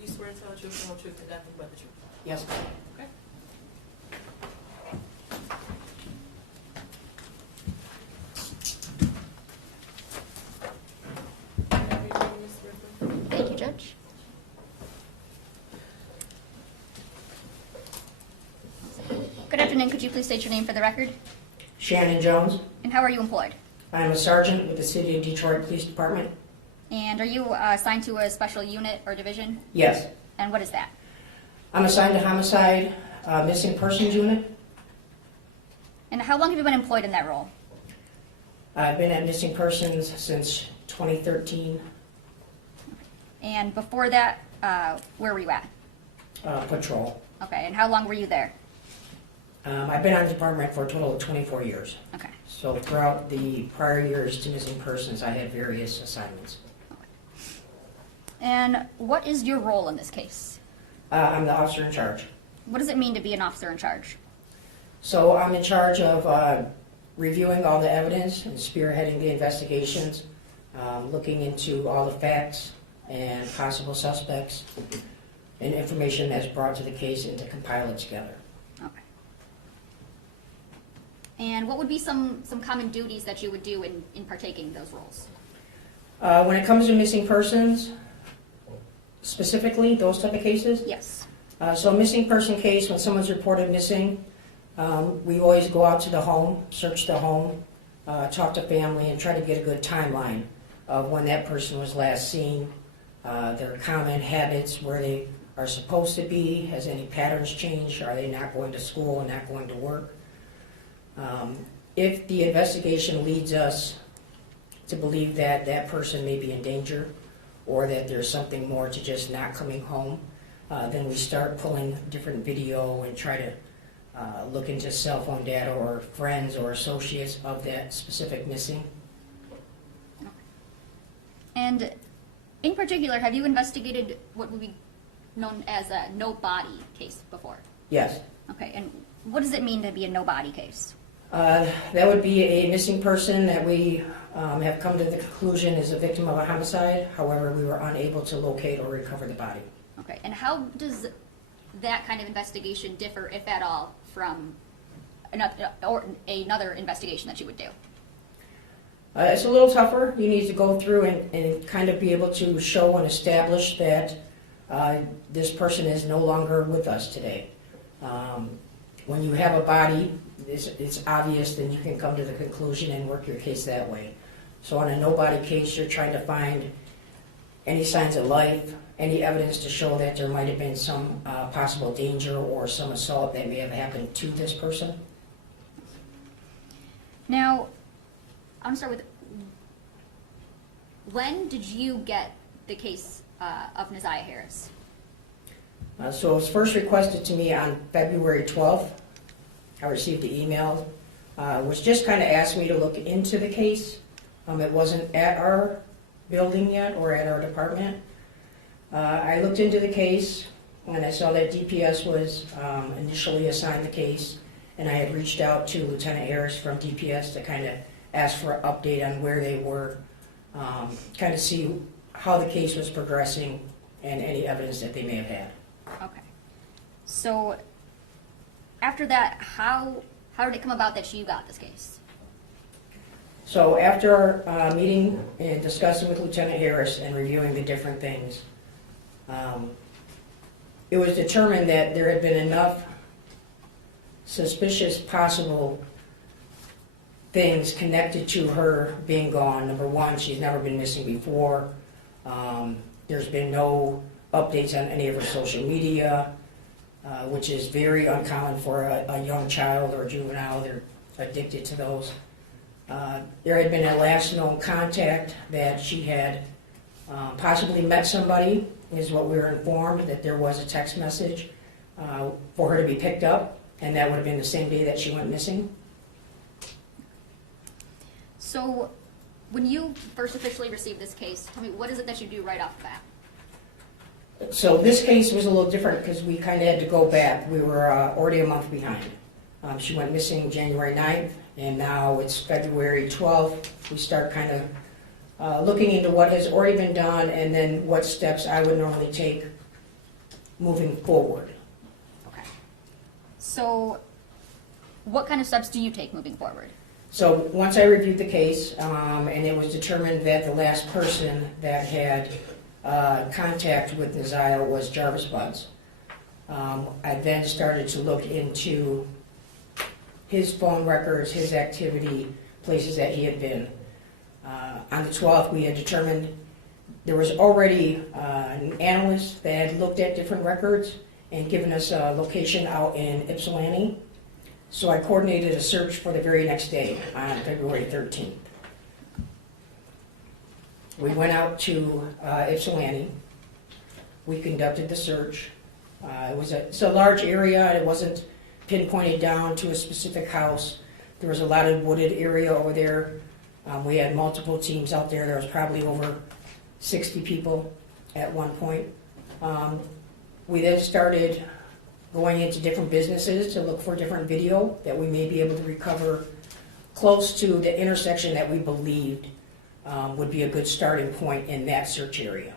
You swear to tell the truth, the whole truth, and nothing but the truth? Yes. Okay. evening. Could you please state your name for the record? Shannon Jones. And how are you employed? I am a sergeant with the City of Detroit Police Department. And are you assigned to a special unit or division? Yes. And what is that? I'm assigned to homicide, missing persons unit. And how long have you been employed in that role? I've been at missing persons since 2013. And before that, where were you at? Patrol. Okay, and how long were you there? I've been on the department for a total of 24 years. Okay. So throughout the prior years to missing persons, I had various assignments. And what is your role in this case? I'm the officer in charge. What does it mean to be an officer in charge? So I'm in charge of reviewing all the evidence and spearheading the investigations, looking into all the facts and possible suspects and information that's brought to the case and to compile it together. Okay. And what would be some common duties that you would do in partaking those roles? When it comes to missing persons, specifically those type of cases? Yes. So a missing person case, when someone's reported missing, we always go out to the home, search the home, talk to family, and try to get a good timeline of when that person was last seen, their common habits, where they are supposed to be, has any patterns changed, are they not going to school and not going to work. If the investigation leads us to believe that that person may be in danger or that there's something more to just not coming home, then we start pulling different video and try to look into cell phone data or friends or associates of that specific missing. And in particular, have you investigated what would be known as a no-body case before? Yes. Okay, and what does it mean to be a no-body case? That would be a missing person that we have come to the conclusion is a victim of a homicide. However, we were unable to locate or recover the body. Okay, and how does that kind of investigation differ, if at all, from another investigation that you would do? It's a little tougher. You need to go through and kind of be able to show and establish that this person is no longer with us today. When you have a body, it's obvious, then you can come to the conclusion and work your case that way. So on a no-body case, you're trying to find any signs of life, any evidence to show that there might have been some possible danger or some assault that may have happened to this person. Now, I'm going to start with, when did you get the case of Neziah Harris? So it was first requested to me on February 12th. I received the email, which just kind of asked me to look into the case. It wasn't at our building yet or at our department. I looked into the case and I saw that DPS was initially assigned the case, and I had reached out to Lieutenant Harris from DPS to kind of ask for an update on where they were, kind of see how the case was progressing and any evidence that they may have had. Okay. So, after that, how did it come about that you got this case? So after our meeting and discussing with Lieutenant Harris and reviewing the different things, it was determined that there had been enough suspicious possible things connected to her being gone. Number one, she's never been missing before. There's been no updates on any of her social media, which is very uncommon for a young child or a juvenile. They're addicted to those. There had been a last known contact that she had possibly met somebody, is what we were informed, that there was a text message for her to be picked up, and that would have been the same day that she went missing. So, when you first officially received this case, tell me, what is it that you do right off the bat? So this case was a little different because we kind of had to go back. We were already a month behind. She went missing January 9th, and now it's February 12th. We start kind of looking into what has already been done and then what steps I would normally take moving forward. Okay. So, what kind of steps do you take moving forward? So once I reviewed the case, and it was determined that the last person that had contact with Neziah was Jarvis Buds, I then started to look into his phone records, his activity, places that he had been. On the 12th, we had determined there was already an analyst that had looked at different records and given us a location out in Ypsilanti. So I coordinated a search for the very next day on February 13th. We went out to Ypsilanti. We conducted the search. It's a large area. It wasn't pinpointed down to a specific house. There was a lot of wooded area over there. We had multiple teams out there. There was probably over 60 people at one point. We then started going into different businesses to look for different video that we may be able to recover close to the intersection that we believed would be a good starting point in that search area.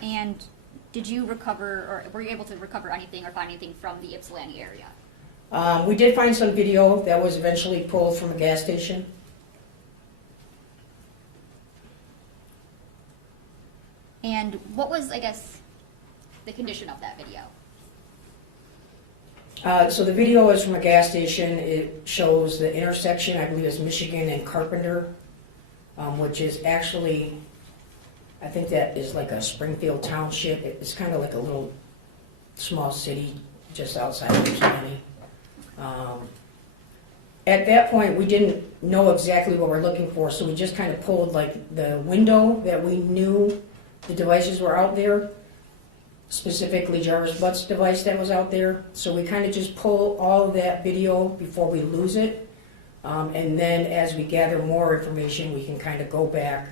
And did you recover, or were you able to recover anything or find anything from the Ypsilanti area? We did find some video that was eventually pulled from a gas station. And what was, I guess, the condition of that video? So the video is from a gas station. It shows the intersection, I believe it's Michigan and Carpenter, which is actually, I think that is like a Springfield township. It's kind of like a little small city just outside of Ypsilanti. At that point, we didn't know exactly what we're looking for, so we just kind of pulled like the window that we knew the devices were out there, specifically Jarvis Butt's device that was out there. So we kind of just pull all of that video before we lose it. And then as we gather more information, we can kind of go back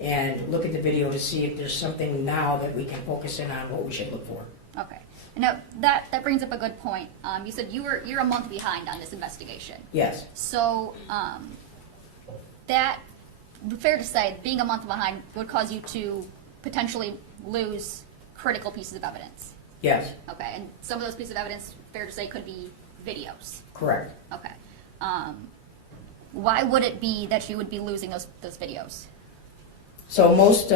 and look at the video to see if there's something now that we can focus in on what we should look for. Okay. Now, that brings up a good point. You said you're a month behind on this investigation. Yes. So, that, fair to say, being a month behind would cause you to potentially lose critical pieces of evidence. Yes. Okay, and some of those pieces of evidence, fair to say, could be videos. Correct. Okay. Why would it be that you would be losing those videos? So most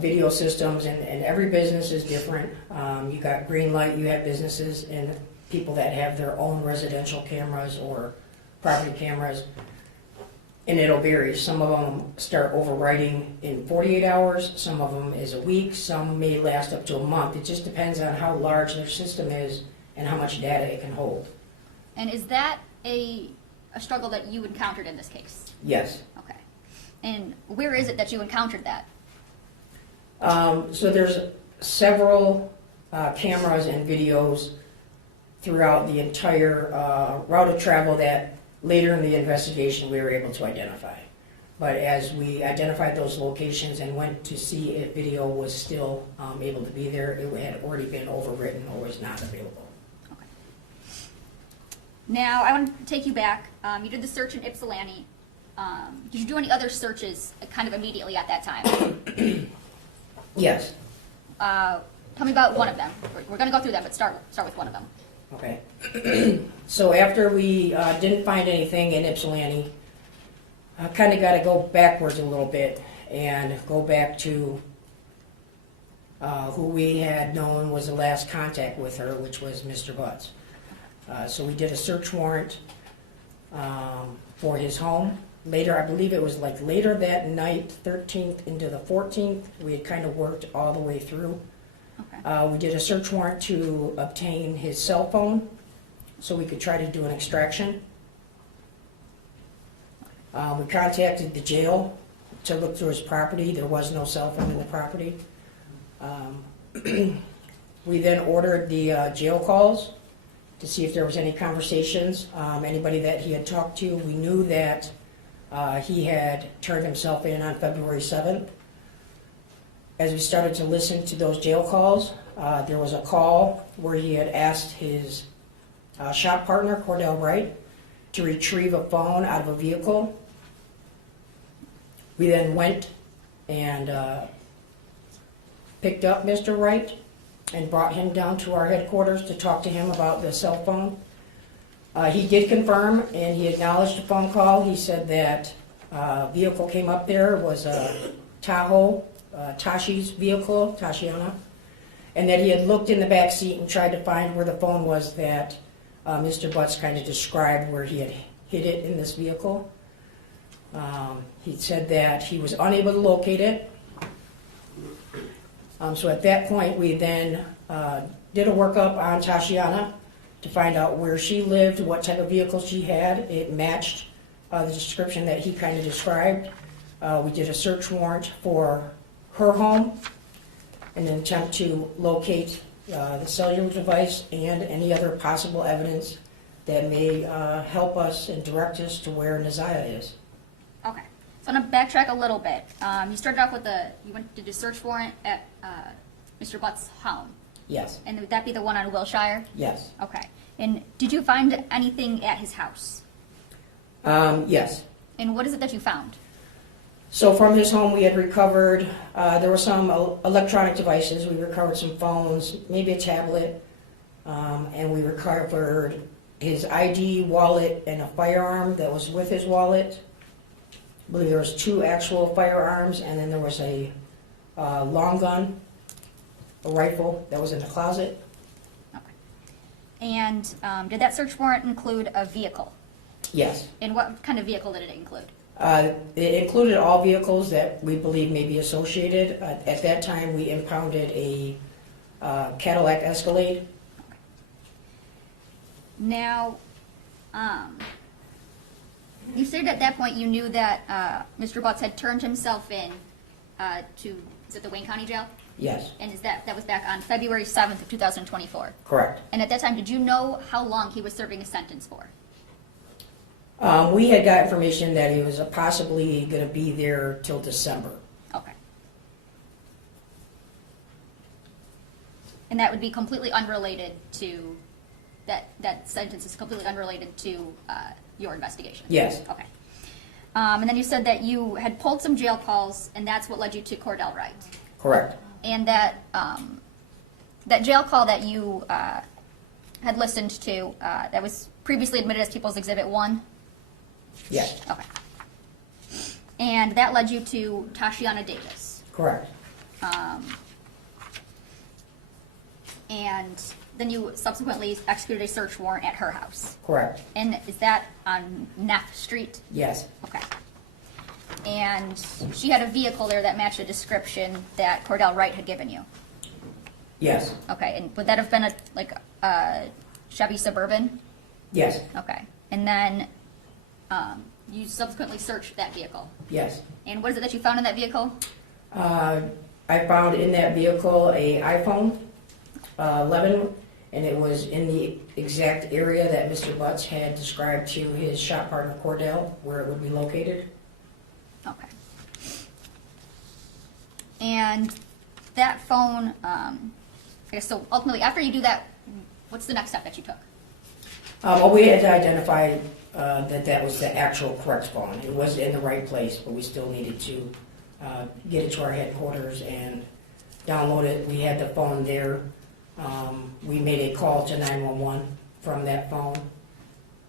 video systems, and every business is different. You got green light, you have businesses and people that have their own residential cameras or property cameras, and it'll vary. Some of them start overwriting in 48 hours, some of them is a week, some may last up to a month. It just depends on how large their system is and how much data it can hold. And is that a struggle that you encountered in this case? Yes. Okay. And where is it that you encountered that? So there's several cameras and videos throughout the entire route of travel that later in the investigation we were able to identify. But as we identified those locations and went to see if video was still able to be there, it had already been overwritten or was not available. Okay. Now, I want to take you back. You did the search in Ypsilanti. Did you do any other searches kind of immediately at that time? Yes. Tell me about one of them. We're going to go through them, but start with one of them. Okay. So after we didn't find anything in Ypsilanti, I kind of got to go backwards a little bit and go back to who we had known was the last contact with her, which was Mr. Butts. So we did a search warrant for his home. Later, I believe it was like later that night, 13th into the 14th, we had kind of worked all the way through. Okay. We did a search warrant to obtain his cell phone so we could try to do an extraction. We contacted the jail to look through his property. There was no cell phone in the property. We then ordered the jail calls to see if there was any conversations, anybody that he had talked to. We knew that he had turned himself in on February 7th. As we started to listen to those jail calls, there was a call where he had asked his shop partner, Cordell Wright, to retrieve a phone out of a vehicle. We then went and picked up Mr. Wright and brought him down to our headquarters to talk to him about the cell phone. He did confirm and he acknowledged the phone call. He said that a vehicle came up there, was a Tahoe, Tashi's vehicle, Tashiana, and that he had looked in the back seat and tried to find where the phone was that Mr. Butts kind of described where he had hid it in this vehicle. He said that he was unable to locate it. So at that point, we then did a workup on Tashiana to find out where she lived, what type of vehicle she had. It matched the description that he kind of described. We did a search warrant for her home in an attempt to locate the cellular device and any other possible evidence that may help us and direct us to where Naziah is. Okay. So I'm going to backtrack a little bit. You started off with did a search warrant at Mr. Butt's home. Yes. And would that be the one on Wilshire? Yes. Okay. And did you find anything at his house? Yes. And what is it that you found? So from his home, we had recovered, there were some electronic devices. We recovered some phones, maybe a tablet, and we recovered his ID, wallet, and a firearm that was with his wallet. I believe there was 2 actual firearms, and then there was a long gun, a rifle that was in the closet. Okay. And did that search warrant include a vehicle? Yes. And what kind of vehicle did it include? It included all vehicles that we believe may be associated. At that time, we impounded a Cadillac Escalade. Now, you said at that point you knew that Mr. Butts had turned himself in is it the Wayne County Jail? Yes. And that was back on February 7th of 2024? Correct. And at that time, did you know how long he was serving a sentence for? We had got information that he was possibly going to be there till December. Okay. And that would be completely unrelated to, that sentence is completely unrelated to your investigation? Yes. Okay. And then you said that you had pulled some jail calls, and that's what led you to Cordell Wright. Correct. And that that jail call that you had listened to, that was previously admitted as People's Exhibit 1? Yes. Okay. And that led you to Tashiana Davis? Correct. And then you subsequently executed a search warrant at her house? Correct. And is that on Neff Street? Yes. Okay. And she had a vehicle there that matched the description that Cordell Wright had given you? Yes. Okay, and would that have been a Chevy Suburban? Yes. Okay. And then you subsequently searched that vehicle? Yes. And what is it that you found in that vehicle? I found in that vehicle a iPhone 11, and it was in the exact area that Mr. Butts had described to his shop partner Cordell, where it would be located. Okay. And that phone, I guess, so ultimately, after you do that, what's the next step that you took? Well, we had to identify that was the actual correct phone. It was in the right place, but we still needed to get it to our headquarters and download it. We had the phone there. We made a call to 911 from that phone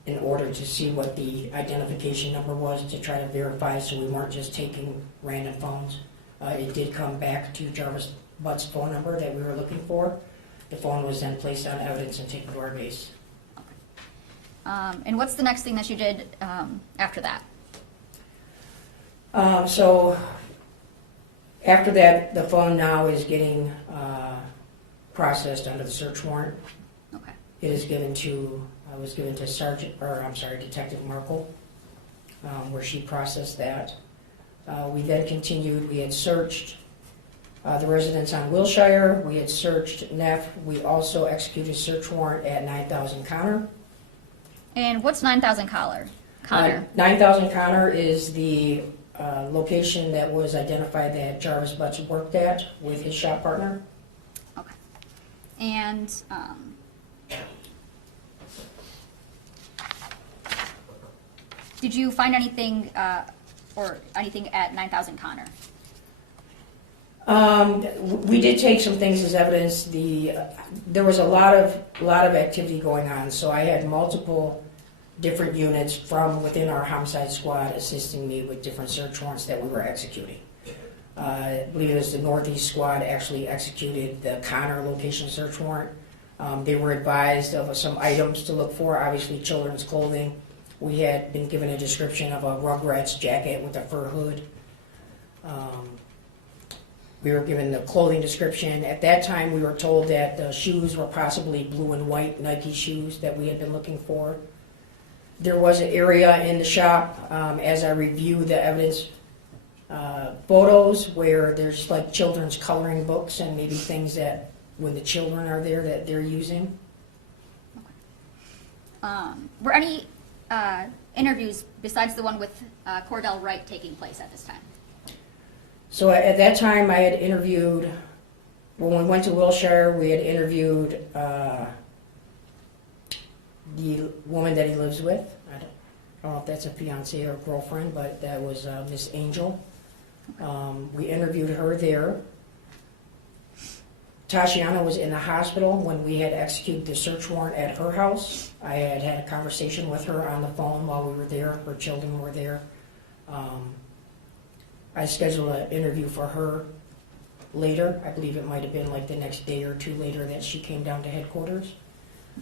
in order to see what the identification number was to try to verify, so we weren't just taking random phones. It did come back to Jarvis Butt's phone number that we were looking for. The phone was then placed on evidence and taken to our base. And what's the next thing that you did after that? So after that, the phone now is getting processed under the search warrant. Okay. It is given to, was given to Detective Markle, where she processed that. We then continued, we had searched the residence on Wilshire, we had searched Neff, we also executed a search warrant at 9000 Connor. And what's 9000 Connor? 9000 Connor is the location that was identified that Jarvis Butts worked at with his shop partner. Okay. And did you find anything or anything at 9000 Connor? We did take some things as evidence. There was a lot of activity going on, so I had multiple different units from within our homicide squad assisting me with different search warrants that we were executing. I believe it was the Northeast squad actually executed the Connor location search warrant. They were advised of some items to look for, obviously children's clothing. We had been given a description of a Rugrats jacket with a fur hood. We were given the clothing description. At that time, we were told that the shoes were possibly blue and white Nike shoes that we had been looking for. There was an area in the shop, as I reviewed the evidence, photos where there's like children's coloring books and maybe things that when the children are there that they're using. Were any interviews besides the one with Cordell Wright taking place at this time? So at that time, I had interviewed, when we went to Wilshire, we had interviewed the woman that he lives with. I don't know if that's a fiance or girlfriend, but that was Miss Angel. We interviewed her there. Tashiana was in the hospital when we had executed the search warrant at her house. I had had a conversation with her on the phone while we were there. Her children were there. I scheduled an interview for her later. I believe it might have been like the next day or two later that she came down to headquarters.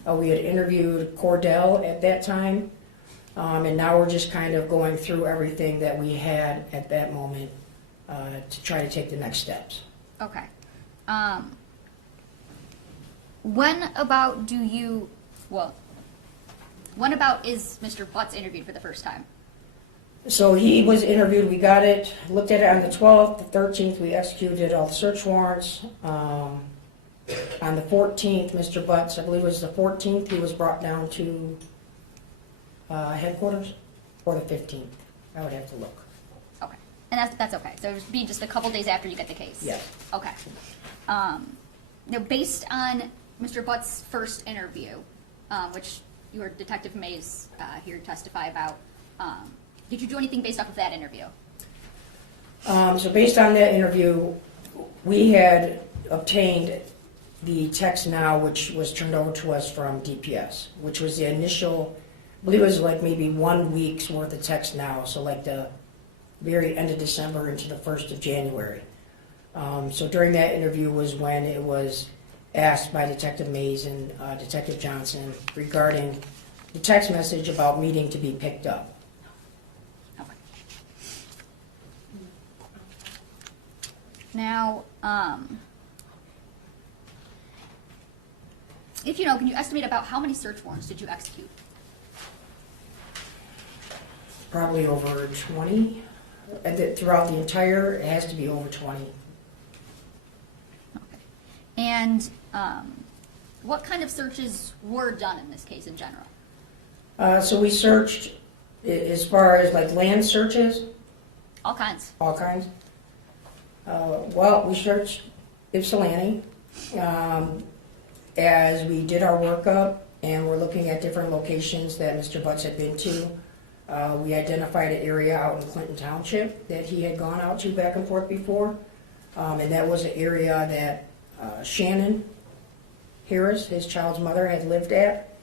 We had interviewed Cordell at that time, and now we're just kind of going through everything that we had at that moment to try to take the next steps. Okay. When about is Mr. Butts interviewed for the first time? So he was interviewed, we got it, looked at it on the 12th, the 13th, we executed all the search warrants. On the 14th, Mr. Butts, I believe it was the 14th, he was brought down to headquarters, or the 15th, I would have to look. Okay. And that's okay. So it would be just a couple days after you get the case? Yes. Okay. Now, based on Mr. Butts' first interview, which you heard Detective Mays here testify about, did you do anything based off of that interview? So based on that interview, we had obtained the text now, which was turned over to us from DPS, which was the initial, I believe it was like maybe 1 week's worth of text now, so like the very end of December into the 1st of January. So during that interview was when it was asked by Detective Mays and Detective Johnson regarding the text message about meeting to be picked up. Okay. Now, if you know, can you estimate about how many search warrants did you execute? Probably over 20. And throughout the entire, it has to be over 20. Okay. And what kind of searches were done in this case in general? So we searched, as far as like land searches, All kinds. all kinds. Well, we searched Ypsilanti as we did our workup, and we're looking at different locations that Mr. Butts had been to. We identified an area out in Clinton Township that he had gone out to back and forth before, and that was an area that Shannon Harris, his child's mother, had lived at.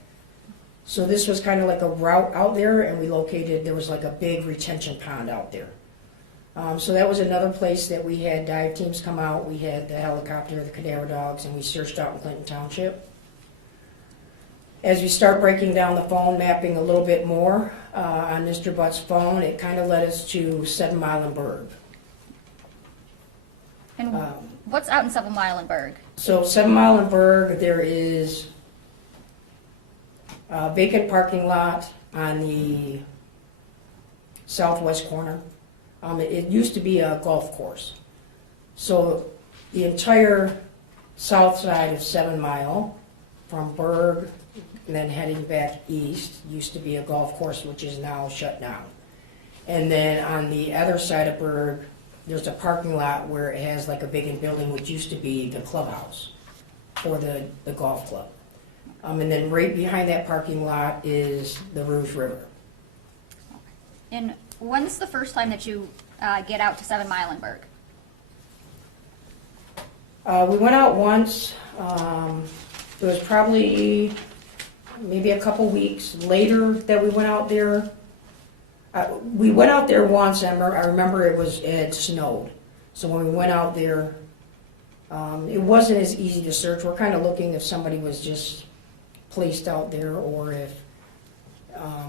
So this was kind of like a route out there, and we located, there was like a big retention pond out there. So that was another place that we had dive teams come out. We had the helicopter, the cadaver dogs, and we searched out in Clinton Township. As we start breaking down the phone mapping a little bit more on Mr. Butt's phone, it kind of led us to 7 Mile and Berg. And what's out in 7 Mile and Berg? So 7 Mile and Berg, there is a vacant parking lot on the southwest corner. It used to be a golf course. So the entire south side of 7 Mile, from Berg and then heading back east, used to be a golf course, which is now shut down. And then on the other side of Berg, there's a parking lot where it has like a vacant building, which used to be the clubhouse for the golf club. And then right behind that parking lot is the Rouge River. And when's the first time that you get out to 7 Mile and Berg? We went out once. It was probably maybe a couple weeks later that we went out there. We went out there once, and I remember it had snowed. So when we went out there, It wasn't as easy to search. We're kind of looking if somebody was just placed out there or if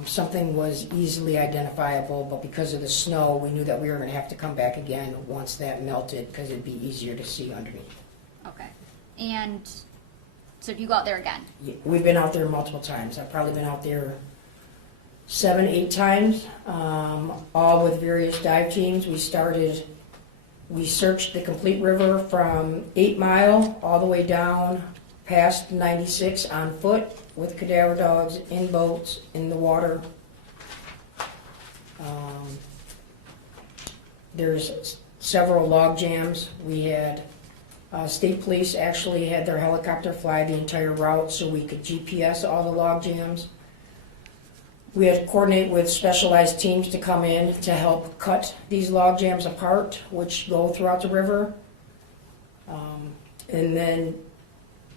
something was easily identifiable, but because of the snow, we knew that we were going to have to come back again once that melted because it'd be easier to see underneath. Okay. And so do you go out there again? Yeah, we've been out there multiple times. I've probably been out there 7, 8 times, all with various dive teams. We searched the complete river from 8 Mile all the way down past 96 on foot with cadaver dogs, in boats, in the water. There's several log jams. We had state police actually had their helicopter fly the entire route so we could GPS all the log jams. We had to coordinate with specialized teams to come in to help cut these log jams apart, which go throughout the river. And then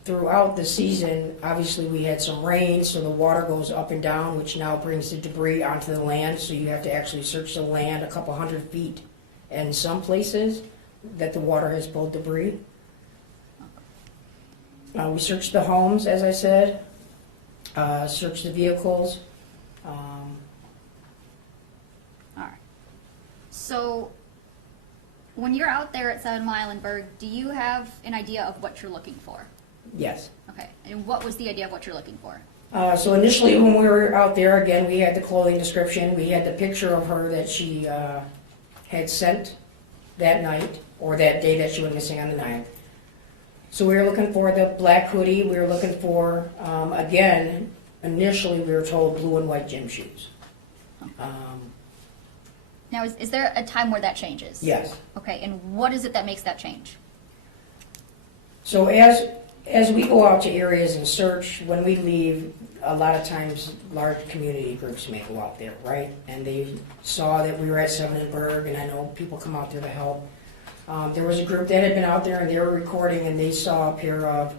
throughout the season, obviously we had some rain, so the water goes up and down, which now brings the debris onto the land, so you have to actually search the land a couple 100 feet. And some places that the water has pulled debris. We searched the homes, as I said, searched the vehicles. All right. So when you're out there at 7 Mile and Berg, do you have an idea of what you're looking for? Yes. Okay. And what was the idea of what you're looking for? So initially when we were out there, again, we had the clothing description. We had the picture of her that she had sent that night or that day that she went missing on the 9th. So we were looking for the black hoodie. We were looking for, again, initially we were told blue and white gym shoes. Now, is there a time where that changes? Yes. Okay. And what is it that makes that change? So as we go out to areas and search, when we leave, a lot of times large community groups may go out there, right? And they saw that we were at 7 and Berg, and I know people come out there to help. There was a group that had been out there and they were recording and they saw a pair of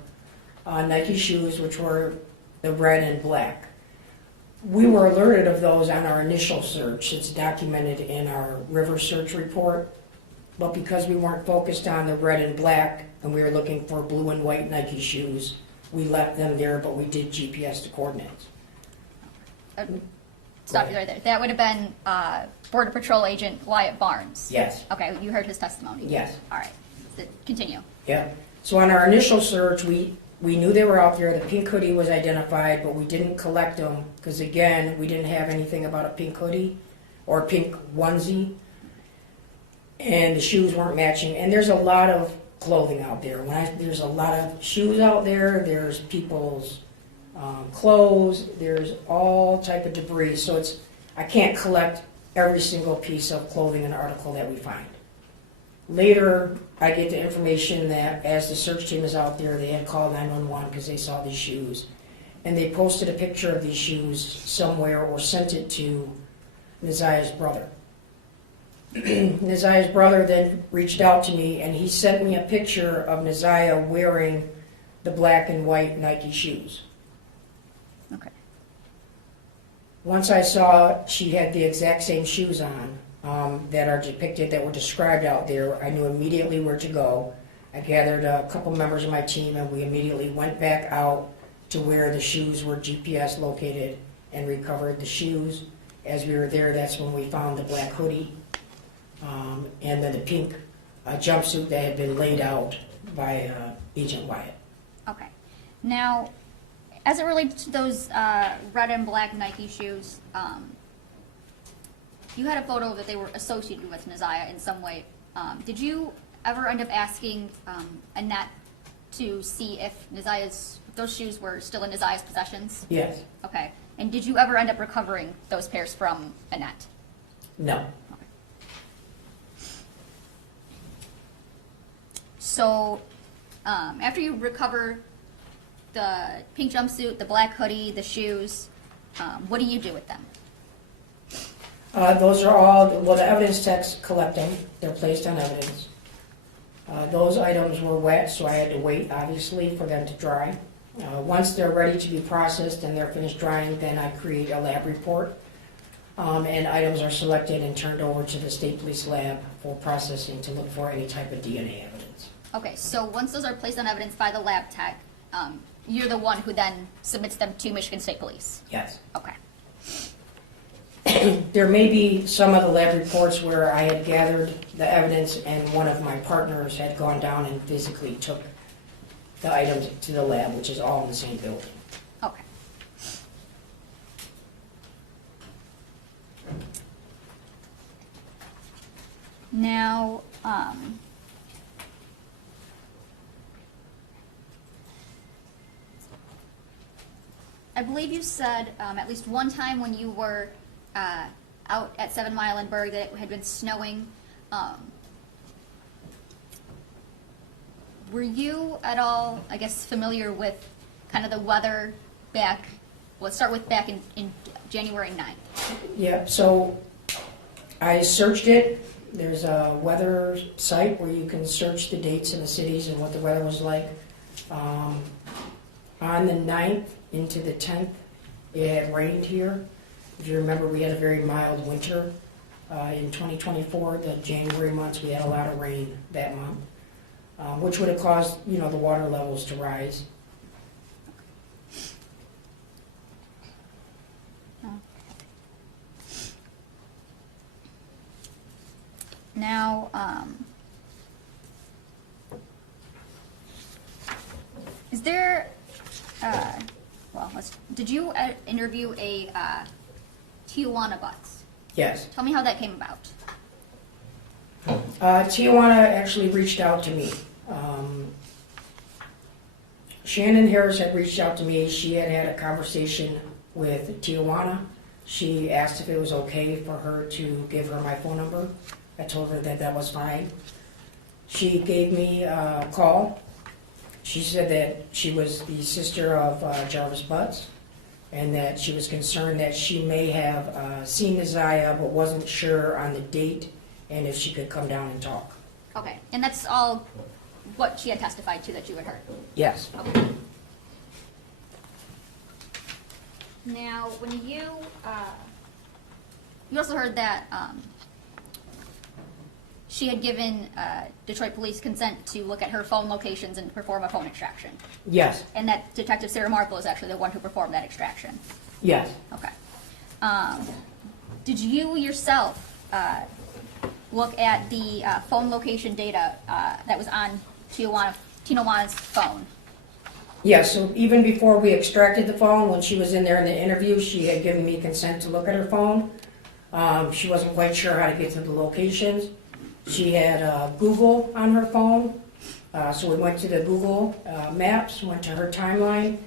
Nike shoes, which were the red and black. We were alerted of those on our initial search. It's documented in our river search report. But because we weren't focused on the red and black and we were looking for blue and white Nike shoes, we left them there, but we did GPS the coordinates. Stop you right there. That would have been Border Patrol Agent Wyatt Barnes. Yes. Okay, you heard his testimony. Yes. All right. Continue. Yeah. So on our initial search, we knew they were out there. The pink hoodie was identified, but we didn't collect them because, again, we didn't have anything about a pink hoodie or a pink onesie. And the shoes weren't matching. And there's a lot of clothing out there. There's a lot of shoes out there. There's people's clothes. There's all type of debris. So I can't collect every single piece of clothing and article that we find. Later, I get the information that as the search team is out there, they had called 911 because they saw these shoes. And they posted a picture of these shoes somewhere or sent it to Naziah's brother. Naziah's brother then reached out to me and he sent me a picture of Naziah wearing the black and white Nike shoes. Okay. Once I saw she had the exact same shoes on that are depicted, that were described out there, I knew immediately where to go. I gathered a couple members of my team and we immediately went back out to where the shoes were GPS located and recovered the shoes. As we were there, that's when we found the black hoodie and then the pink jumpsuit that had been laid out by Agent Wyatt. Okay. Now, as it relates to those red and black Nike shoes, you had a photo that they were associated with Naziah in some way. Did you ever end up asking Annette to see if those shoes were still in Naziah's possessions? Yes. Okay. And did you ever end up recovering those pairs from Annette? No. So, after you recover the pink jumpsuit, the black hoodie, the shoes, what do you do with them? Those are all, the evidence techs collect them. They're placed on evidence. Those items were wet, so I had to wait, obviously, for them to dry. Once they're ready to be processed and they're finished drying, then I create a lab report. And items are selected and turned over to the state police lab for processing to look for any type of DNA evidence. Okay, so once those are placed on evidence by the lab tech, you're the one who then submits them to Michigan State Police? Yes. Okay. There may be some of the lab reports where I had gathered the evidence and one of my partners had gone down and physically took the items to the lab, which is all in the same building. Okay. Now, I believe you said at least one time when you were out at 7 Mile and Berg that it had been snowing. Were you at all, I guess, familiar with kind of the weather back, let's start with back in January 9th? Yeah, so I searched it. There's a weather site where you can search the dates in the cities and what the weather was like. On the 9th into the 10th, it had rained here. If you remember, we had a very mild winter. In 2024, the January months, we had a lot of rain that month, which would have caused, the water levels to rise. Now, is there, did you interview a Tijuana butts? Yes. Tell me how that came about. Tijuana actually reached out to me. Shannon Harris had reached out to me. She had had a conversation with Tijuana. She asked if it was okay for her to give her my phone number. I told her that that was fine. She gave me a call. She said that she was the sister of Jarvis Butts and that she was concerned that she may have seen Isaiah but wasn't sure on the date and if she could come down and talk. Okay, and that's all what she had testified to that you had heard? Yes. Okay. Now, when you also heard that she had given Detroit police consent to look at her phone locations and perform a phone extraction. Yes. And that Detective Sarah Markle is actually the one who performed that extraction. Yes. Okay. Did you yourself look at the phone location data that was on Tijuana's phone? Yes, so even before we extracted the phone, when she was in there in the interview, she had given me consent to look at her phone. She wasn't quite sure how to get to the locations. She had Google on her phone, so we went to the Google Maps, went to her timeline,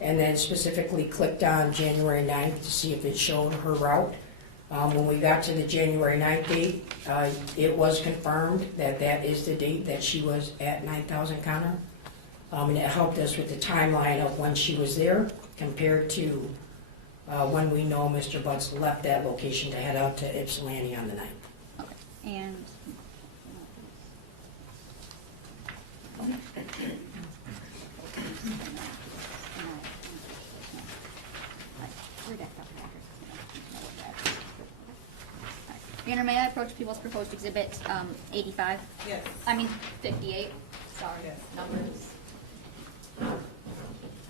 and then specifically clicked on January 9th to see if it showed her route. When we got to the January 9th date, it was confirmed that that is the date that she was at 9000 Connor. And it helped us with the timeline of when she was there compared to when we know Mr. Butts left that location to head out to Ypsilanti on the 9th. Okay. And Your Honor, may I approach People's Proposed Exhibit 85? Yes. I mean 58. Sorry, Yes. numbers.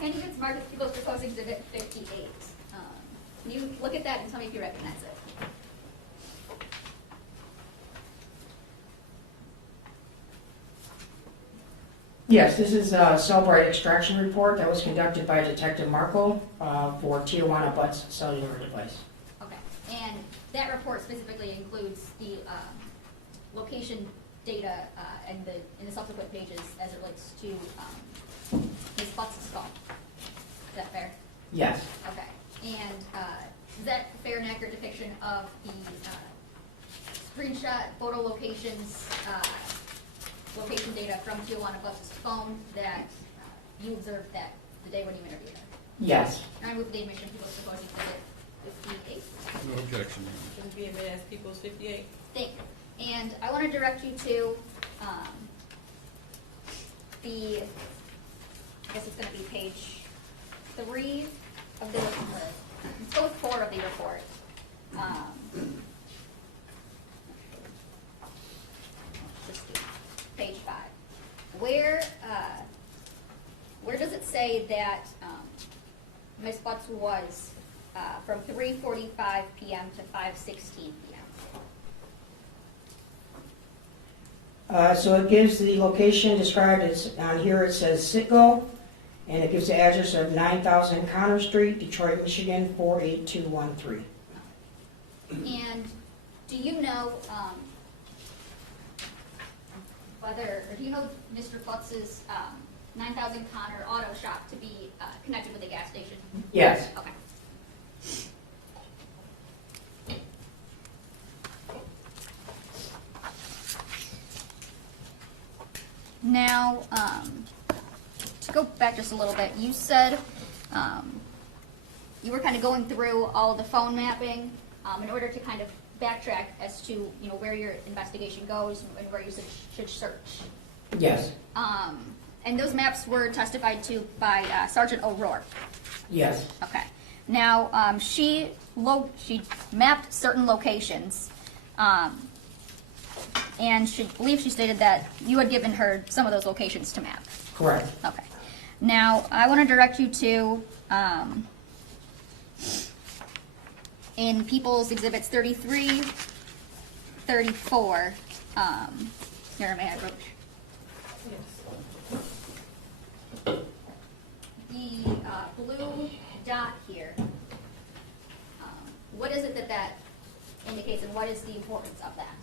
And you can mark as People's Proposed Exhibit 58. Can you look at that and tell me if you recognize it? Yes, this is a Cellbrite extraction report that was conducted by Detective Markle for Tijuana Butts cellular device. Okay. And that report specifically includes the location data in the subsequent pages as it relates to Ms. Butts' phone. Is that fair? Yes. Okay. And is that a fair and accurate depiction of the screenshot photo locations, location data from Tijuana Butts' phone that you observed that the day when you interviewed her? Yes. And I move the admission of People's Proposed Exhibit 58. No objection. Shouldn't be admitted as People's 58. Thank you. And I want to direct you to I guess it's going to be page 3 of the report. Let's go with 4 of the report. Just do page 5. say that Ms. Butts was from 3:45 p.m. to 5:16 p.m. So it gives the location described as, on here it says Citgo, and it gives the address of 9000 Connor Street, Detroit, Michigan, 48213. And do you know do you know Mr. Butts's 9000 Connor Auto Shop to be connected with a gas station? Yes. Okay. Now, to go back just a little bit, you said you were kind of going through all of the phone mapping in order to kind of backtrack as to where your investigation goes and where you should search. Yes. And those maps were testified to by Sergeant O'Rourke. Yes. Okay. Now, she mapped certain locations, and she believed she stated that you had given her some of those locations to map. Correct. Okay. Now, I want to direct you to in People's Exhibits 33, 34. Here, may I wrote. The blue dot here, what is it that indicates, and what is the importance of that?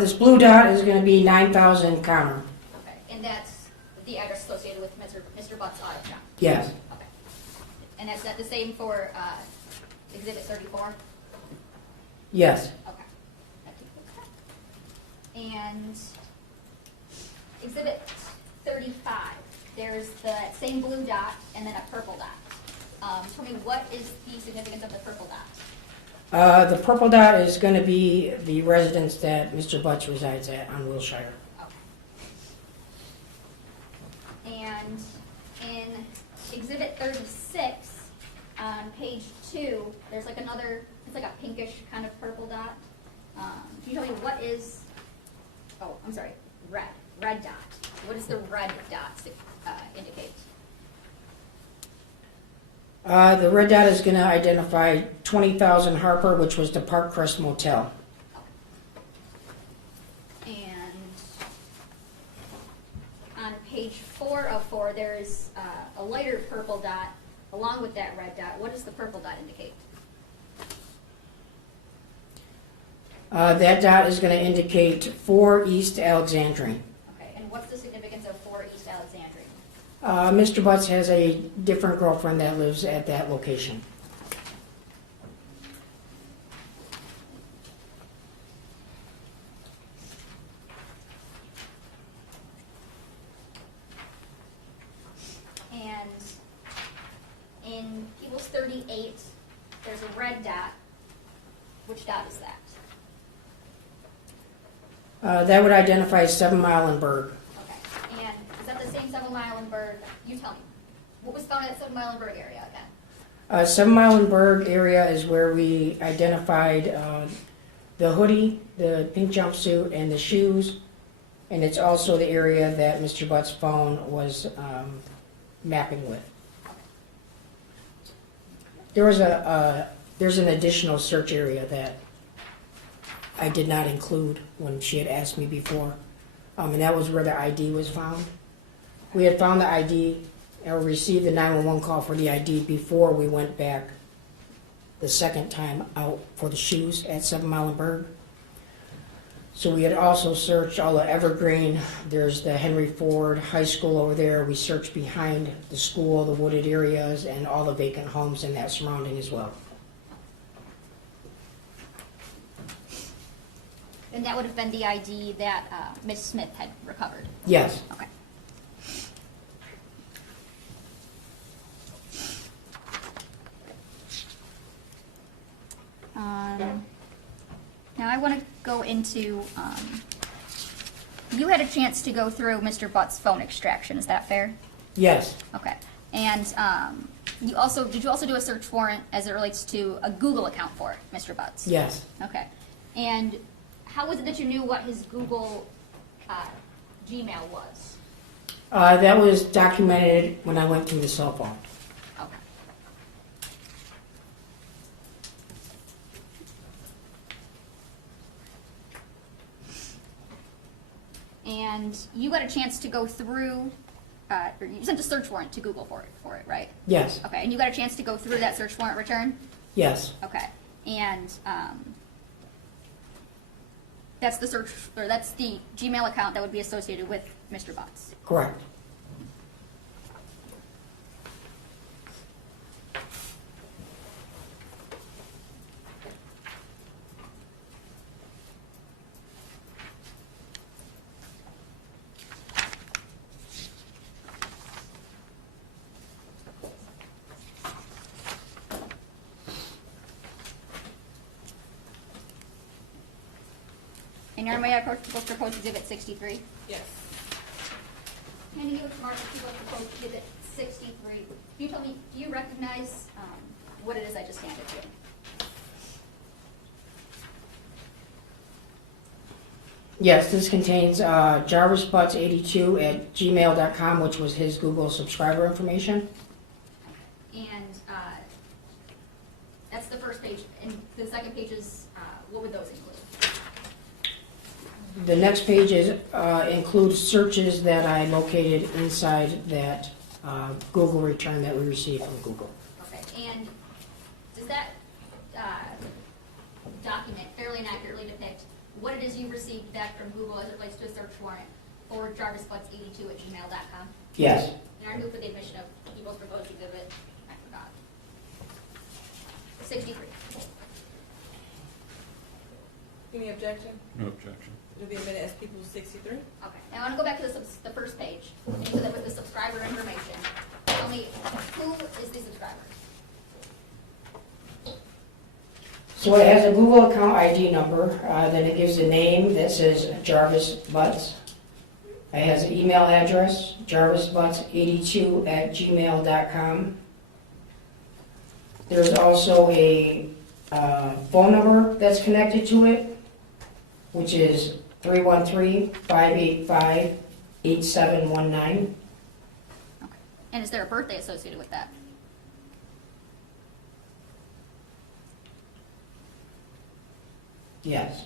This blue dot is going to be 9000 Connor. Okay, and that's the address associated with Mr. Butt's auto shop? Yes. Okay. And that's the same for Exhibit 34? Yes. Okay. And Exhibit 35, there's the same blue dot and then a purple dot. Tell me, what is the significance of the purple dot? The purple dot is going to be the residence that Mr. Butts resides at on Wilshire. Okay. And in Exhibit 36, on page 2, there's like another, it's like a pinkish kind of purple dot. Can you tell me what is, red dot. What does the red dot indicate? The red dot is going to identify 20,000 Harper, which was the Park Crest Motel. And on page 4 of 4, there's a lighter purple dot along with that red dot. What does the purple dot indicate? That dot is going to indicate 4 East Alexandrine. Okay, and what's the significance of 4 East Alexandrine? Mr. Butts has a different girlfriend that lives at that location. And in People's 38, there's a red dot. Which dot is that? That would identify 7 Mile and Berg. Okay, and is that the same 7 Mile and Berg? You tell me. What was found at 7 Mile and Berg area again? 7 Mile and Berg area is where we identified the hoodie, the pink jumpsuit, and the shoes. And it's also the area that Mr. Butts' phone was mapping with. There's an additional search area that I did not include when she had asked me before, and that was where the ID was found. We had found the ID or received the 911 call for the ID before we went back the second time out for the shoes at 7 Mile and Berg. So we had also searched all of Evergreen. There's the Henry Ford High School over there. We searched behind the school, the wooded areas, and all the vacant homes in that surrounding as well. And that would have been the ID that Ms. Smith had recovered? Yes. Okay. Now I want to go into, you had a chance to go through Mr. Butt's phone extraction, is that fair? Yes. Okay. And did you also do a search warrant as it relates to a Google account for Mr. Butts? Yes. Okay. And how was it that you knew what his Google Gmail was? That was documented when I went through the cell phone. Okay. And you got a chance to go through, or you sent a search warrant to Google for it, right? Yes, Okay, and you got a chance to go through that search warrant return? yes, Okay, and that's the search, or that's the Gmail account that would be associated with Mr. Butts. correct. And you're may I propose exhibit 63? Yes. Handing you a mark to propose exhibit 63. Can you tell me, do you recognize what it is I just handed you? Yes, this contains jarvisbutts82@gmail.com, which was his Google subscriber information. And that's the first page. And the second page is, what would those include? The next pages include searches that I located inside that Google return that we received from Google. Okay, and does that document fairly and accurately depict what it is you received back from Google as it relates to a search warrant for jarvisbutts82@gmail.com? Yes. And I move for the admission of people's proposed exhibit, I forgot, 63. Any objection? No objection. To be admitted as people 63? Okay, now I want to go back to the first page, and so that with the subscriber information, tell me, who is the subscriber? So it has a Google account ID number, then it gives a name that says Jarvis Butts. It has an email address, jarvisbutts82@gmail.com. There's also a phone number that's connected to it, which is 313-585-8719. Okay, and is there a birthday associated with that? Yes,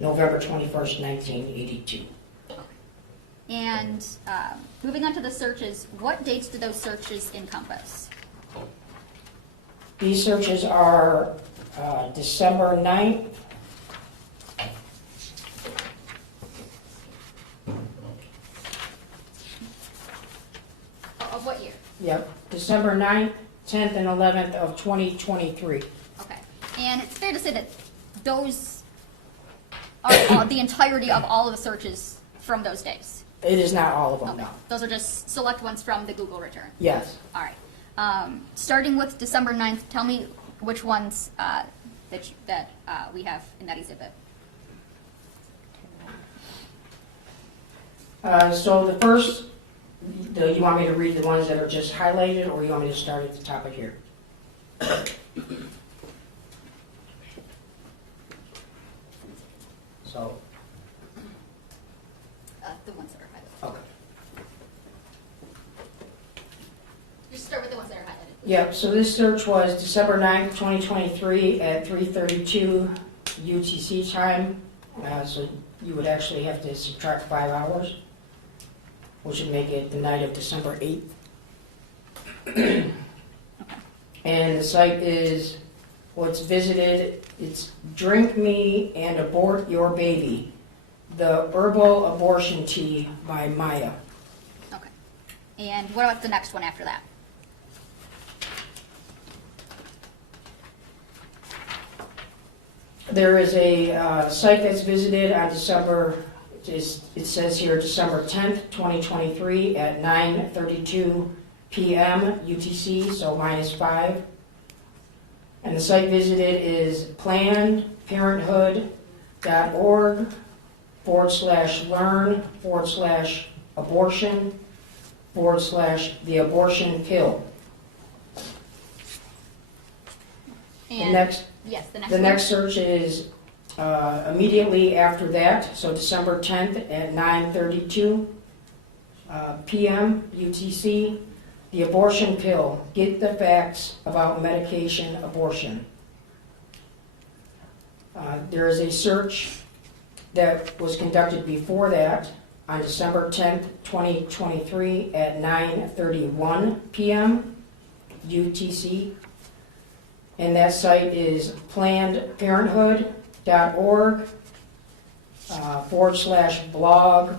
November 21st, 1982. And moving on to the searches, what dates do those searches encompass? These searches are December 9th, Of what year? yep, December 9th, 10th, and 11th of 2023. Okay, and it's fair to say that those are the entirety of all of the searches from those days? It is not all of them, Okay, no. those are just select ones from the Google return? Yes. All right. Starting with December 9th, tell me which ones that we have in that exhibit. So the first, you want me to read the ones that are just highlighted, or you want me to start at the top of here? So, The ones that are highlighted. okay. Just start with the ones that are highlighted. Yep, so this search was December 9th, 2023 at 3:32 UTC time. So you would actually have to subtract 5 hours, which would make it the night of December 8th. And the site is, what's visited, it's Drink Me and Abort Your Baby, the Herbal Abortion Tea by Maya. Okay. And what about the next one after that? There is a site that's visited on December, it says here December 10th, 2023 at 9:32 p.m. UTC, so -5. And the site visited is plannedparenthood.org/learn/abortion/the abortion pill. And next- yes, the next The one. next search is immediately after that, so December 10th at 9:32 p.m. UTC, the abortion pill, get the facts about medication abortion. There is a search that was conducted before that on December 10th, 2023 at 9:31 p.m. UTC. And that site is plannedparenthood.org /blog/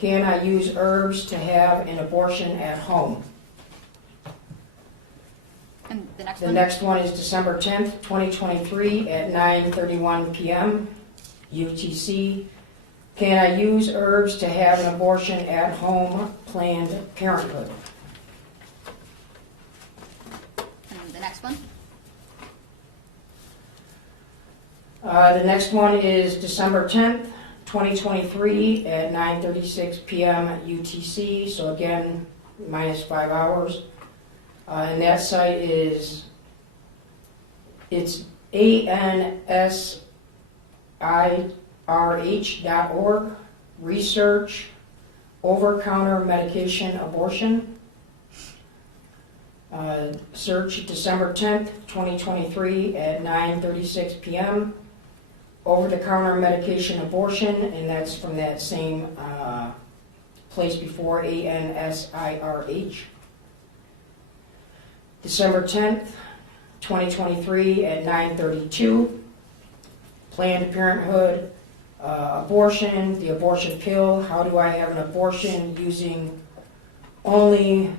can I use herbs to have an abortion at home. And the next The one? next one is December 10th, 2023 at 9:31 p.m. UTC. Can I use herbs to have an abortion at home? Planned Parenthood. And the next one? The next one is December 10th, 2023 at 9:36 p.m. UTC. So again, minus 5 hours. And that site is, it's ANSIRH.org, research, over-counter medication abortion. Search December 10th, 2023 at 9:36 p.m. Over-the-counter medication abortion, and that's from that same place before, ANSIRH. December 10th, 2023 at 9:32. Planned Parenthood, abortion, the abortion pill, how do I have an abortion using only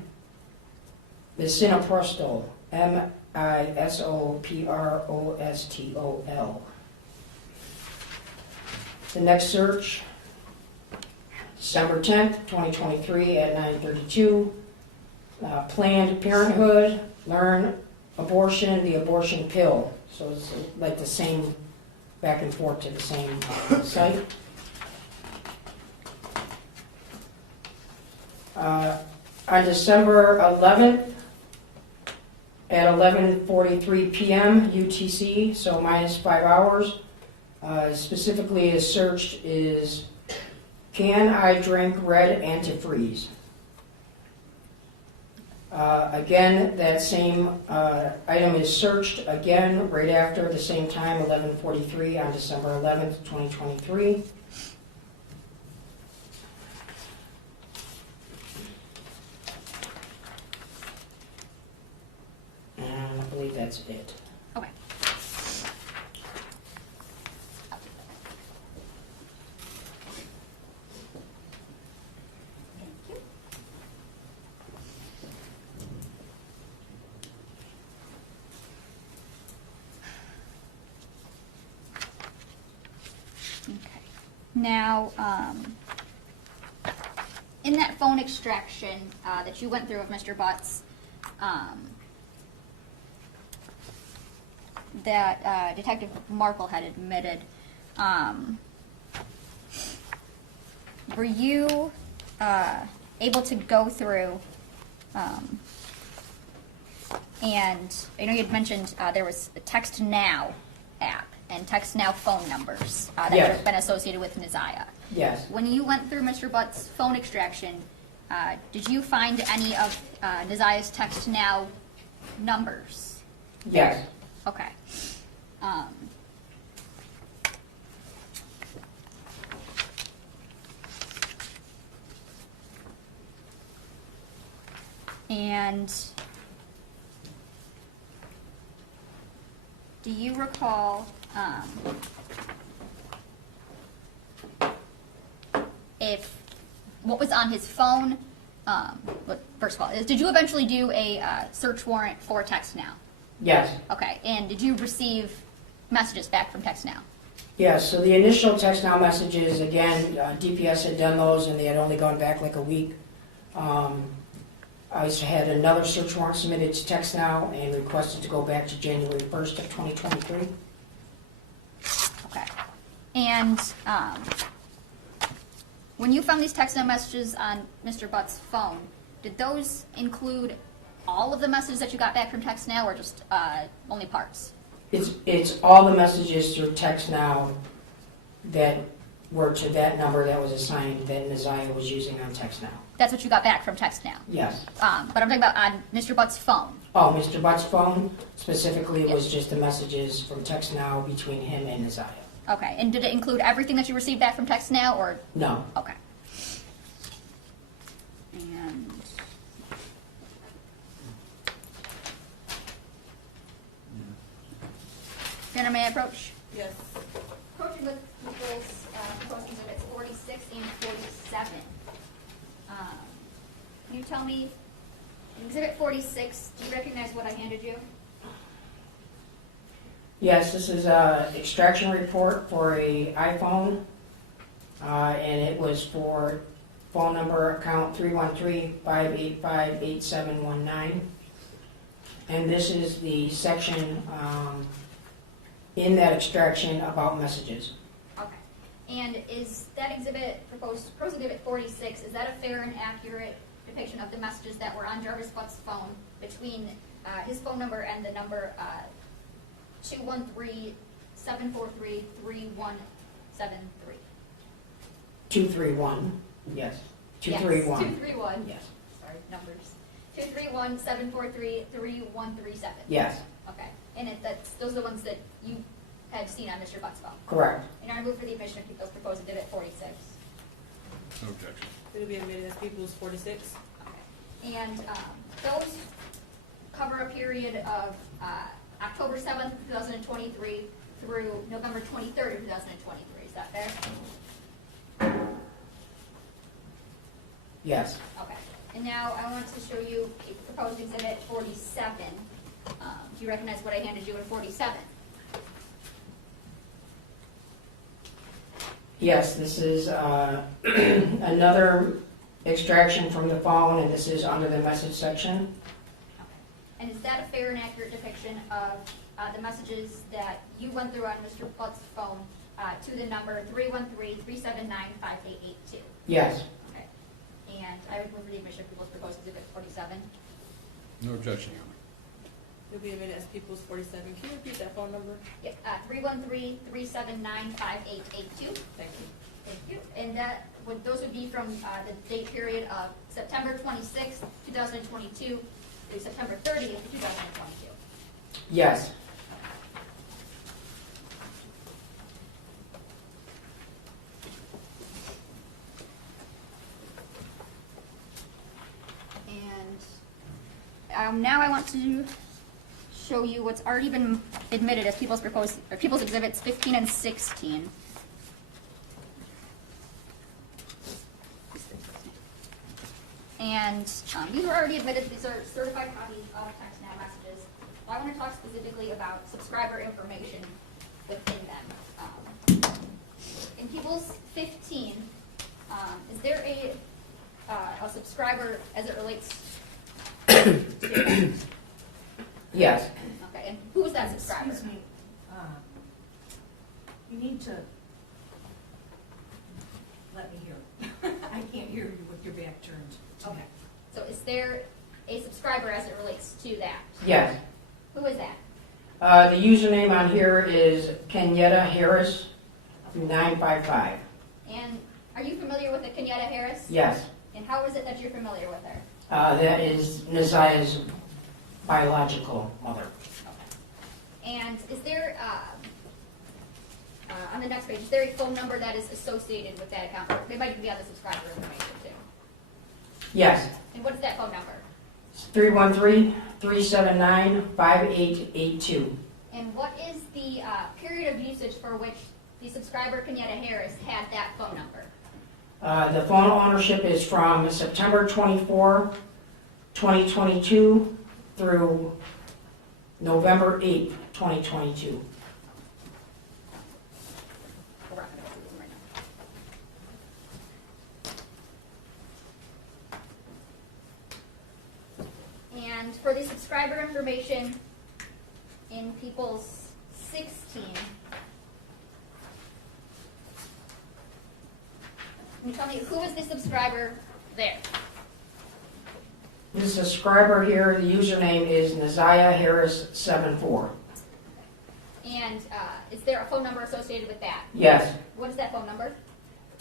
misoprostol, misoprostol. The next search, December 10th, 2023 at 9:32. Planned Parenthood, learn abortion, the abortion pill. So it's like the same, back and forth to the same site. On December 11th at 11:43 p.m. UTC, so minus 5 hours, specifically is searched is, can I drink red antifreeze? Again, that same item is searched again right after the same time, 11:43 on December 11th, 2023. And I believe that's it. Okay. Okay. Now, in that phone extraction that you went through of Mr. Butts, that Detective Markle had admitted, were you able to go through, and I know you had mentioned there was a Text Now app and Text Now phone numbers that Yes. have been associated with Neziah. Yes. When you went through Mr. Butt's phone extraction, did you find any of Neziah's Text Now numbers? Yes. Okay. And do you recall if what was on his phone? First of all, did you eventually do a search warrant for Text Now? Yes. Okay, and did you receive messages back from Text Now? Yes, so the initial Text Now messages, again, DPS had done those and they had only gone back like a week. I had another search warrant submitted to Text Now and requested to go back to January 1st of 2023. Okay. And when you found these Text Now messages on Mr. Butt's phone, did those include all of the messages that you got back from Text Now or just only parts? It's all the messages through text now that were to that number that was assigned that Naziah was using on text now. That's what you got back from text now. Yes. But I'm talking about on Mr. Butt's phone. Oh, Mr. Butt's phone specifically was just the messages from text now between him and Naziah. Okay, and did it include everything that you received back from text now, or? No. Okay. And Shannon, may I approach? Yes. Approaching with people's proposed exhibits 46 and 47. Can you tell me, in exhibit 46, do you recognize what I handed you? Yes, this is a extraction report for a iPhone, and it was for phone number account 313-585-8719. And this is the section in that extraction about messages. Okay. And is that exhibit, proposed exhibit 46, is that a fair and accurate depiction of the messages that were on Jarvis Butt's phone between his phone number and the number 213-743-3173? 231, yes. 231. Yes, 231. Yes. Sorry, numbers. 231-743-3137. Yes, Okay. And those are the ones that you have seen on Mr. Butt's phone. correct. And I move for the admission of people's proposed exhibit 46. No objection. It'll be admitted as Peoples 46. And those cover a period of October 7th, 2023 through November 23rd of 2023. Is that fair? Yes. Okay. And now I want to show you a proposed exhibit 47. Do you recognize what I handed you in 47? Yes, this is another extraction from the phone, and this is under the message section. And is that a fair and accurate depiction of the messages that you went through on Mr. Butt's phone to the number 313-379-5882? Yes. Okay. And I would move for the admission of people's proposed exhibit 47. No objection, Your Honor. It'll be admitted as Peoples 47. Can you repeat that phone number? Yeah, 313-379-5882. Thank you. Thank you. And those would be from the date period of September 26th, 2022 through September 30th, 2022. Yes. And now I want to show you what's already been admitted as people's exhibits 15 and 16. And these were already admitted. These are certified copies of text now messages. I want to talk specifically about subscriber information within them. In People's 15, is there a subscriber as it relates to your Yes. Okay, and who is that subscriber? Excuse me, you need to let me hear. I can't hear you with your back turned to me. Okay, so is there a subscriber as it relates to that? Yes. Who is that? The username on here is Kenyatta Harris 955. And are you familiar with the Kenyatta Harris? Yes. And how is it that you're familiar with her? That is Naziah's biological mother. And is there, on the next page, is there a phone number that is associated with that account? It might be on the subscriber information too. Yes. And what is that phone number? 313-379-5882. And what is the period of usage for which the subscriber Kenyatta Harris had that phone number? The phone ownership is from September 24, 2022 through November 8, 2022. We're not going to go through them right now. And for the subscriber information in People's 16, can you tell me who is the subscriber there? The subscriber here, the username is Naziah Harris 74. And is there a phone number associated with that? Yes. What is that phone number?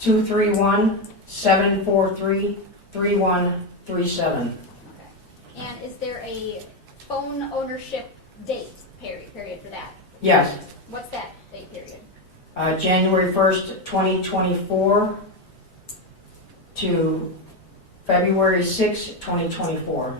231-743-3137. And is there a phone ownership date period for that? Yes. What's that date period? January 1st, 2024 to February 6th, 2024.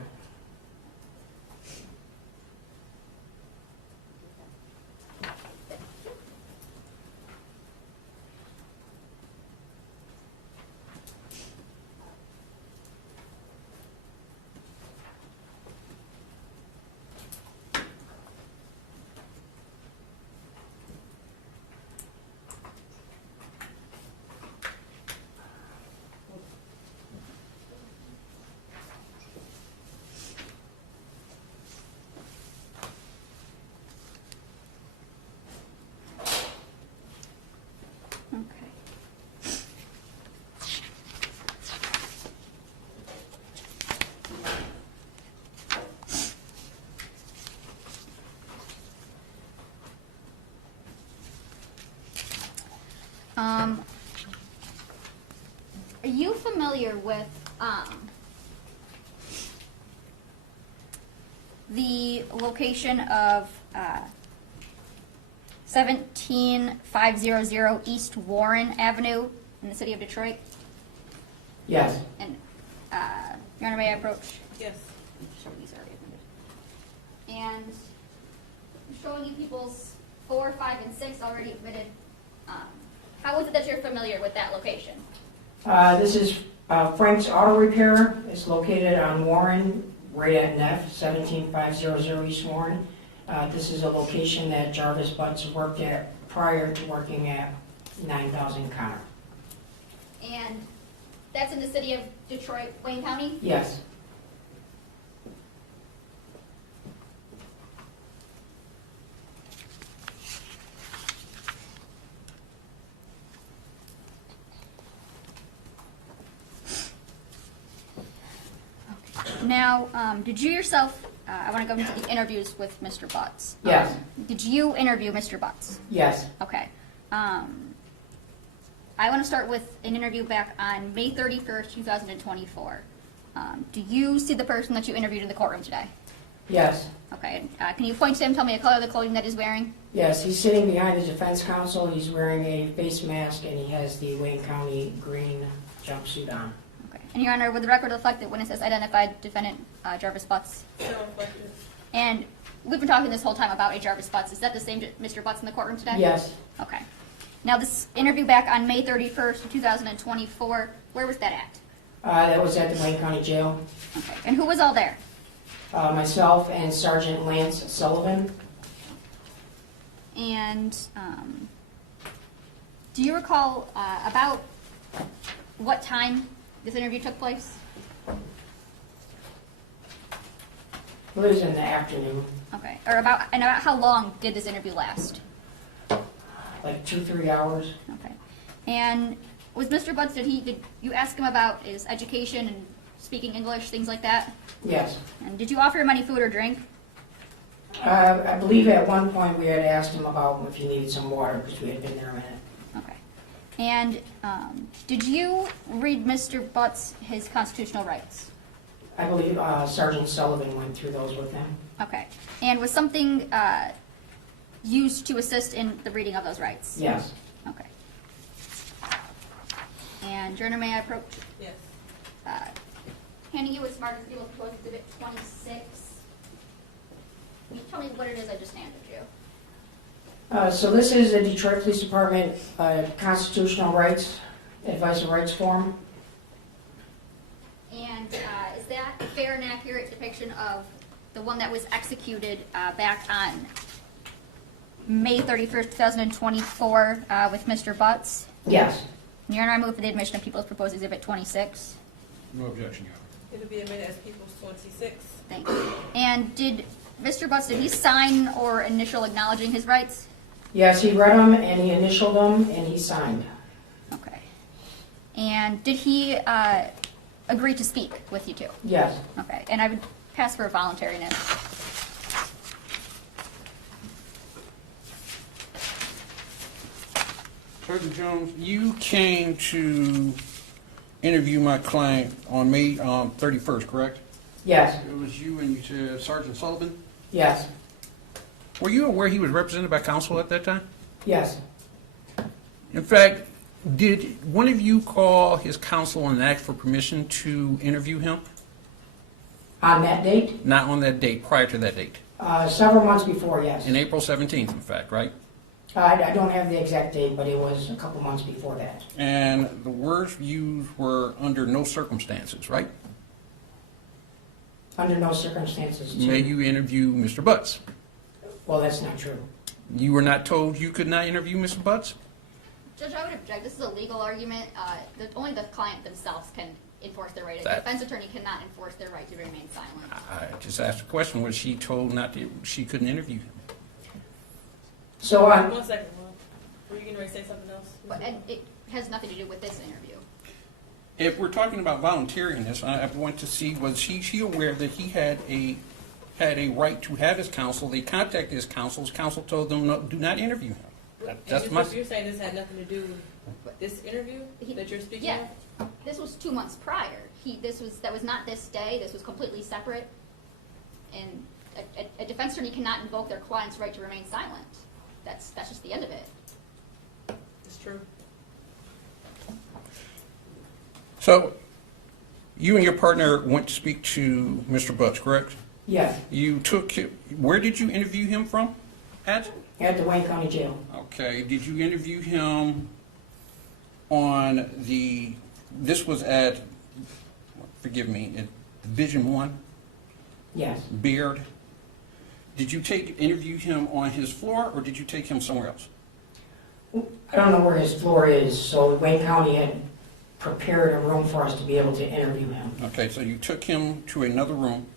Okay. Are you familiar with the location of 17500 East Warren Avenue in the city of Detroit? Yes. And Your Honor, may I approach? Yes. Show these already admitted. And I'm showing you people's 4, 5, and 6 already admitted. How is it that you're familiar with that location? This is Frank's Auto Repair. It's located on Warren, right at Neff, 17500 East Warren. This is a location that Jarvis Butts worked at prior to working at 9000 Connor. And that's in the city of Detroit, Wayne County? Yes. Now, did you yourself, I want to go into the interviews with Mr. Butts. Yes. Did you interview Mr. Butts? Yes. Okay. I want to start with an interview back on May 31st, 2024. Do you see the person that you interviewed in the courtroom today? Yes. Okay. Can you point to him, tell me the color of the clothing that he's wearing? Yes, he's sitting behind the defense counsel. He's wearing a face mask, and he has the Wayne County green jumpsuit on. Okay. And Your Honor, would the record reflect that witness has identified defendant Jarvis Butts? So reflected. And we've been talking this whole time about a Jarvis Butts. Is that the same Mr. Butts in the courtroom today? Yes. Okay. Now, this interview back on May 31st, 2024, where was that at? That was at the Wayne County Jail. Okay. And who was all there? Myself and Sergeant Lance Sullivan. And do you recall about what time this interview took place? It was in the afternoon, Okay. Or about how long did this interview last? like 2-3 hours. Okay. And was Mr. Butts, did you ask him about his education and speaking English, things like that? Yes. And did you offer him any food or drink? I believe at one point we had asked him about if he needed some water because we had been there a minute. Okay. And did you read Mr. Butts his constitutional rights? I believe Sergeant Sullivan went through those with him. Okay. And was something used to assist in the reading of those rights? Yes. Okay. And Your Honor, may I approach? Yes. Handing you a Smart Deal of Proposed Exhibit 26. Can you tell me what it is I just handed you? So this is the Detroit Police Department constitutional rights, advice and rights form. And is that a fair and accurate depiction of the one that was executed back on May 31st, 2024 with Mr. Butts? Yes. Your Honor, I move for the admission of People's Proposed Exhibit 26. No objection, Your Honor. It'll be admitted as People's 26. Thank you. And did Mr. Butts, did he sign or initial acknowledging his rights? Yes, he read them and he initialed them and he signed. Okay. And did he agree to speak with you too? Yes. Okay. And I would pass for voluntariness. Sergeant Jones, you came to interview my client on May 31st, correct? Yes, It was you and you said Sergeant Sullivan? yes, Were you aware he was represented by counsel at that time? yes. In fact, did one of you call his counsel and ask for permission to interview him? On that date, Not on that date, prior to that date. several months before, yes. In April 17th, in fact, right? I don't have the exact date, but it was a couple months before that. And the words used were under no circumstances, right? Under no circumstances. May you interview Mr. Butts? Well, that's not true. You were not told you could not interview Mr. Butts? Judge, I would object. This is a legal argument. Only the client themselves can enforce their right. A That- defense attorney cannot enforce their right to remain silent. I just asked a question. Was she told not to, she couldn't interview him? So on, 1 second, Will. Were you getting ready to say something else? But it has nothing to do with this interview. If we're talking about voluntariness, I want to see, was she aware that he had a right to have his counsel? They contacted his counsel. His counsel told them, no, do not interview him. That's my... You're saying this had nothing to do with this interview that you're speaking Yeah, of? this was 2 months prior. That was not this day. This was completely separate. And a defense attorney cannot invoke their client's right to remain silent. That's just the end of it. It's true. So, you and your partner went to speak to Mr. Butts, correct? yes, You took him, where did you interview him from? At? at the Wayne County Jail. Okay, did you interview him on this was at, forgive me, at Division 1, Yes. Beard? Did you interview him on his floor, or did you take him somewhere else? I don't know where his floor is, so Wayne County had prepared a room for us to be able to interview him. Okay, so you took him to another room,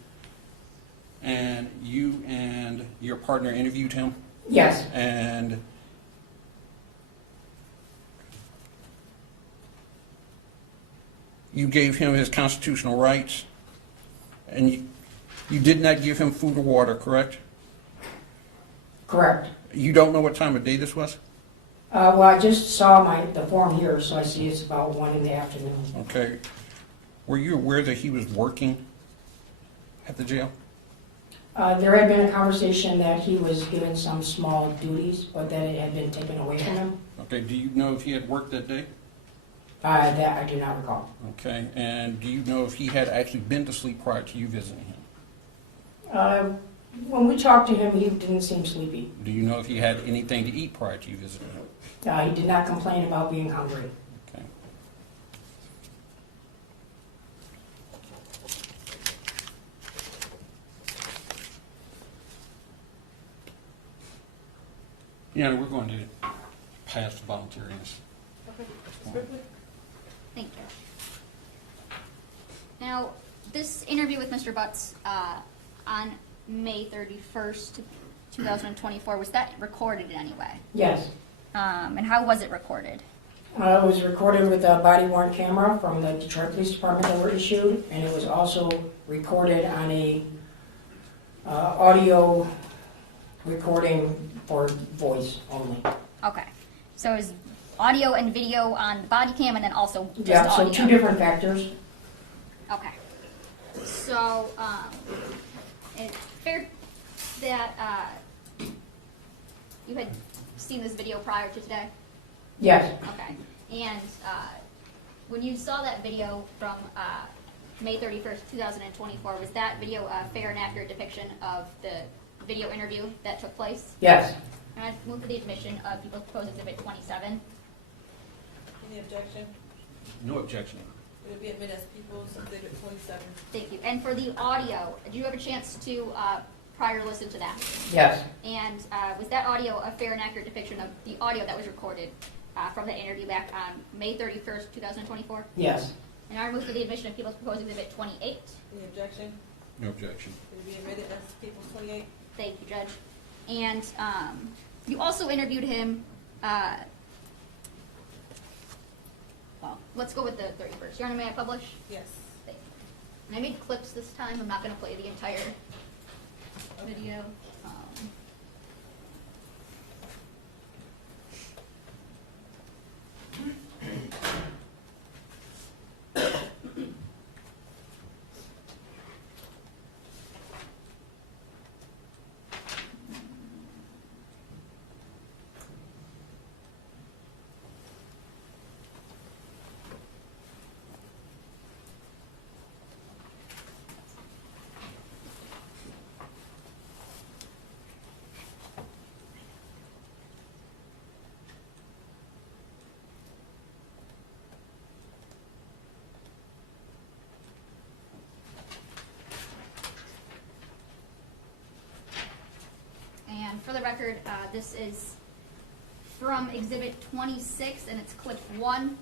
and you and your partner interviewed him? Yes, And you gave him his constitutional rights, and you did not give him food or water, correct? correct. You don't know what time of day this was? Well, I just saw the form here, so I see it's about 1 in the afternoon. Okay. Were you aware that he was working at the jail? There had been a conversation that he was given some small duties, but that it had been taken away from him. Okay, do you know if he had worked that day? That I do not recall. Okay, and do you know if he had actually been to sleep prior to you visiting him? When we talked to him, he didn't seem sleepy. Do you know if he had anything to eat prior to you visiting him? He did not complain about being hungry. Okay. Yeah, we're going to pass the voluntariness. Okay. Thank you. Now, this interview with Mr. Butts on May 31st, 2024, was that recorded in any way? Yes. And how was it recorded? It was recorded with a body-worn camera from the Detroit Police Department that were issued, and it was also recorded on a audio recording for voice only. Okay. So is audio and video on the body cam and then also just Yeah, so audio? 2 different factors. Okay. So, it's fair that you had seen this video prior to today? Yes. Okay. And when you saw that video from May 31st, 2024, was that video a fair and accurate depiction of the video interview that took place? Yes. And I move for the admission of People's Proposed Exhibit 27. Any objection? No objection. It will be admitted as People's Exhibit 27. Thank you. And for the audio, did you have a chance to prior listen to that? Yes. And was that audio a fair and accurate depiction of the audio that was recorded from the interview back on May 31st, 2024? Yes. And I move for the admission of People's Proposed Exhibit 28. Any objection? No objection. It will be admitted as People's 28. Thank you, Judge. And you also interviewed him, well, let's go with the 31st. Your Honor, may I publish? Yes. Thank you. And I made clips this time. I'm not going to play the entire video. for the record, this is from Exhibit 26, and it's clip 1.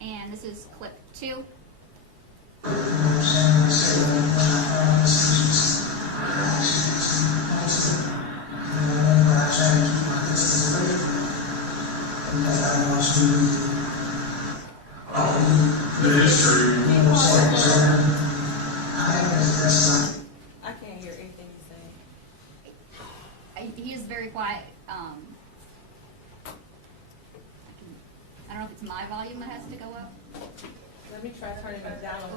And this is clip 2. I can't hear anything you're saying. He is very quiet. I don't know if it's my volume that has to go up. Let me try turning it down on the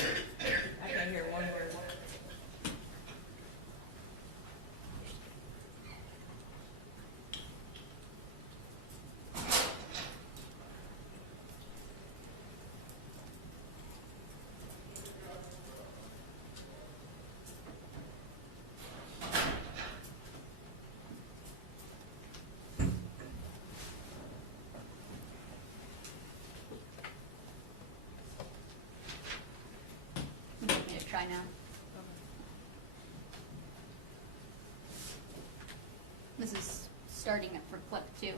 TV. I can't hear one word. You want me to try now? This is starting it for clip 2.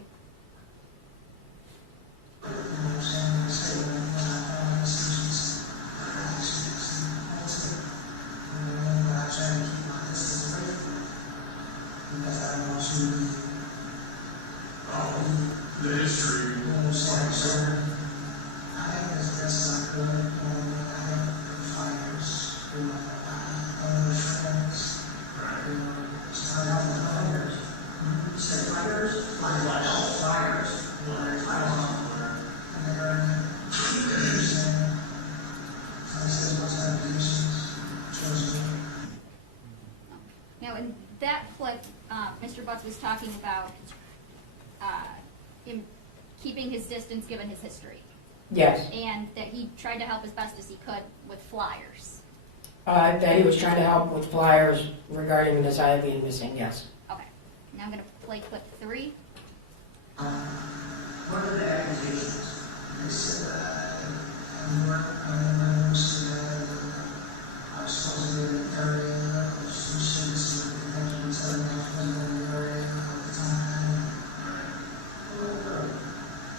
Now, in that clip, Mr. Butts was talking about him keeping his distance given his history. Yes. And that he tried to help as best as he could with flyers. That he was trying to help with flyers regarding Miss Ivy being missing, yes. Okay. Now I'm going to play clip 3. What are the accusations? They said that I was supposed to be in the area, or some shit, so the people said I was in the area all the time.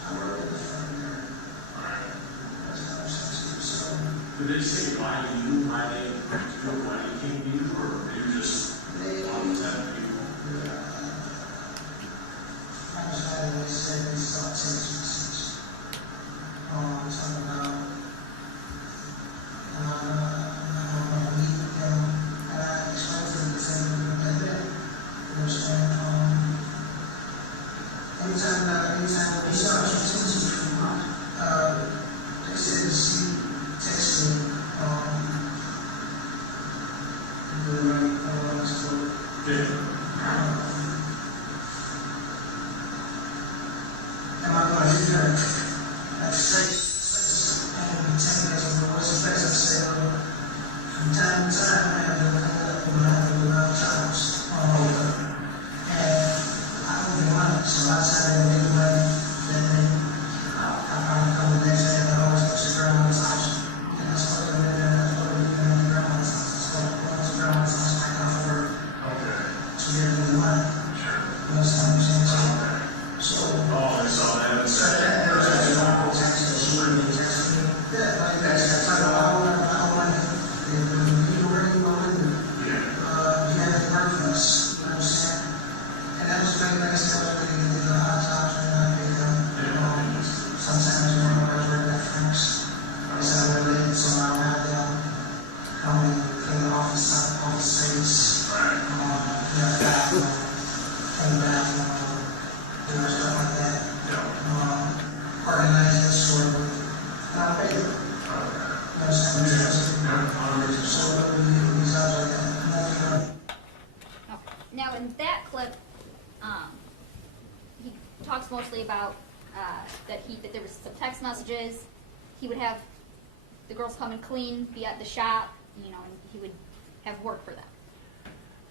I work in the front area. That's not so. Did they say why you, why you came to you, or you just always had people? I was always saying they saw text messages. I'm talking about meet them, and I explained to them the same thing that they did. You understand? Anytime we saw text messages from they said to see texting, the right, what's the word? Am I going to do that? At 6 and 10 minutes ago, what's the place I say, from time to time, I have to go around times on all of them. And I don't be honest, so I decided to make money, then I come the next day and I always touch the grandma's house. And that's what I'm doing, that's what I'm doing at the grandma's house. So when I was at grandma's house, I got for to get me the money. You know what I'm saying? So, Oh, I saw that. Now, in that clip, he talks mostly about that there was some text messages, he would have the girls come and clean, be at the shop, you know, and he would have work for them.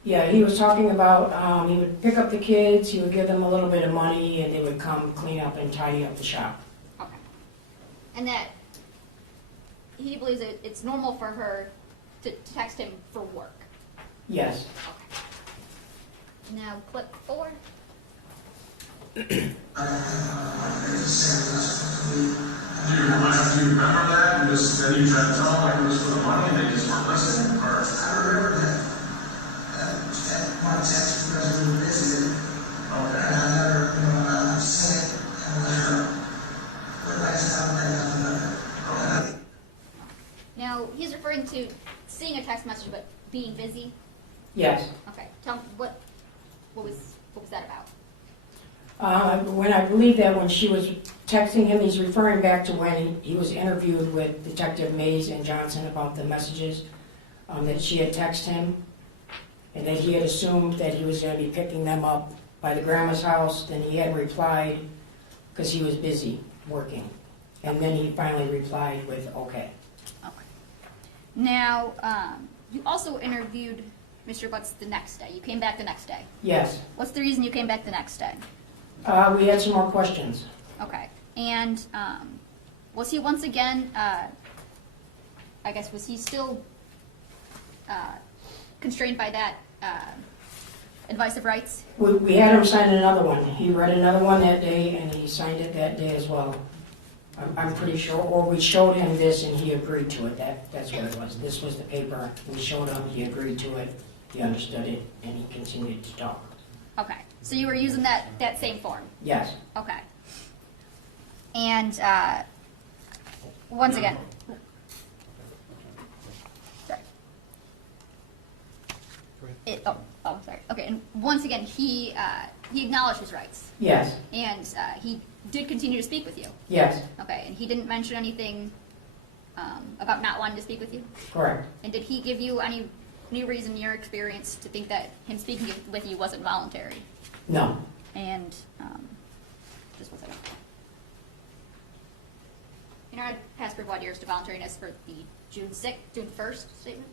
Yeah, he was talking about, he would pick up the kids, he would give them a little bit of money, and they would come clean up and tidy up the shop. Okay. And that he believes it's normal for her to text him for work. Yes. Okay. Now, clip 4. Do you remember that? And just, then you tried to tell them like it was for the money and they just weren't listening? Or? I remember that. That one text because we were busy. Okay. And I never, I've seen it. And when I stopped there, nothing. Now, he's referring to seeing a text message but being busy. Yes. Okay. Tell me, what was that about? When I believe that when she was texting him, he's referring back to when he was interviewed with Detective Mays and Johnson about the messages that she had texted him, and that he had assumed that he was going to be picking them up by the grandma's house. Then he had replied because he was busy working, and then he finally replied with okay. Okay. Now, you also interviewed Mr. Butts the next day. You came back the next day. Yes. What's the reason you came back the next day? We had some more questions. Okay. And was he once again, I guess, was he still constrained by that advice of rights? We had him sign another one. He read another one that day, and he signed it that day as well. I'm pretty sure, or we showed him this and he agreed to it. That's what it was. This was the paper. We showed him, he agreed to it, he understood it, and he continued to talk. Okay. So you were using that same form? Yes. Okay. And once again, sorry. Sorry. Okay. And once again, he acknowledged his rights. Yes. And he did continue to speak with you. Yes. Okay. And he didn't mention anything about not wanting to speak with you. Correct. And did he give you any reason in your experience to think that him speaking with you wasn't voluntary? No. And just one second. In our past voir dire to voluntariness for the June 1st statement.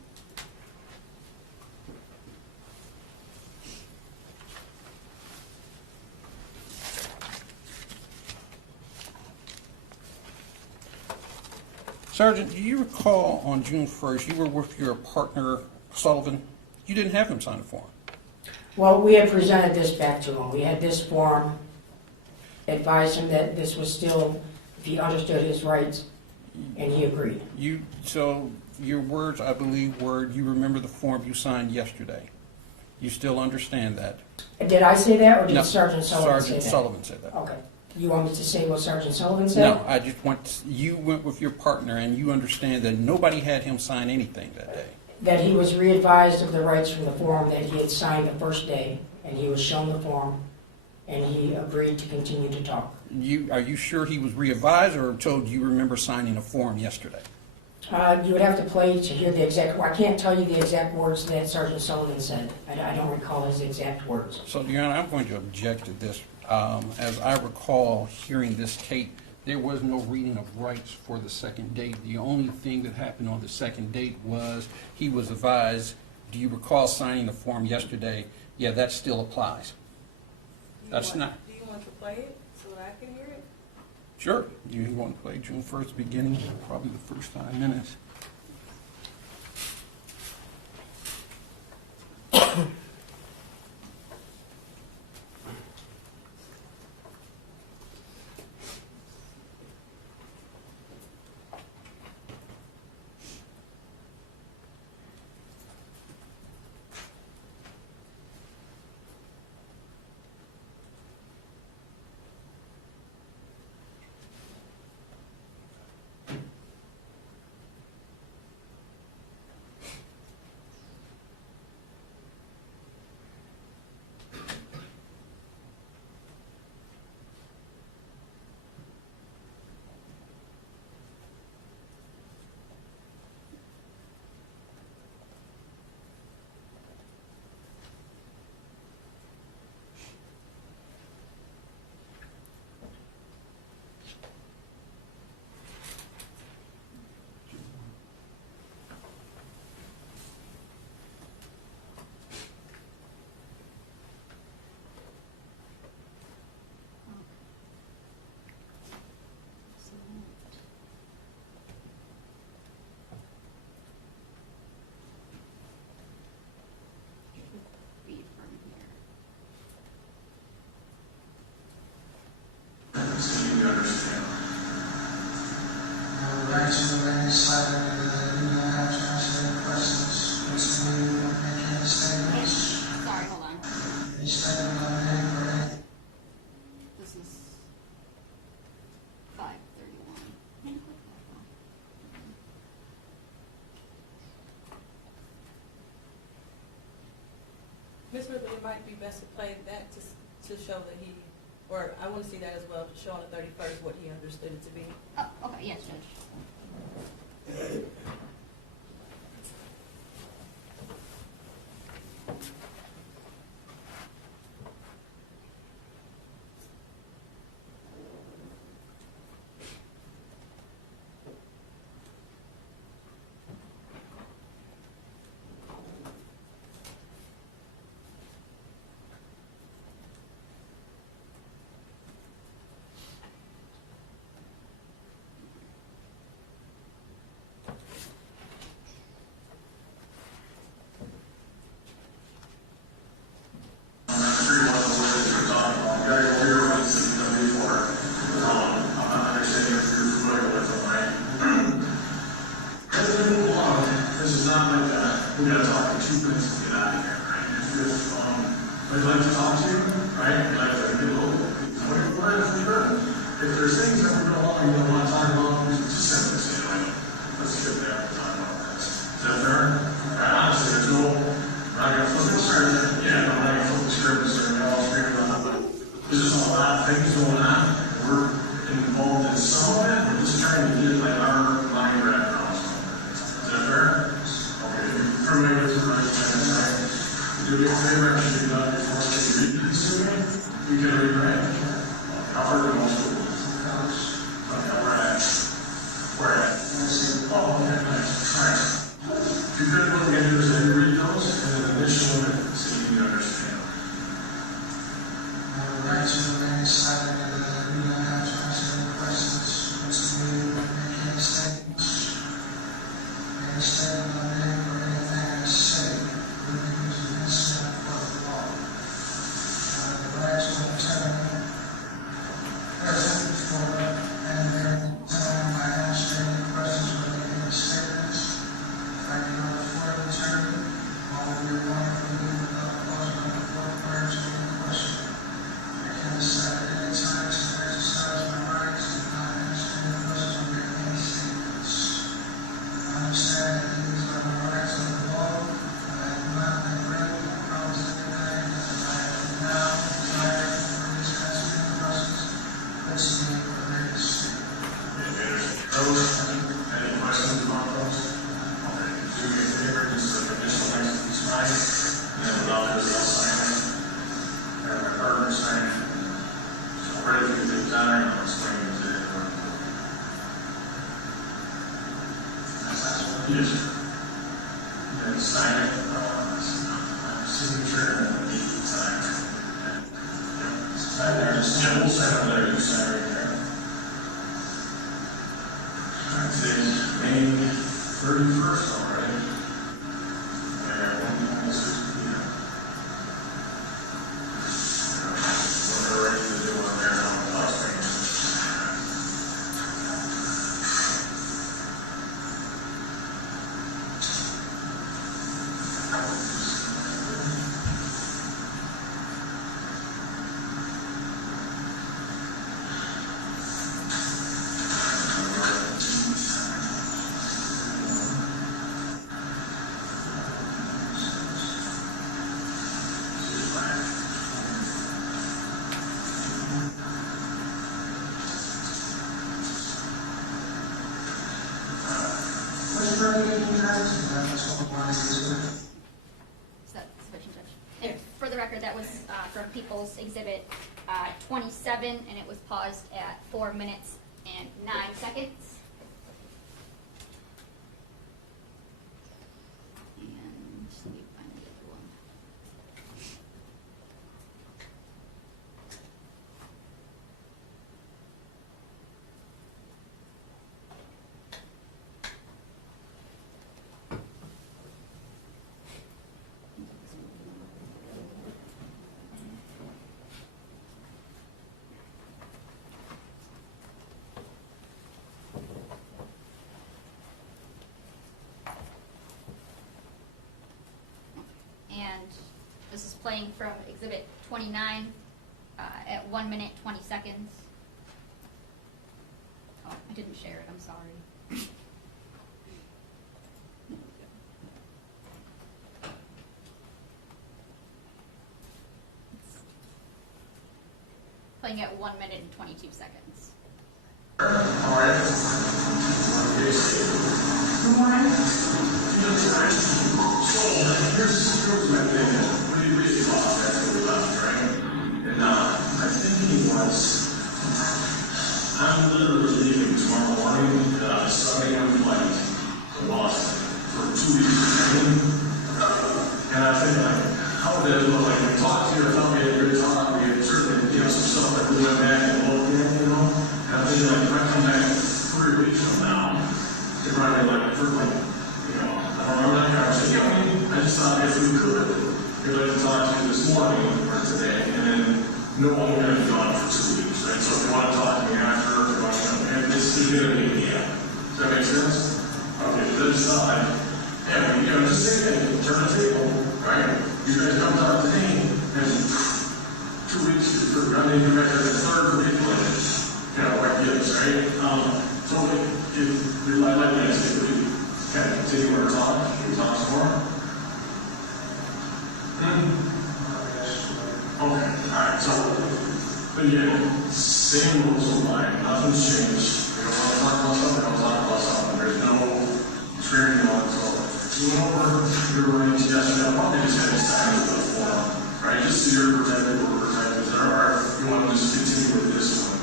Sergeant, do you recall on June 1st, you were with your partner, Sullivan? You didn't have him sign a form. Well, we had presented this back to him. We had this form, advised him that this was still, if he understood his rights, and he agreed. So your words, I believe, were you remember the form you signed yesterday. You still understand that? Did I say that, or did No, Sergeant Sullivan say that? Sergeant Sullivan said that. Okay. You want me to say what Sergeant Sullivan said? No, I just want, you went with your partner and you understand that nobody had him sign anything that day. That he was re-advised of the rights from the form that he had signed the first day, and he was shown the form, and he agreed to continue to talk. Are you sure he was re-advised or told you remember signing a form yesterday? You would have to play to hear the exact, I can't tell you the exact words that Sergeant Sullivan said. I don't recall his exact words. So, Your Honor, I'm going to object to this. As I recall hearing this tape, there was no reading of rights for the second date. The only thing that happened on the second date was he was advised, do you recall signing the form yesterday? Yeah, that still applies. That's not. Do you want to play it so that I can hear it? Sure. You want to play June 1st beginning, probably the first 5 minutes. right to remain silent. You don't have to answer any questions. What's the name? You won't make any statements. Sorry, hold on. Any statement on name or anything. This is 531. Ms. Ridley, it might be best to play that to show that he, or I want to see that as well, to show on the 31st what he understood it to be. Oh, okay, yes, Judge. This is not like we gotta talk in 2 minutes to get out of here, right? I'd like to talk to you, right? I'd like to get a little, if there's things that we're going on, you don't want to talk about, we just simply say, like, let's skip that and talk about this. Is that fair? Right, honestly, there's no, we're not gonna flip the script. Yeah, no, we're not gonna flip the script, so we're all figured out, but there's just a lot of things going on. We're involved in some of it, we're just trying to get like our mind wrapped around some of it. Is that fair? Okay, you're familiar with the right side. Do me a favor, I should not before you read these to me. You can read, right? How far do you want to go? Okay, where at? Where at? Oh, okay, nice. Nice. If you could look into this, and read those, and then initial one, so you can understand. Right to remain silent. You don't have to answer any questions. What's the name? Make any statements. Any statement on name or anything I say. You can use an incident for the law. The right to attorney. Present before and during the time I answer any questions or make any statements. If I can afford an attorney, all will be wonderful without causing a court prior to any question. I can decide at any time to exercise my rights and not answer any questions or make any statements. I understand that these are the rights of the law, and I have not been bringing or promised anything, and I have now desired for these kinds of questions. Let's make a very Any questions about those? Okay, do me a favor, just like initial next to each line, and then without this, I'll sign it. And my partner sign it. So we're ready to take down, and I'll explain it to everyone. Yes. And sign it, signature, and then you sign it. Sign there, just we'll sign it there, you sign right there. Today's May 31st already. And 1:26 p.m. What they're ready to do on there now, the last thing. Is that sufficient, Judge? And for the record, that was from People's Exhibit 27, and it was paused at 4 minutes and 9 seconds. And let me find the other one. playing from Exhibit 29 at 1 minute, 20 seconds. Oh, I didn't share it, I'm sorry. Playing at 1 minute and 22 seconds. All right. Good morning. So, here's my thing. We really lost after we left, right? And my thinking was, I'm literally leaving tomorrow morning, 7 a.m. flight to Boston for 2 weeks of training. And I think, like, how would that look? Like, we talked here, I thought we had a good talk, we had certainly, some stuff that we went back and looked at, And I think, like, if I come back 3 weeks from now, they're probably like, I don't remember that conversation. I just thought if we could, we'd like to talk to you this morning or today, and then no one will be gone for 2 weeks, right? So if you want to talk to me after, if you want to, this is going to be a PM. Does that make sense? Okay, so then decide, just say that, turn the table, right? You guys come talk to me, and 2 weeks, I mean, you guys have the third week, what gives, right? So if we like that, if we kind of continue our talk, we talk some more. Okay, all right, so, but yeah, same rules apply, nothing's changed. We don't want to talk about something, we'll talk about something. There's no training on it, so you went over your rights yesterday. I'll probably just have to sign with the form, right? Just so you're protected, we're protected. Or if you want to just continue with this one.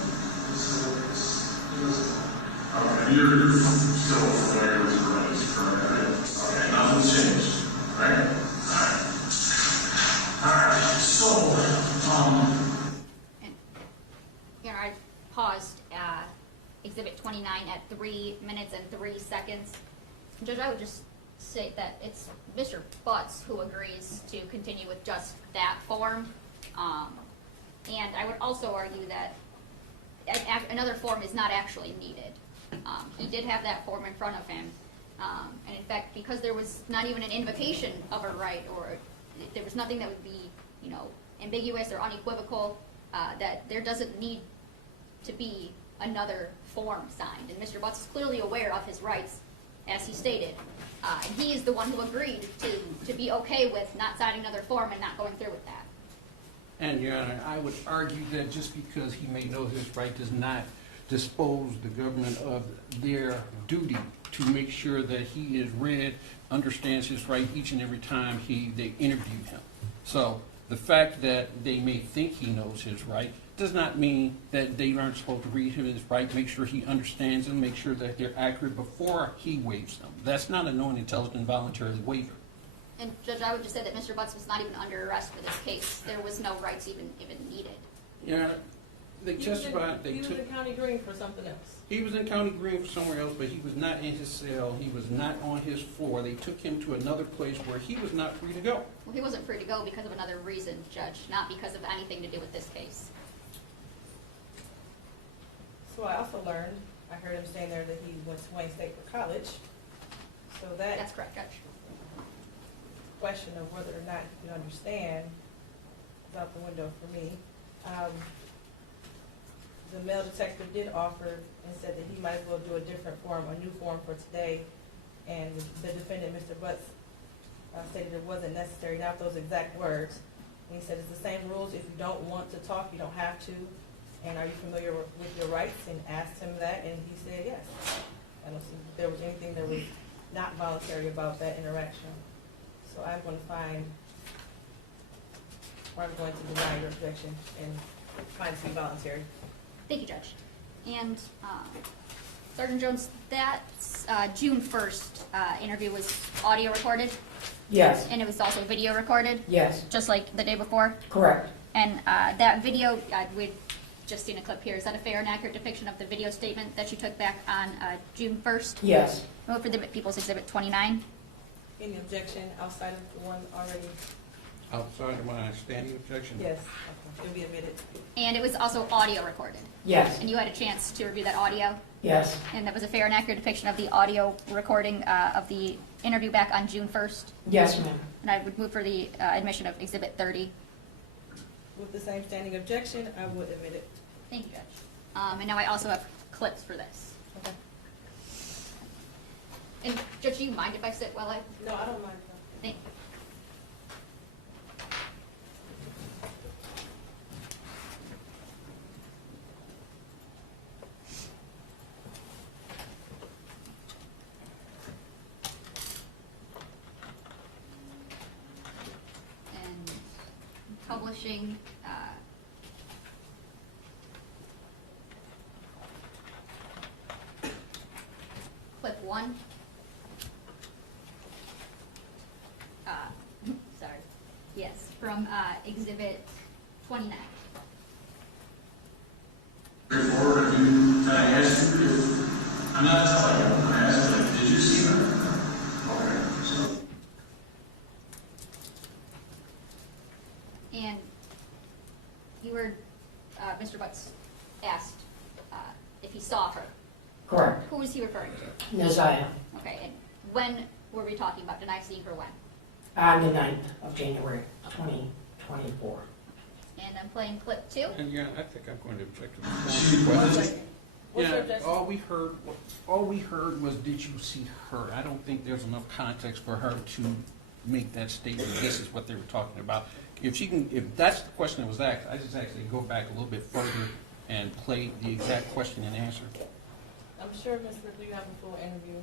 Okay, you're still familiar with your rights, correct, right? Okay, nothing's changed, right? Alright, so, And, I paused Exhibit 29 at 3 minutes and 3 seconds. Judge, I would just say that it's Mr. Butts who agrees to continue with just that form. And I would also argue that another form is not actually needed. He did have that form in front of him. And in fact, because there was not even an invocation of a right, or there was nothing that would be, ambiguous or unequivocal, that there doesn't need to be another form signed. And Mr. Butts is clearly aware of his rights, as he stated. And he is the one who agreed to be okay with not signing another form and not going through with that. And, Your Honor, I would argue that just because he may know his right does not dispose the government of their duty to make sure that he is read, understands his right each and every time they interview him. So the fact that they may think he knows his right does not mean that they aren't supposed to read him his right, make sure he understands them, make sure that they're accurate before he waives them. That's not a knowing, intelligent, voluntary waiver. And Judge, I would just say that Mr. Butts was not even under arrest for this case. There was no rights even needed. Yeah, they testified. He was in County Green for something else. He was in County Green for somewhere else, but he was not in his cell. He was not on his floor. They took him to another place where he was not free to go. Well, he wasn't free to go because of another reason, Judge, not because of anything to do with this case. So I also learned, I heard him saying there that he went to Wayne State for college. So That's correct, Judge. question of whether or not you understand is out the window for me. The male detective did offer and said that he might as well do a different form, a new form for today. And the defendant, Mr. Butts, stated it wasn't necessary, not those exact words. And he said it's the same rules. If you don't want to talk, you don't have to. And are you familiar with your rights? And asked him that, and he said yes. I don't see if there was anything that was not voluntary about that interaction. So I'm going to find, or I'm going to deny your objection and find it to be voluntary. Thank you, Judge. And Sergeant Jones, that June 1st interview was audio recorded? Yes. And it was also video recorded? Yes. Just like the day before? Correct. And that video, we've just seen a clip here. Is that a fair and accurate depiction of the video statement that you took back on June 1st? Yes. Vote for the People's Exhibit 29. Any objection outside of the one already Outside of my standing objection? Yes, it'll be admitted. And it was also audio recorded. Yes, And you had a chance to review that audio? yes, And that was a fair and accurate depiction of the audio recording of the interview back on June 1st? yes, ma'am. And I would move for the admission of Exhibit 30. With the same standing objection, I would admit it. Thank you, Judge. And now I also have clips for this. Okay. And Judge, do you mind if I sit while I? No, I don't mind. Thank you. And publishing clip 1. Sorry. Yes, from Exhibit 29. Straightforward, I do, can I ask you if, I'm not telling you, I asked, like, did you see her? Okay, so. And you were, Mr. Butts asked if he saw her. Correct. Who was he referring to? Nasiah, Okay, and when were we talking about? Did I see her when? on the 9th of January, 2024. And I'm playing clip 2. And yeah, I think I'm going to object to the question. What's your Yeah, objection? all we heard was, did you see her? I don't think there's enough context for her to make that statement. This is what they were talking about. If that's the question that was asked, I just actually go back a little bit further and play the exact question and answer. I'm sure, Ms. Ripley, you have a full interview.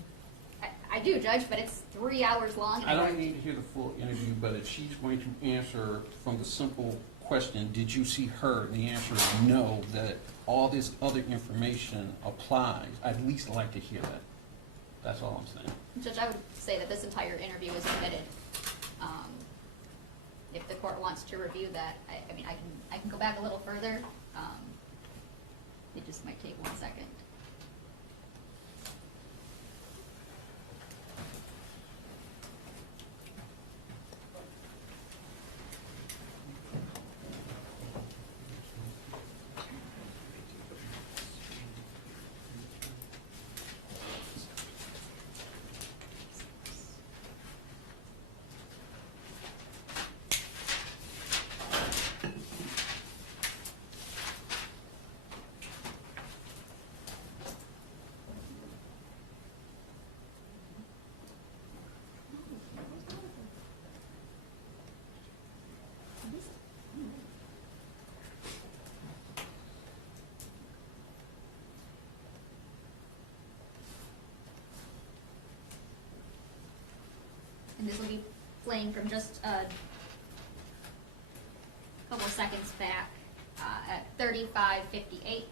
I do, Judge, but it's 3 hours long. I don't need to hear the full interview, but if she's going to answer from the simple question, did you see her? And the answer is no, that all this other information applies. I'd at least like to hear that. That's all I'm saying. Judge, I would say that this entire interview is admitted. If the court wants to review that, I mean, I can go back a little further. It just might take 1 second. And this will be playing from just a couple seconds back at 35:58.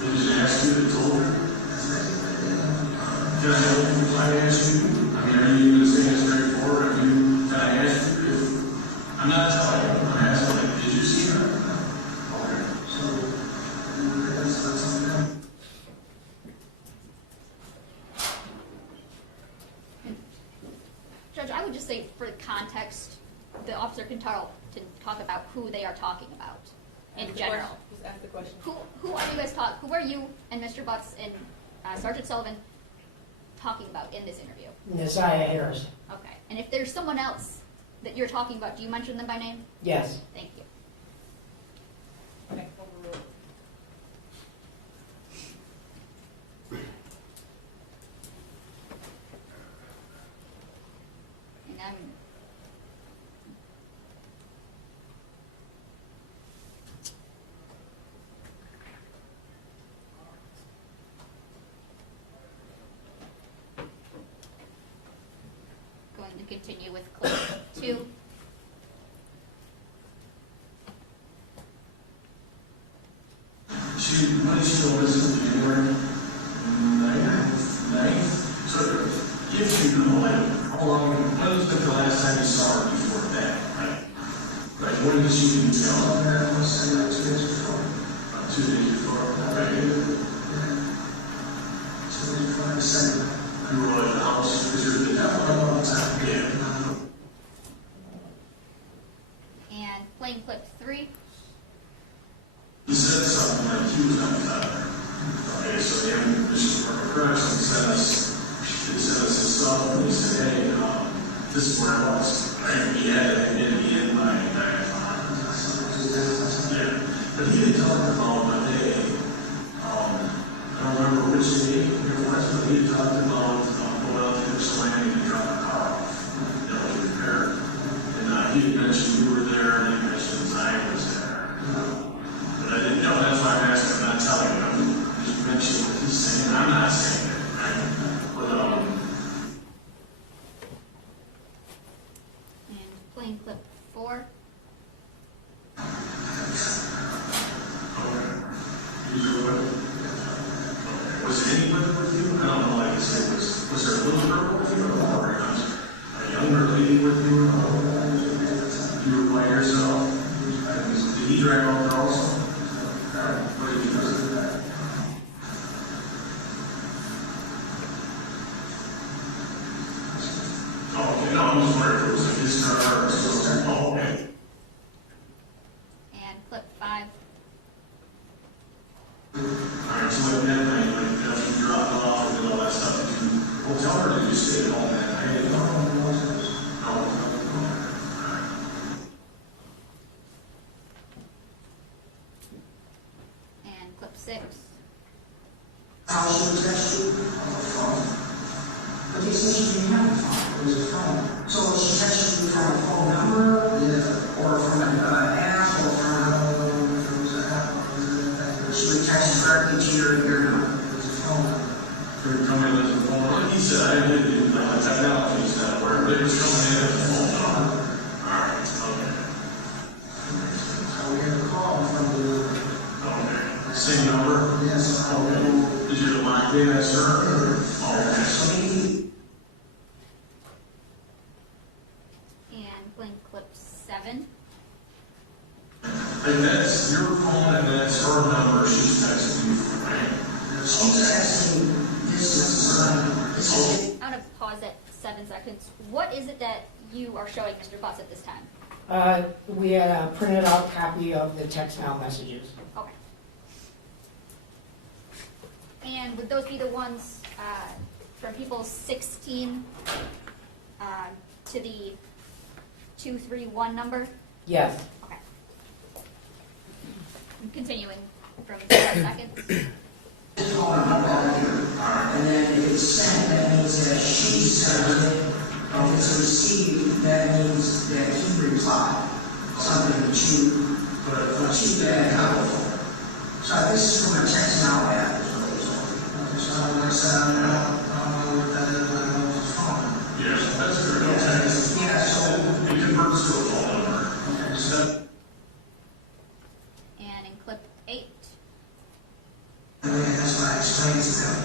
Did you ask you to told her? Can I ask you? I mean, are you going to say it straightforward? Can I ask you if, I'm not telling you, I'm asking, like, did you see her? Okay, so, that's something. Judge, I would just say for context, the officer can talk about who they are talking about in general. Just ask the question. Who are you guys who are you and Mr. Butts and Sergeant Sullivan talking about in this interview? Nasiah Harris, Okay. And if there's someone else that you're talking about, do you mention them by name? yes. Thank you. Okay, overruled. And I'm going to continue with clip 2. When did she go listen to January 9th? So if you know, like, how long, when was the last time you saw her before that? Like when did she even tell? I was saying like 2 days before. 2 days before, right? 2 days before I said, I he said something like he was gonna cut her. Okay, so the Commission for Corrections sent us his stuff, and he said, hey, this is where I was. Right? He had it in my yeah. But he had talked about one day, I don't remember which day it was, but he had talked about going out to the landing and drop a car off, you know, to repair it. And he had mentioned you were there, and he mentioned Zion was there. But I didn't know, that's why I'm asking, I'm not telling you. I'm just mentioning what he's saying, I'm not saying it, right? But, And playing clip 4. Was anybody with you? I don't know, like I said, was there a little girl with you or a younger lady with you? You were by yourself? Did he drive out there also? What did you do? Oh, okay, no, I was wondering if it was his car or something. Oh, okay. And clip 5. Alright, so like that night, like after you dropped off and did all that stuff, did you hotel or did you stay at home that night? And clip 6. How she was actually on the phone. But they said she didn't have a phone, it was a phone. So she texted you from a phone number? Yeah. Or from an app, or from it was an app, she would text directly to your number. It was a phone number. For coming in as a phone number? He said, I didn't, like the technology's not where it was coming in as a phone number. Alright, okay. So we had a call from the number. Okay. Same number? Yes. Okay. Did you lock in that server? Okay. And playing clip 7. And that's your phone and that's her number she's texting you from, right? She's texting this is I'm going to pause at 7 seconds. What is it that you are showing Mr. Buss at this time? We had a printed out copy of the text now messages. Okay. And would those be the ones from people 16 to the 231 number? Yes. Okay. I'm continuing from 7 seconds. and then if it's sent, that means that she sent it. If it's received, that means that he replied. Something that you had. So this is from a text now app. So like I said, I don't know what that is, but I know it's a phone. Yes, that's correct. Yeah, so it converts to a phone number. okay, so And in clip 8. that's what I explained to them.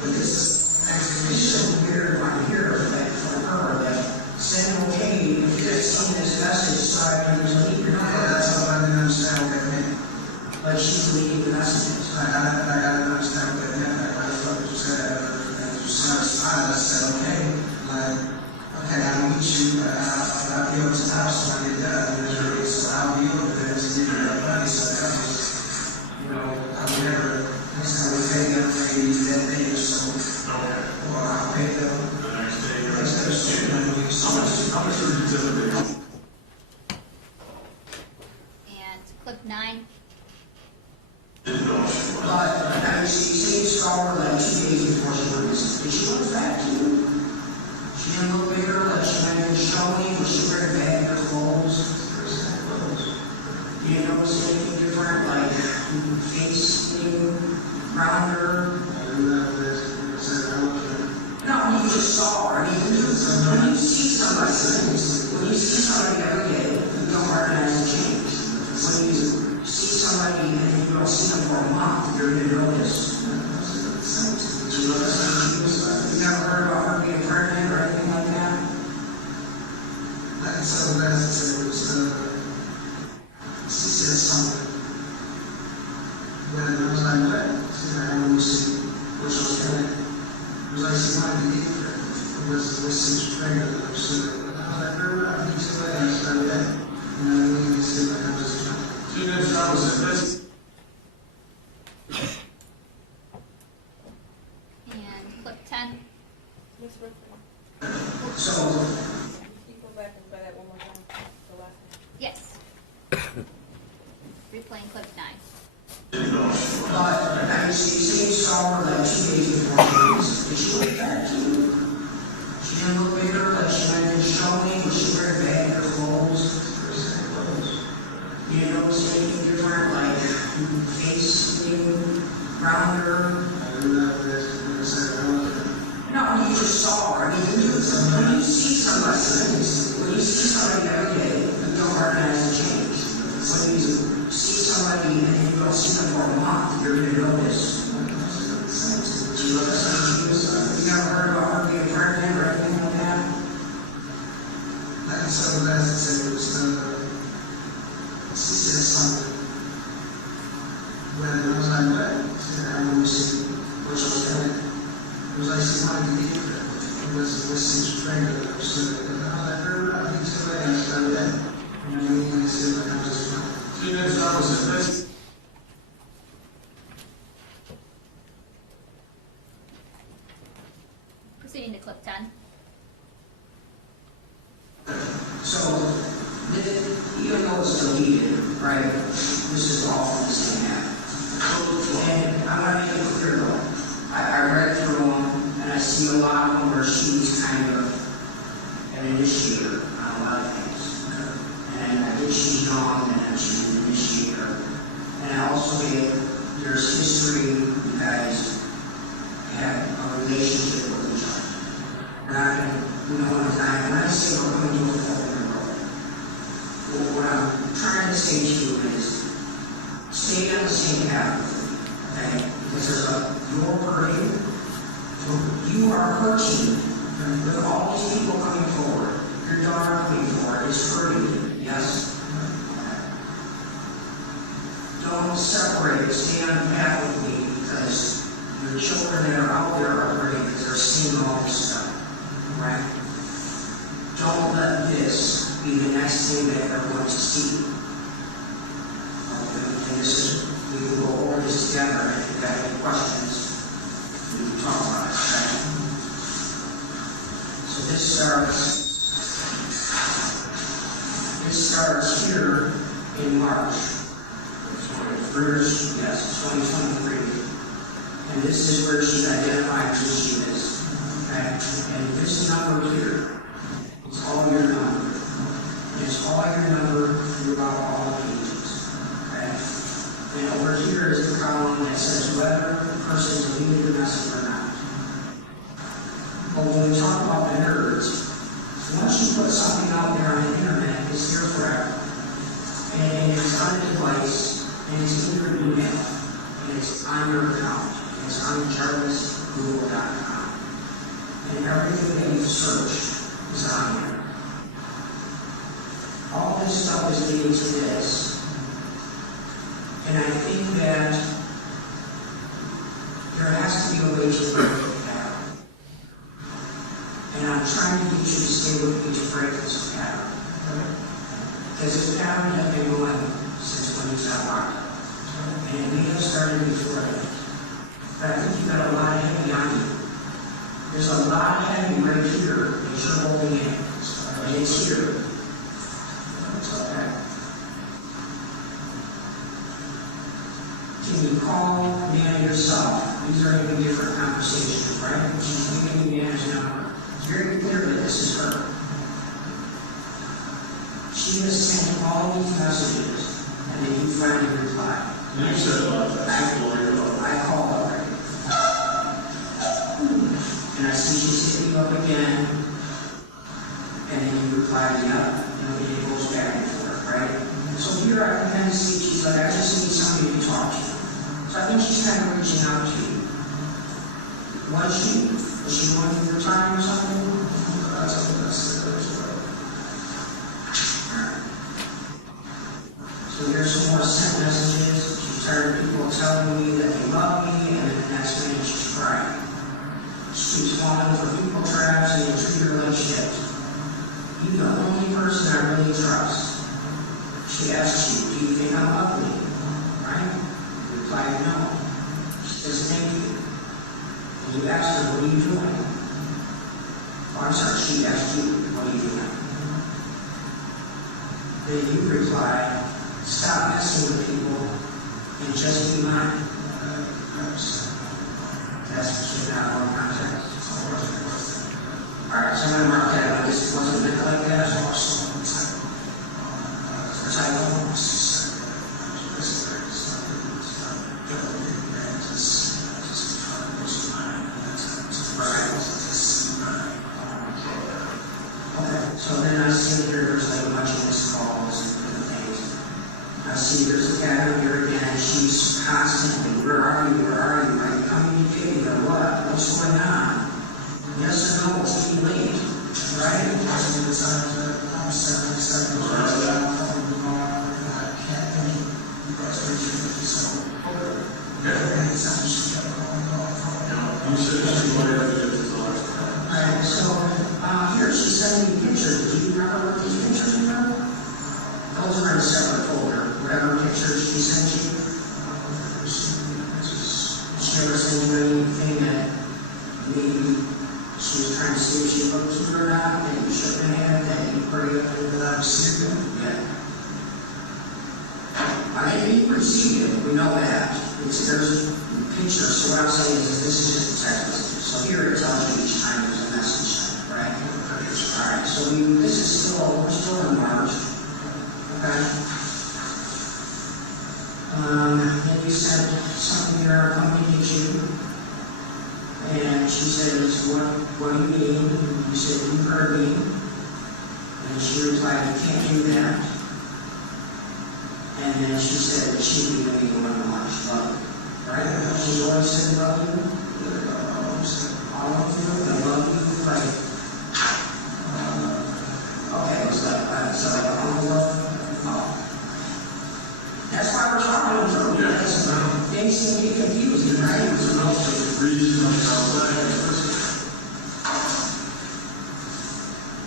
But this is actually so weird on here that for her that said, okay, if you guys seen this message, so I can delete your number. That's all I didn't understand what that meant. Like she's deleting the messages. I gotta understand what that meant. Like, what the fuck you said? And you sent a smile. I said, okay. Like, okay, I'll meet you. I'll be over to the house when I get done. So I'll be over there to give you that money. So that was, you know, I would never, next time we pay them maybe that day or so. Or I'll pay them The next day. instead of shooting them. How much are you typically? And clip 9. But now you see, you saw her like 2 days before she went missing. Did she look fat to you? She didn't look bigger, like she went in showing, was she wearing a bag of clothes? You didn't notice anything different, like face getting rounder? No, you just saw her. I mean, when you see somebody every day, you don't recognize the change. When you see somebody and you don't see them for a month, you're going to notice. You never heard about her being pregnant or anything like that? So she said something. When I was like, what? She said, I want to see what she was pregnant. It was like she wanted to get pregnant. It was she was pregnant. I was like, girl, I need to let her start that. You know what I mean? She said, like, I was So you guys, I was at this. Replaying clip 9. But I say you saw her like 2 days before things. Did she look back to you? She didn't look bigger, like she might have been showing. Was she wearing baggier clothes? You didn't notice anything different, like face being rounder? No, you just saw her. I mean, when you see somebody every day, you don't recognize the change. When you see somebody and you don't see them for a month, you're going to notice. She looks the same. You never heard about her being pregnant or anything like that? I said the last said it was she said something. When I was like, what? She said, I want to see what she was doing. It was like she wanted to get there. It was she's pregnant. I was like, I think she's ready. I said that. You know what I mean? I said, like, I'm just fine. 3 minutes, I was the best. Proceeding to clip 10. So, even though it's deleted, right, this is all from the same app. And I want to make it clear though, I read through them, and I see a lot of them where she's kind of an initiator on a lot of things. And I think she's young, and she's an initiator. And I also get, there's history, you guys have a relationship with each other. We're not going to, when I say we're coming to a fork in the road, what I'm trying to say to you is, stay on the same path, okay? Because you're hurting, you are hurting with all these people coming forward. Your daughter coming forward is hurting you, yes? Don't separate, stay on the path with me, because your children that are out there are hurting because they're seeing all this stuff, right? Don't let this be the next thing that they're going to see. And this is, we can go over this together, and if you've got any questions, we can talk about it, okay? So this starts here in March. Yes, 2023. And this is where she's identifying who she is. Okay? And this number here is all your number. And it's all your number throughout all the pages. Okay? And over here is the column that says whether the person deleted the message or not. But when we talk about the nerds, once you put something out there on the internet, it's here forever. And it's on a device, and it's in your email, and it's on your account, and it's on jarvisgoogle.com. And everything that you've searched is on there. All this stuff is leading to this. And I think that there has to be a way to break it down. And I'm trying to get you to stay with me to break this pattern. Because this pattern has been going since when you got locked up. And it may have started before that. But I think you've got a lot of heavy on you. There's a lot of heavy right here that you're holding in. And it's here. Okay. Can you call me on yourself? These are going to be different conversations, right? You can give me Anna's number. It's very clear that this is her. She has sent all these messages, and then you finally reply. You said I called already. And I see she's hitting you up again, and then you reply, yeah, and then it goes back and forth, right? So here I can kind of see she's like, I just need somebody to talk to. So I think she's kind of reaching out to you. Was she going through your time or something? That's something that's So here's some more sent messages. She's tired of people telling me that they love me, and then the next minute she's crying. She keeps falling for people traps and they treat her like shit. You're the only person I really trust. She asks you, do you think I'm ugly? Right? You reply, no. She says, thank you. And you ask her, what are you doing? Oh, I'm sorry, she asked you, what are you doing? Then you reply, stop messing with people and just be mine. That's what you're not on contact. Alright, so I'm gonna mark that. I guess it wasn't meant like that. Typo. Right. Okay, so then I see there's like a bunch of missed calls and different things. I see there's a cat over here again, she's constantly, where are you, are you coming to get me, or what, what's going on? Yes or no, it's too late, right? Alright, so here she sent me pictures. Do you remember what these pictures were? Those are in a separate folder. Whatever pictures she sent you. She ever sent you anything that maybe she was trying to see if she looked to or not, that you shouldn't have, that you put it up without seeing it? Yeah. I didn't receive it. We know that. There's pictures. So what I'm saying is this is just a text message. So here it tells you each time there's a message, right? Alright, so this is we're still in March. Okay. Then you sent something here, coming to get you. And she said, what do you mean? You said, you heard me. And she replied, you can't do that. And then she said that she'd be doing you one March love. Right? She always said love you. All of you, I love you. Like, okay, it's like a love. Oh. That's why we're talking through. Because things seem to be confusing, right?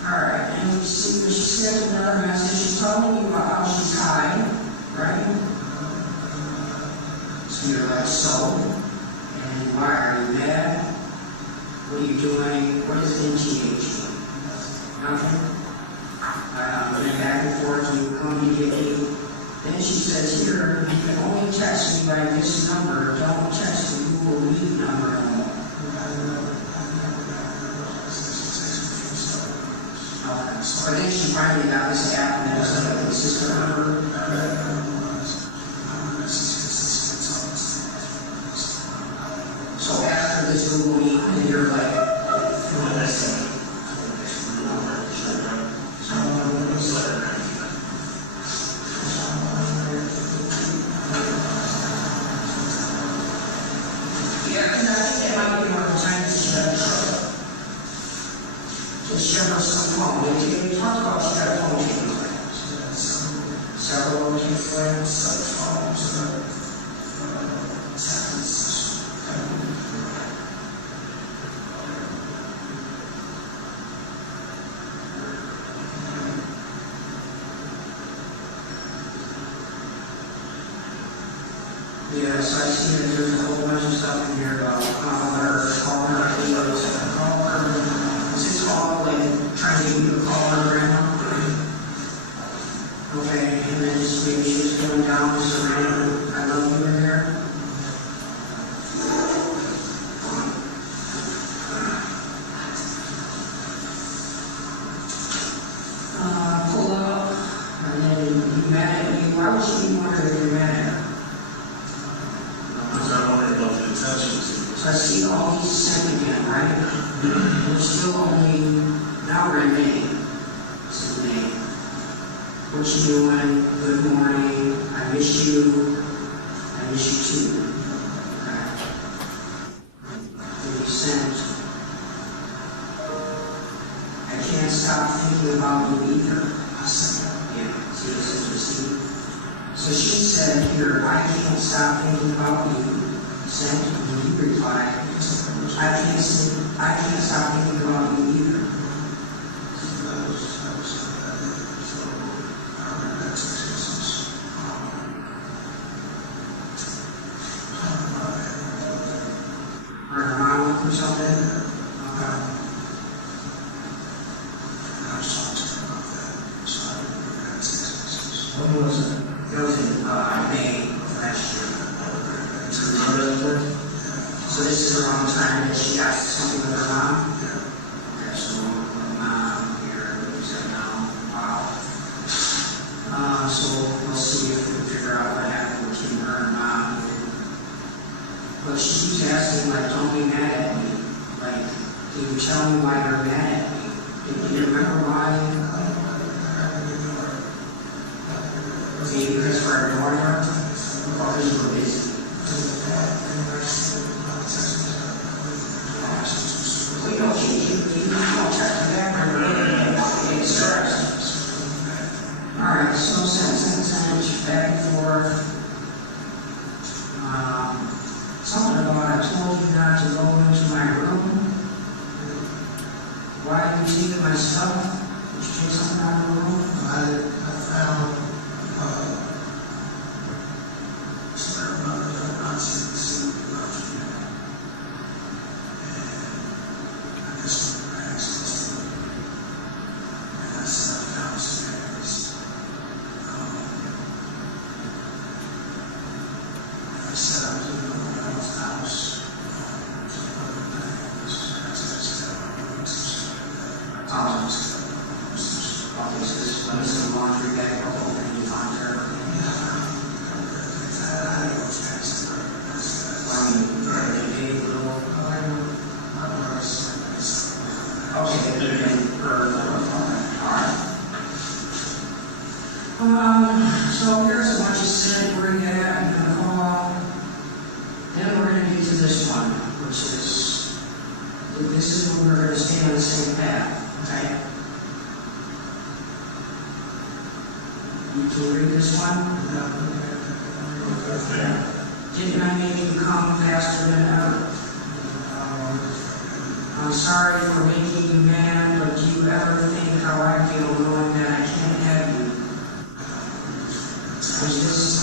Alright, and we see when she sends another message, she's telling you about how she's high, right? So you're like, so? And why are you mad? What are you doing? What does NTH mean? Nothing? Going back and forth, you come to get me. Then she says here, you can only text me by this number. Don't text the Google Meet number no more. Okay. But then she finally got this app and it was like, this is her number. So after this Google Meet, and you're like, what did I say? Yeah, and I think that might be one of the times to show her some phone. We talked about she got a phone taking plans. Several taking plans. Yeah, so I see that there's a whole bunch of stuff in here about calling her videos, call her. Is this all like trying to get you to call her grandma? Okay, and then just maybe she's going down just a random I love you in there. Pull up, and then you mad at me. Why would she be wondering if you're mad at her? So I see all these sent again, right? We're still only, now we're in May. This is May. What you doing? Good morning. I miss you. I miss you too. Okay. And you sent, I can't stop thinking about you either. Yeah, see, this is receipt. So she said here, I can't stop thinking about you. Sent, and you reply, I can't stop thinking about you either. Or her mom or something? Okay. When was it? It was in time that she got something with her mom? Okay, so mom here, is that now? Wow. So we'll see if we can figure out what happened between her and mom. But she keeps asking, like, don't be mad at me. Like, can you tell me why you're mad at me? Do you remember why? Maybe because we're ignoring her? Or because we're busy? We don't check the back or get stressed. Alright, so since back and forth. Something about I told you not to go into my room. Why did you take my stuff? Did you take something out of the room? I found certain other nonsense in the laundry. And I guess when I access to it, and I sat downstairs. I said I was in the house. Okay, so this one is the laundry bag open and you find her. So here's a bunch of sin we're going to get in the hall. Then we're going to get to this one, which is, this is when we're going to stay on the same path, okay? You can read this one? Didn't I make you come faster than ever? I'm sorry for making you mad, but do you ever think how I feel knowing that I can't have you? Is this,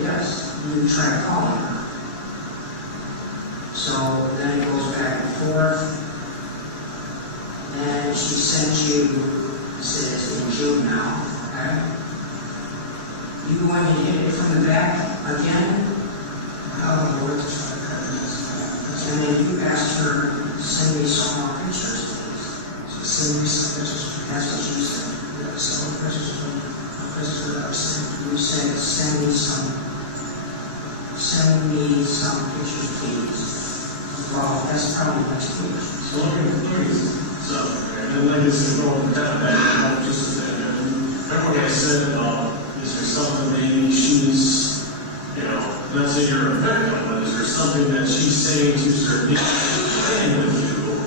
yes, you try calling her. So then it goes back and forth. And she sent you, this is in June now, okay? You going to hit it from the back again? And then you asked her to send me some more pictures, please. Send me some pictures. That's what you said. Yeah, some more pictures that I've sent. You said send me some pictures, please. Well, that's probably next week. So look at so, and then like this is going down back, just remember what I said about, is there something maybe she's, not saying you're a victim, but is there something that she's saying to certain people playing with you,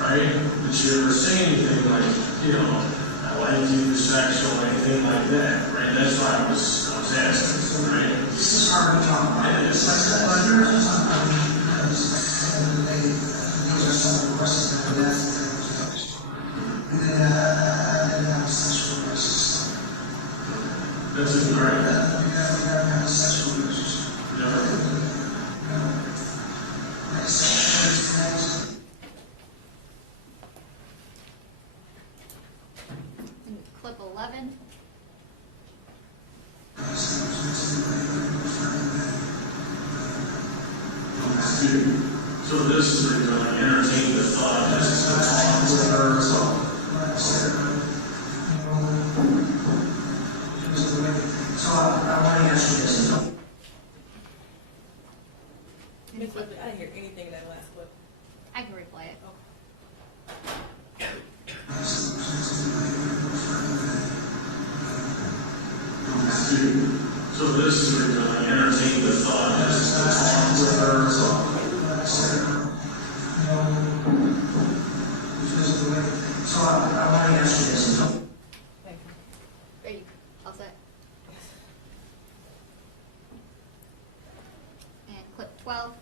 right? Did she ever say anything like, I like you, sexual, anything like that, right? That's why I was asking, right? This is hard to talk about. It's like these are some of the questions that I've asked. And then I didn't have a sexual relationship. That's it, right? We gotta have a sexual relationship. Like sex, Clip 11. So this is where you're going to entertain the thought just to talk with her or something. So I want to ask you this. Ms. Whitley, I didn't hear anything in that last clip. I can replay it. So this is where you're going to entertain the thought just to talk with her or something. So I want to ask you this. Are you all set? And clip 12.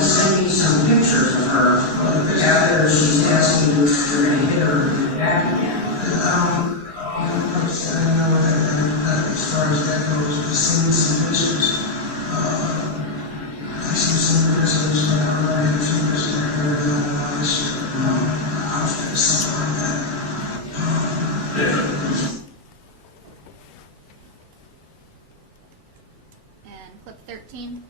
Send me some pictures of her after she's asking you if you're going to hit her in the back again. I know that as far as that goes, just send me some pictures. I see some pictures when I run into pictures like her doing all this shit. Outfit, something like that. And 14.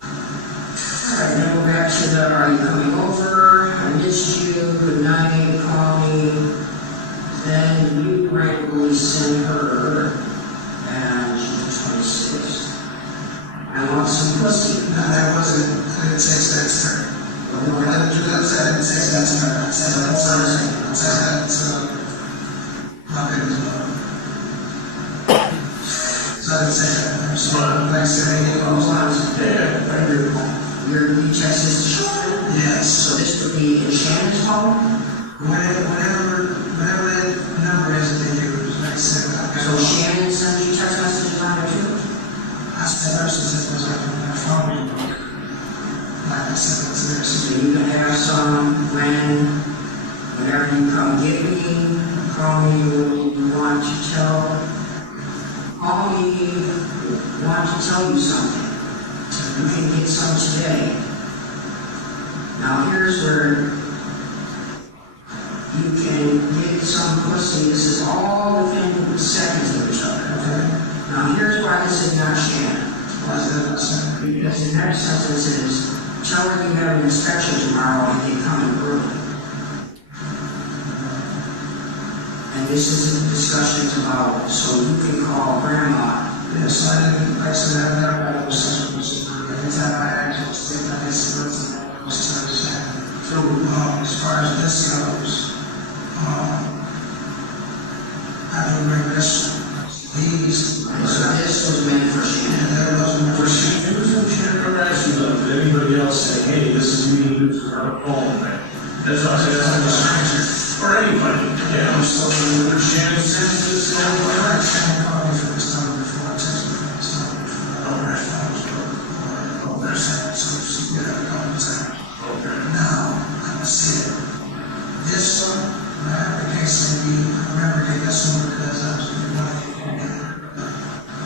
Alright, now go back to the, are you coming over? I missed you, good night, call me. Then you randomly send her, and June 26th. I want some pussy. No, that wasn't, I didn't text that to her. No, I didn't do that, I didn't text that to her. I said that to my baby mother. So I didn't say that to her. So, like I said, hey, those lines, You text this to Sean? yes. So this would be in Shannon's phone? Whatever that number is that they use, like I said, So Shannon sends you text messages on there too? I said her since it was like on my phone. Like I said, it's there. So you can have some whenever you come get me, call me when you want to call me, want to tell you something. You can get some today. Now here's where you can get some pussy. This is all within seconds of each other, okay? Now here's why this is not Shannon. Why is that not Shannon? Because the next sentence is, tell her you have an inspection tomorrow and they come in early. And this is a discussion about, so you can call grandma. Yes, I didn't, like I said, I've never had a sexual relationship. Every time I asked, what's the difference? I said, what's the difference? Was to understand. So, as far as this goes, I don't remember this. These, So this was meant for Shannon. and that wasn't for Shannon. It was from Shannon Kardashian, though. Did anybody else say, hey, this is me, who's our phone, man? That's what I said, that's a stranger. Or anybody. Yeah, I'm still when Shannon sent this I down. like Shannon called me from this number before. I texted her from this number before. All right. Oh, there's that. So she did have a conversation. Okay. Now, I see it. This one, my application, I remember getting this one because I was doing one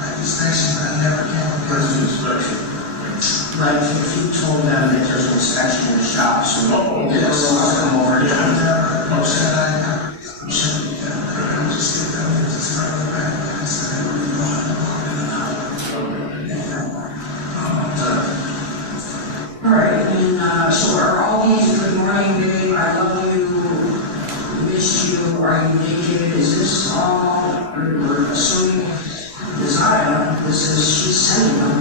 like inspection, but I never came That's across an it. inspection. Like if you told them that there's an inspection in the shop, so Yes. I'll come over and I never said I shouldn't be done. I just did that because it's not the back. I said I really want to All right, and so are all these good morning, babe, I love you, miss you, are you naked? Is this all, we're assuming, Desire, this is, she's sending them.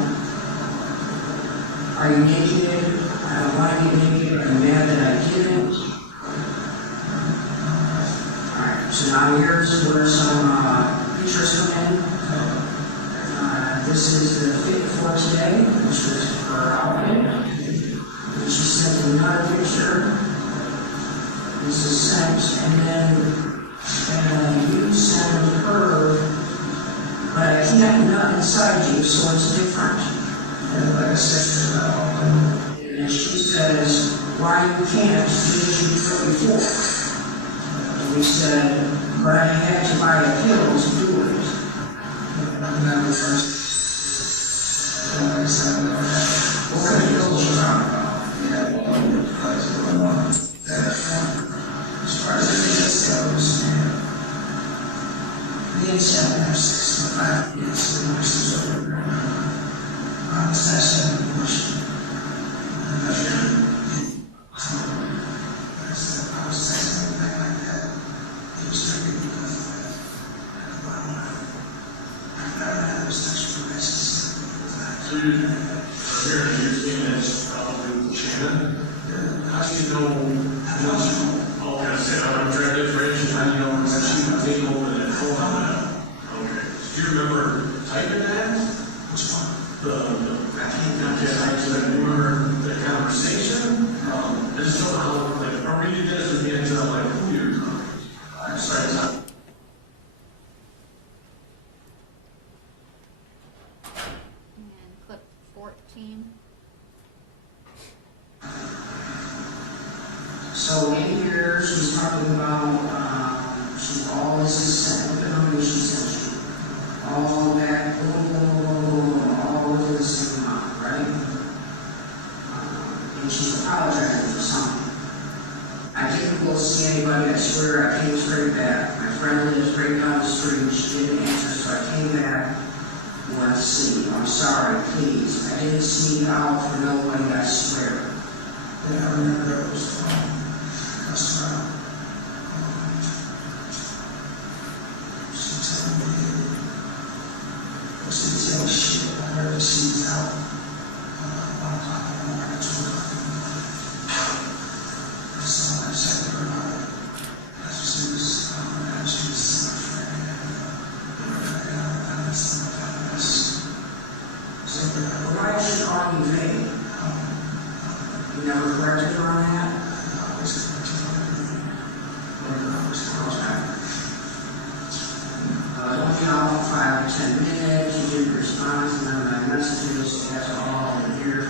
Are you naked? I don't want to be naked, I'm mad that I didn't. All right, so now here's where some pictures come in. This is the fit for today, which was her outfit. And she sent another picture. This is sent, and then you send her, but I can't nut inside you, so it's different. And like I said, And she says, why you can't do as you did before. And we said, but I had to buy a pill to do it. I've never first. Like I said, I've never had. What kind of pills are on about? Yeah, as far as the goes, the inside have 65 years, the nurses over there. The session of abortion. And I said, I was saying anything like that. It was strictly because of that. I've never had a sexual relationship with that. So you're saying that's probably with Shannon? How do you know, oh, I said, I'm trying to differentiate, how do you know when she would take over that phone? Okay. Do you remember typing that? Which one? I can't remember the conversation. I just don't know how, like, I'm reading this and getting to like who you're talking. I'm sorry. And clip 14. So in here, she's talking about, all this is sent, look at how many she sent you. All that, all within the same amount, right? And she's apologizing for something. I didn't go see anybody, I swear, I came straight back. My friend lives right down the street, she didn't answer, so I came back. want to see you. I'm sorry, please. I didn't see you out for nobody, I swear. Yeah, I remember that was, that's right. She told me, she didn't tell me shit. I heard that she was out 1 o'clock in the morning, 2 o'clock in the morning. So I checked her out. That's what she was, she was seeing my friend. And so, why is she calling you vague? You never corrected her on that? Don't be out for 5 or 10 minutes. You didn't respond to none of my messages. That's all in here.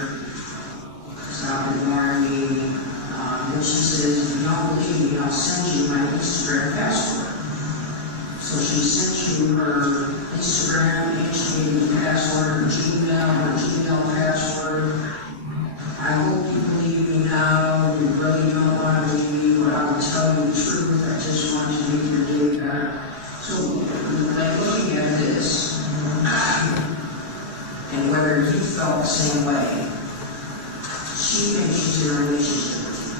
Stop ignoring me. Then she says, if you don't believe me, I'll send you my Instagram password. So she sent you her Instagram, and she gave you the password, her Gmail password. I hope you believe me now. You really don't want to believe me, but I will tell you the truth. I just want to make your day better. So, like looking at this, and whether you felt the same way, she thinks she's in a relationship with you.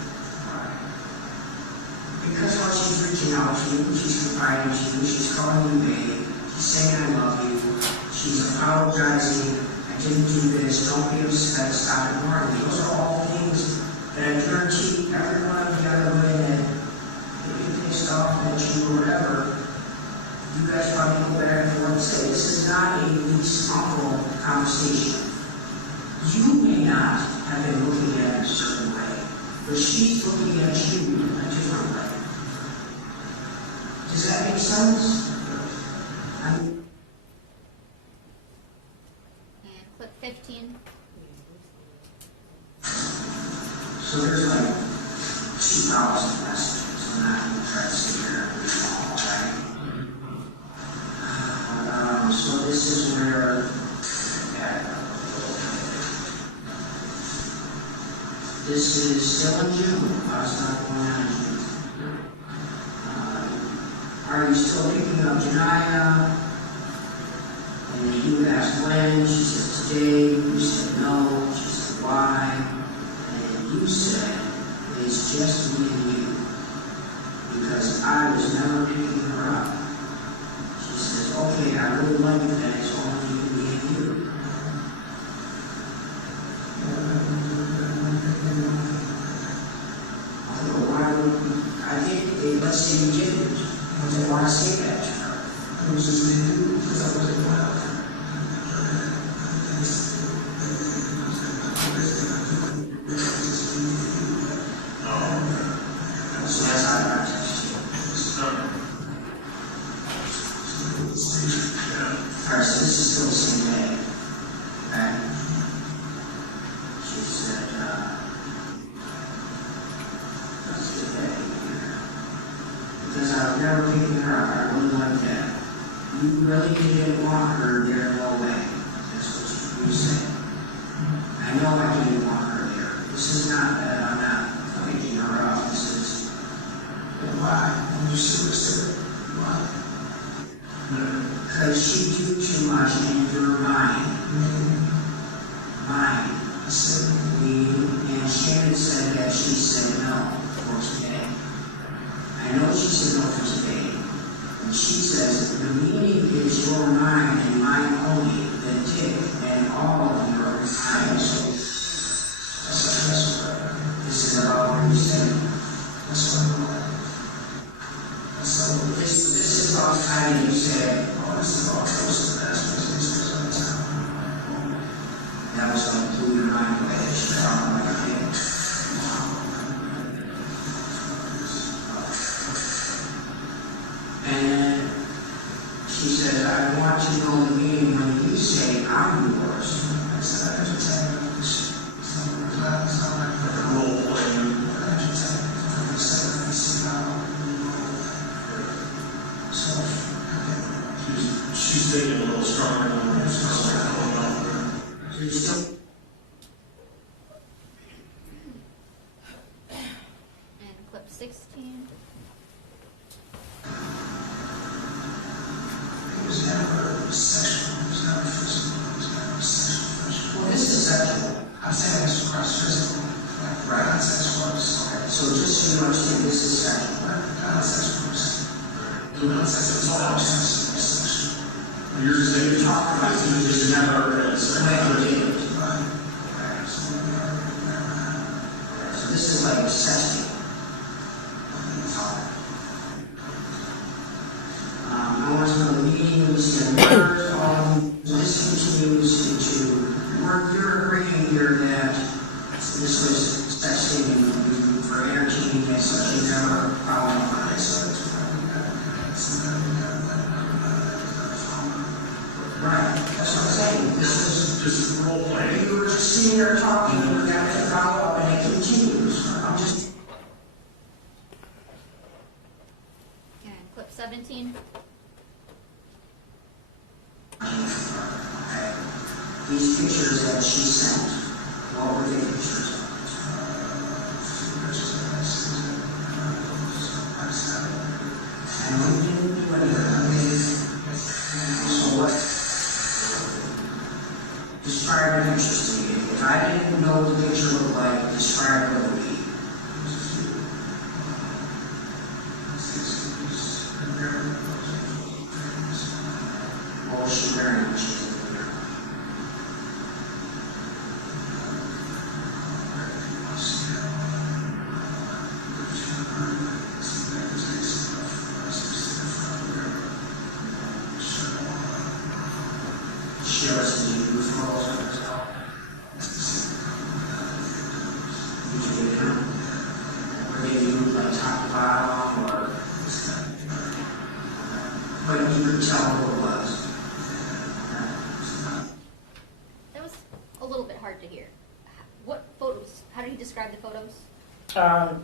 Because while she's reaching out to you, she's confiding to you, she's calling you babe, she's saying I love you, she's apologizing, I didn't do this, don't be upset, stop ignoring me. Those are all things that I guarantee everyone on the other way that if you're pissed off at you or whatever, you guys probably go back and forth and say, this is not a least uncle conversation. You may not have been looking at it a certain way, but she's looking at you a different way. Does that make sense? And clip 15. So there's like 2,000 messages. I'm not going to try to sit here and read them all, right? So this is where this is still in June. It's not going on in June. Are you still picking up Janaya? And you asked when. She said today. You said no. She said why. And you said it's just me and you. Because I was never picking her up. She says, okay, I really love you that it's only me and you. Why would I think, let's say you didn't. But they want to say that to her. It was just me and you, because I wasn't going out there. So that's how I got to you. Alright, so this is still the same day. Okay? She said, let's get that in here. Because I was never picking her up. I really like that. You really didn't want her there, no way. That's what you said. I know I didn't want her there. This is not that I'm not picking her up. This is why. When you see this, why? Because she do too much in your mind. Mind. And Shannon said that she said no for today. I know she said no for today. And she says the meaning is your mind and mine only, the dick and all of your time. So this is about what you said. That's what I'm like. So this is all time you said, oh, this is all close to the best business of the time. That was going to blow your mind away. It should sound like a thing. And she said, I want to know the meaning when you say I'm yours. I said, I just tell you, it's not like a role playing. I just tell you, I said, I see how. So, she's thinking a little stronger than her. So you still. And clip 16. It was never sexual. It was never physical. so you understand this is sexual. It's all sexual. You're saying you're talking about this is never sexual. So this is like sexting. I want to know the meeting, we see the numbers, this continues into, you're agreeing here that this was sexting and for entertaining and such, you never found out. Right, that's what I'm saying, this is role play. You were just sitting there talking, you got to follow up, and it continues. I'm just. And clip 17. These pictures that she sent, what were the pictures? And we didn't do anything. So what? Describe the pictures to me. If I didn't know what the picture looked like, describe what it would be. What was she wearing when she did it? She always did you use photos of herself? Did you get him? Or did you like top to bottom or? But you could tell who it was. That was a little bit hard to hear. What photos? How did he describe the photos?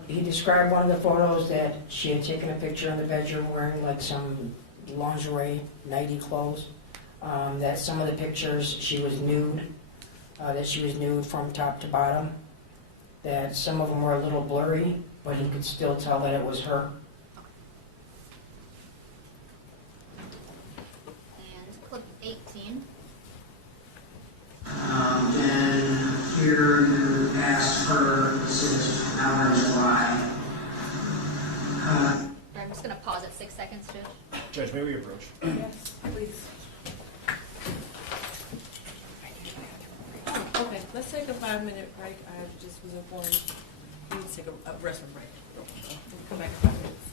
He described one of the photos that she had taken a picture in the bedroom wearing like some lingerie, nighty clothes. That some of the pictures she was nude, that she was nude from top to bottom. That some of them were a little blurry, but he could still tell that it was her. And clip 18. Then here you asked her, this is now in July. I'm just going to pause at 6 seconds, Judge. Judge, may we approach? Yes, please. Okay, let's take a 5-minute break. I just was informed we need to take a restroom break. We'll come back in 5 minutes.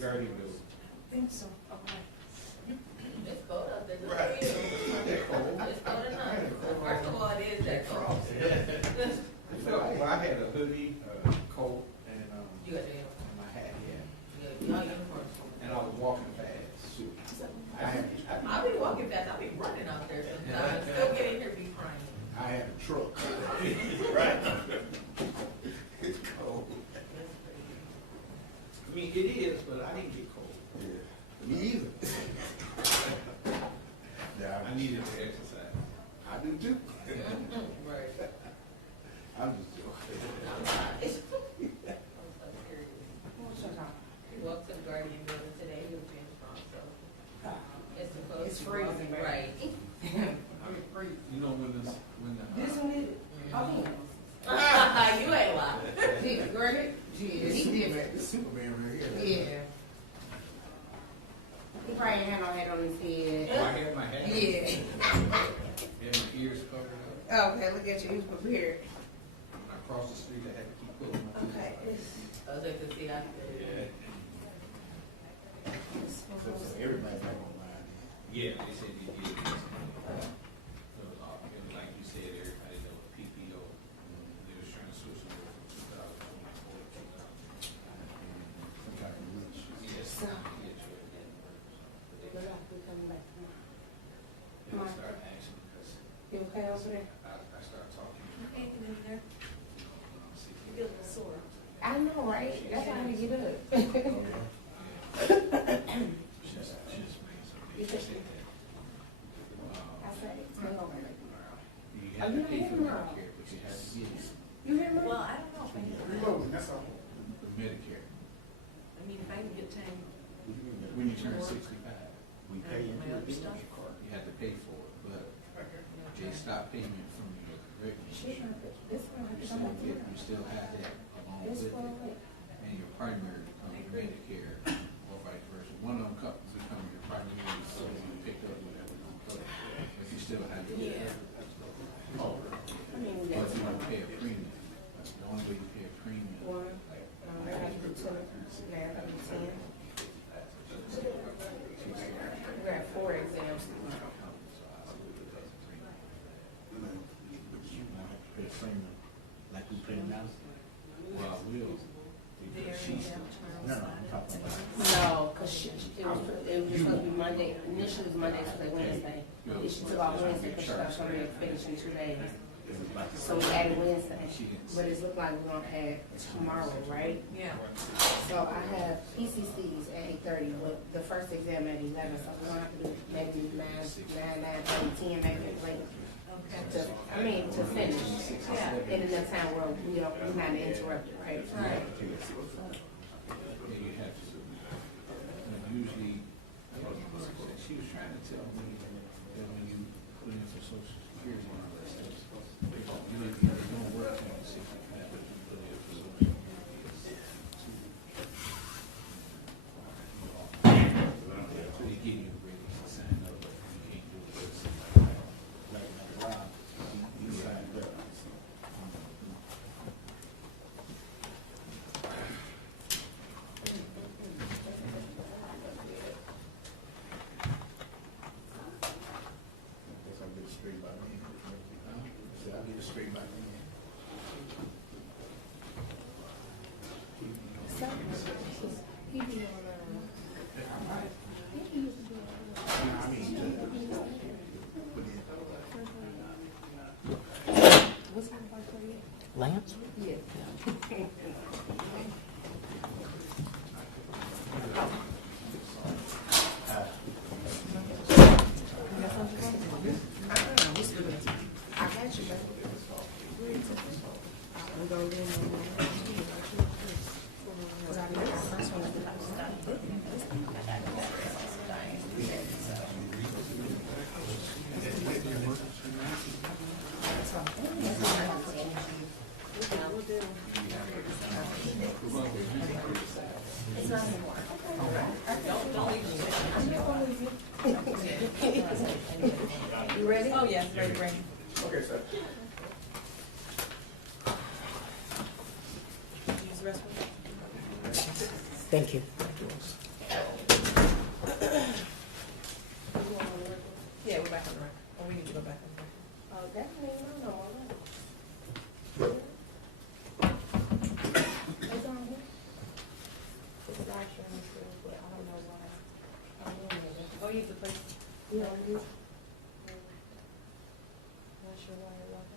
Guardian do. I think so. Okay. It's cold out there. Right. It's cold enough. First of all, it is that cold. Well, I had a hoodie, coat, and You got your my hat, yeah. Y'all uniforms. And I was walking fast. Shoot. I'll be walking fast. I'll be running out there. Sometimes. Still get in here, be crying. I had a truck. Right. It's cold. I mean, it is, but I didn't get cold. Yeah. Me either. Yeah. I needed to exercise. I do too. Right. I'm just joking. I'm not. I'm so serious. He walked to the Guardian building today. He was being strong, so it's supposed It's to freezing, be right. You know when This one is, oh, You ain't lying. Gee, Greggy? Gee, it's different. Superman right here. Yeah. Oh, okay, look at you, you prepared. Across the street, I had to keep pulling my feet. Okay. Everybody's not gonna lie. Yeah, they said they did. And like you said, everybody know PPO. They was trying to switch them over from 2024 to 2000. Some kind of glitch. Yes. They start asking because You okay over there? I started talking. Anything over there? You feel a little sore. I know, right? That's why I had to get up. She said that. I said, it's going over. You Are have you to not pay here for tomorrow? Medicare, but you have to get it. You hear me? Well, I don't know if I can. For Medicare. I mean, if I can get time. When you turn 65, we pay into My a other stuff. debit card. You have to pay for it, but they stop payment from your regular insurance. You still have that along with it, and your primary becomes Medicare, or vice versa. One of them becomes your primary, so you pick up whatever you cover. But you still have your. But you don't pay a premium. That's the only way you pay a premium. I have to do 10. Yeah, I have to do 10. We're at 4 exams tomorrow. You won't have to pay a premium like we pay now. Well, I will. Because she's. No, I'm talking about. No, because it was just supposed to be Monday. Initially it was Monday, Tuesday, Wednesday. Then she took off Wednesday because she thought she was going to finish in 2 days. So we added Wednesday. But it's looked like we're going to add tomorrow, right? Yeah. So I have PCCs at 8:30, but the first exam at 11, so we're going to have to do maybe 9, 10, maybe later. Okay. To finish. Yeah. In enough time where we're not interrupted, right? Right. Yeah, you have to. And usually, she was trying to tell me that when you put in for Social Security and all that stuff, you don't work on 65, but you put in for Social Security. They give you ready to sign up, but you can't do it. Like Rob, you signed up. Guess I'll get it straight by then. Huh? I'll get it straight by then. Lance? I got you, baby. I'm going to do You ready? Oh, yes, ready. Okay, sir. Use the restroom. Thank you. Yeah, we're back on the record. Oh, we need to go back on the record. Oh, definitely, no. It's on here. It's not showing through, but I don't know why. I'm in it. Oh, use the place. You know, you. Not sure why it wasn't.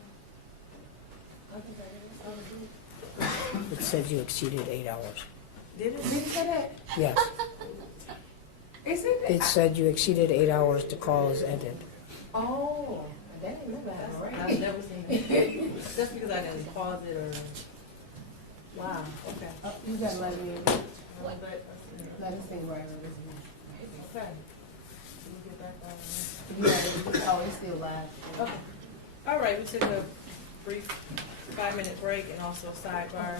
It says you exceeded 8 hours. Did it say that? Yes. Is it? It said you exceeded 8 hours, the call is ended. Oh, that ain't never happened, right? I've never seen it. Just because I didn't pause it or. Wow. Okay. You gotta let me, let me see right on this one. Okay. Can you get back on? Oh, it's still live. Okay. All right, we took a brief 5-minute break and also a sidebar.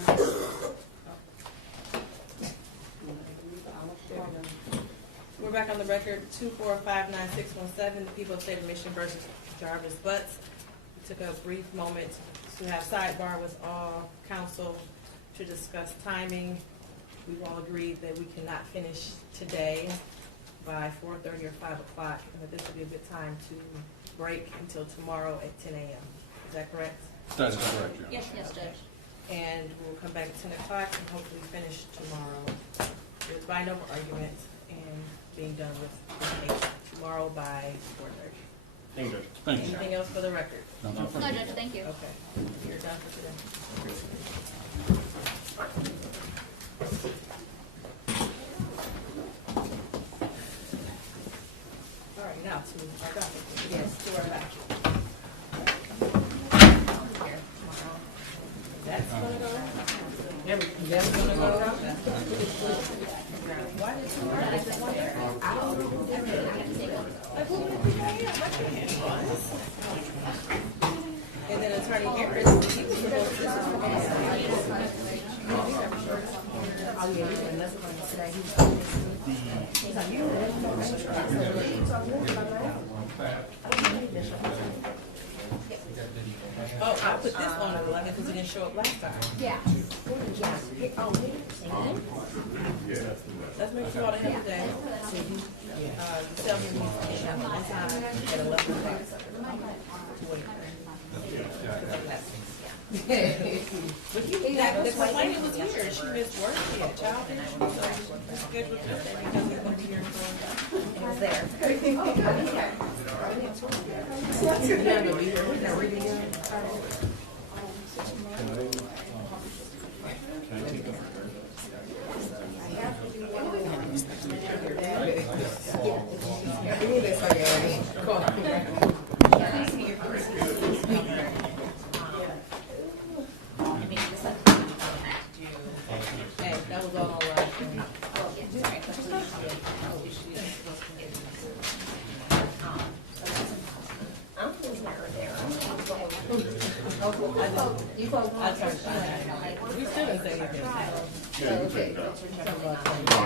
We're back on the record, 2459617, the people of the state of Michigan versus Jarvis Butts. took a brief moment to have sidebar with all council to discuss timing. We've all agreed that we cannot finish today by 4:30 or 5 o'clock, and that this would be a good time to break until tomorrow at 10 a.m. Is that correct? That's correct, Your Honor. Yes, yes, Judge. And we'll come back at 10 o'clock and hopefully finish tomorrow. There's by no argument and being done with the case tomorrow by 4:30. Thank you, Judge. Thank you. Anything else for the record? No, No, Judge, thank you. Okay, you're done for today. All right, now to our docket. Yes, to our docket. That's gonna go. That's gonna go. Why did you write that one there? I don't know. Like, who would it be right here? Raise your hand. And then Attorney Harris, he was supposed to. Oh, I put this on the like because it didn't show up last time. Yeah. Let's make sure all the end of the day. The seven needs to have one time at 11 o'clock. But the complainant was here, she missed work, she had child issues, so her schedule was good, because we won't be here for it was there. Hey, that was all right. I tried to find out. We still didn't say anything.